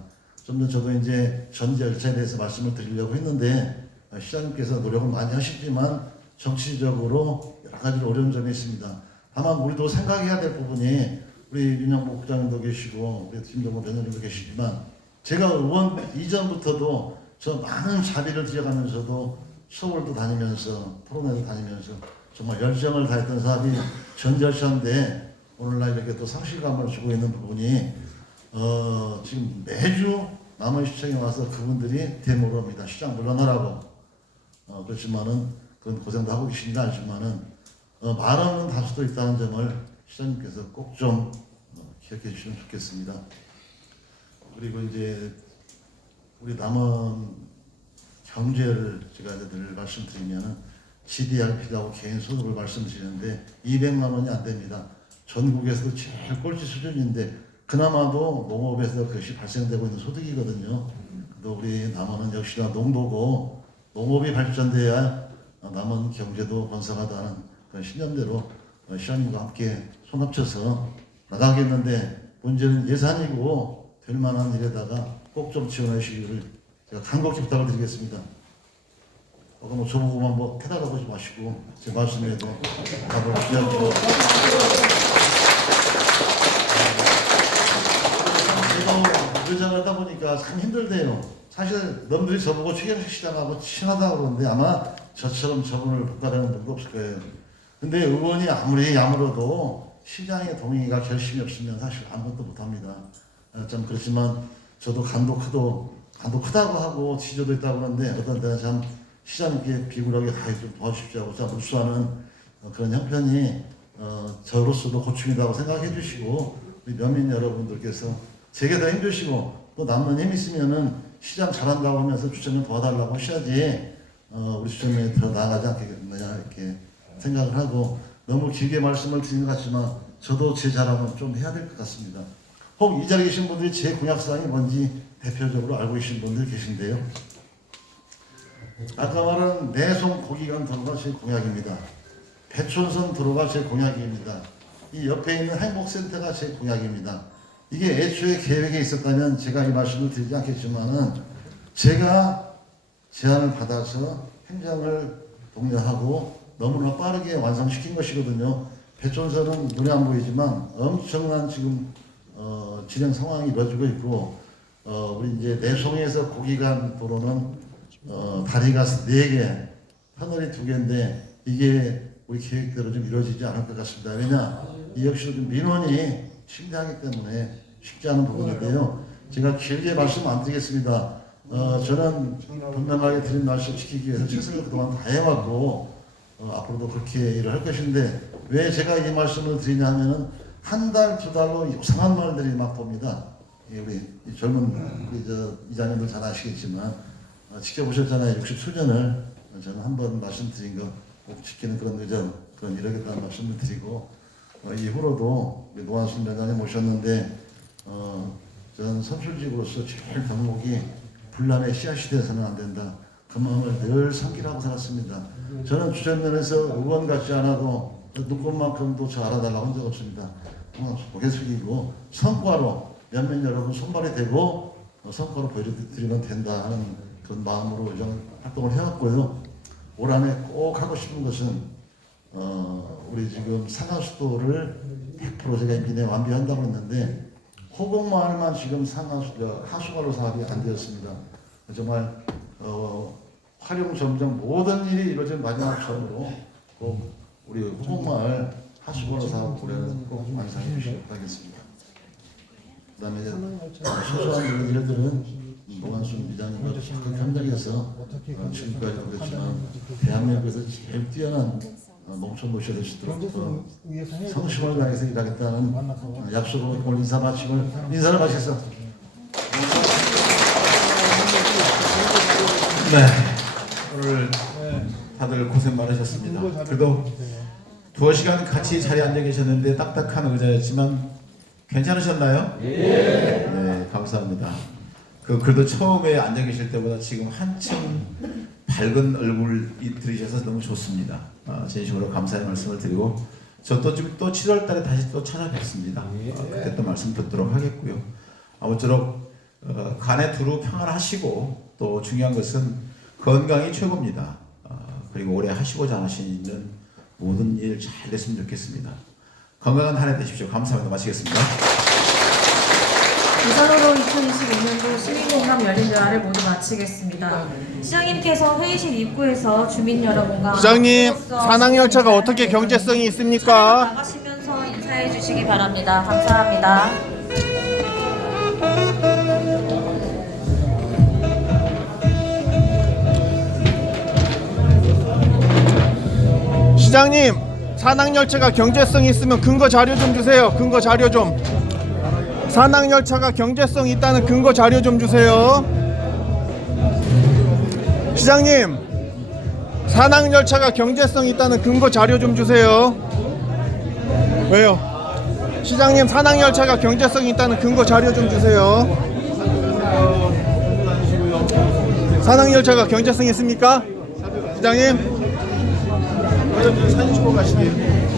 좀 더 저도 이제 전제 열차에 대해서 말씀을 드리려고 했는데 시장님께서 노력을 많이 하시지만 정치적으로 여러 가지 어려운 점이 있습니다. 다만 우리도 생각해야 될 부분이 우리 윤영복 국장님도 계시고 우리 김동호 변호사님도 계시지만 제가 의원 이전부터도 저 많은 자비를 들여가면서도 서울도 다니면서 토론회도 다니면서 정말 열정을 다했던 사람이 전열차인데 오늘날 이렇게 또 상실감을 주고 있는 부분이 지금 매주 남원시청에 와서 그분들이 데모를 합니다. 시장 물러나라고. 그렇지만은 그런 고생도 하고 계신지 알지만은 말 없는 다수도 있다는 점을 시장님께서 꼭 좀 기억해 주시면 좋겠습니다. 그리고 이제 우리 남원 경제를 제가 늘 말씀드리면은 GDRP라고 개인 소득을 말씀드리는데 200만 원이 안 됩니다. 전국에서도 제일 꼴찌 수준인데 그나마도 농업에서 그것이 발생되고 있는 소득이거든요. 또 우리 남원은 역시나 농도고 농업이 발전돼야 남원 경제도 번성하다는 그런 신념대로 시장님과 함께 손 합쳐서 나가겠는데 문제는 예산이고 될 만한 일에다가 꼭 좀 지원해 주시기를 제가 간곡히 부탁을 드리겠습니다. 뭐 저보고만 뭐 해달라고 하지 마시고 제 말씀에도 답을 주시하고 제가 의장을 하다 보니까 참 힘들대요. 사실 남들이 저보고 최경식 시장하고 친하다고 그러는데 아마 저처럼 저분을 복받하는 분도 없을 거예요. 근데 의원이 아무리 야물어도 시장의 동의가 결심이 없으면 사실 아무것도 못합니다. 좀 그렇지만 저도 간도 크다고 하고 지조도 있다고 그러는데 어떤 때는 참 시장님께 비굴하게 좀 도와주십시오 하고 참 물수하는 그런 형편이 저로서도 고충이라고 생각해 주시고 우리 면민 여러분들께서 제게 더 힘주시고 또 남는 힘 있으면은 시장 잘한다고 하면서 주천면 도와달라고 하셔야지 우리 주천면에 들어 나가지 않겠느냐 이렇게 생각을 하고 너무 길게 말씀을 드리는 것 같지만 저도 제 자랑은 좀 해야 될 것 같습니다. 혹 이 자리에 계신 분들이 제 공약사항이 뭔지 대표적으로 알고 계신 분들 계신데요. 아까 말한 내송 고기간 도로가 제 공약입니다. 배촌선 도로가 제 공약입니다. 이 옆에 있는 행복센터가 제 공약입니다. 이게 애초에 계획에 있었다면 제가 이 말씀을 드리지 않겠지만은 제가 제안을 받아서 행정을 독려하고 너무나 빠르게 완성시킨 것이거든요. 배촌선은 눈에 안 보이지만 엄청난 지금 진행 상황이 이루어지고 있고 우리 이제 내송에서 고기간 도로는 다리가 4개, 터널이 2개인데 이게 우리 계획대로 좀 이루어지지 않을 것 같습니다. 왜냐 이 역시도 좀 민원이 심대하기 때문에 쉽지 않은 부분인데요. 제가 길게 말씀 안 드리겠습니다. 저는 분명하게 드린 말씀 지키기 위해서 최선을 그동안 다해왔고 앞으로도 그렇게 일을 할 것인데 왜 제가 이 말씀을 드리냐 하면은 한 달, 2달로 이상한 말들이 막 봅니다. 우리 젊은 이장님들 잘 아시겠지만 지켜보셨잖아요. 67년을 저는 한번 말씀드린 거 꼭 지키는 그런 의정 그런 이러겠다는 말씀을 드리고 이후로도 노한순 위원장님 모셨는데 저는 선출직으로서 제일 덕목이 분란의 씨앗이 돼서는 안 된다. 그 마음을 늘 상기하고 살았습니다. 저는 주전면에서 의원 같지 않아도 눈꽃만큼도 저 알아달라고 한 적 없습니다. 고개 숙이고 성과로 몇몇 여러분 손발이 되고 성과로 보여드리면 된다 하는 그런 마음으로 활동을 해왔고요. 올 한해 꼭 하고 싶은 것은 우리 지금 상하수도를 100% 제가 임기 내에 완비한다고 했는데 호곡마을만 지금 하수관로 사업이 안 되었습니다. 정말 활용 점정 모든 일이 이루어진 마지막 처음으로 꼭 우리 호곡마을 하수관로 사업 올해는 꼭 완성해 주시기 바라겠습니다. 그다음에 소소한 이런 일들은 노한순 비장님과 현장에서 지금까지도 그렇지만 대한민국에서 제일 뛰어난 농촌 모셔야 될 수 있도록 성심을 다해서 일하겠다는 약속을 오늘 인사를 마치겠습니다. 네, 오늘 다들 고생 많으셨습니다. 그래도 2시간 같이 자리에 앉아 계셨는데 딱딱한 의자였지만 괜찮으셨나요? 예. 네, 감사합니다. 그래도 처음에 앉아 계실 때보다 지금 한층 밝은 얼굴이 들으셔서 너무 좋습니다. 진심으로 감사의 말씀을 드리고 저 또 지금 또 7월 달에 다시 또 찾아뵙습니다. 그때 또 말씀 듣도록 하겠고요. 아무쪼록 간에 두루 평안하시고 또 중요한 것은 건강이 최고입니다. 그리고 올해 하시고자 하시는 모든 일 잘 됐으면 좋겠습니다. 건강한 한 해 되십시오. 감사합니다. 마치겠습니다. 이상으로 2025년도 시민공감 열린대화를 모두 마치겠습니다. 시장님께서 회의실 입구에서 주민 여러분과 시장님, 산악열차가 어떻게 경제성이 있습니까? 나가시면서 인사해 주시기 바랍니다. 감사합니다. 시장님, 산악열차가 경제성이 있으면 근거 자료 좀 주세요. 근거 자료 좀. 산악열차가 경제성 있다는 근거 자료 좀 주세요. 시장님, 산악열차가 경제성 있다는 근거 자료 좀 주세요. 왜요? 시장님, 산악열차가 경제성 있다는 근거 자료 좀 주세요. 산악열차가 경제성 있습니까? 시장님?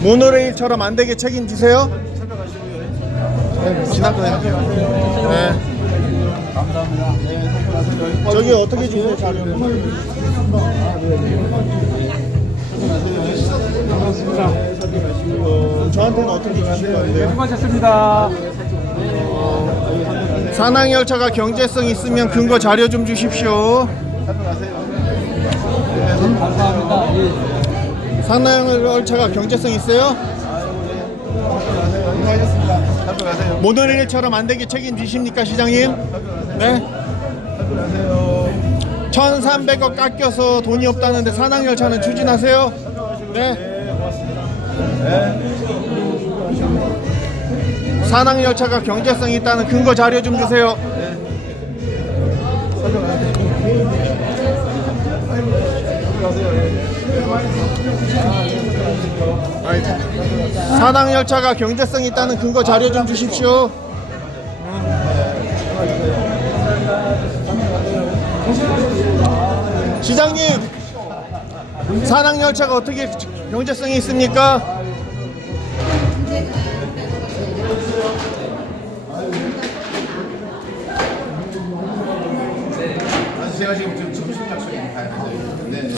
모노레일처럼 안 되게 책임지세요. 지나가요. 네. 감사합니다. 네, 저기 어떻게 주세요, 자료? 반갑습니다. 저한테는 어떻게 주실 건데요? 수고하셨습니다. 산악열차가 경제성 있으면 근거 자료 좀 주십시오. 감사합니다. 산악열차가 경제성 있어요? 모노레일처럼 안 되게 책임지십니까, 시장님? 네? 1,300억 깎여서 돈이 없다는데 산악열차는 추진하세요? 네? 산악열차가 경제성 있다는 근거 자료 좀 주세요. 산악열차가 경제성 있다는 근거 자료 좀 주십시오. 시장님, 산악열차가 어떻게 경제성이 있습니까? 제가 지금 좀 약속이 가야 돼요. 네.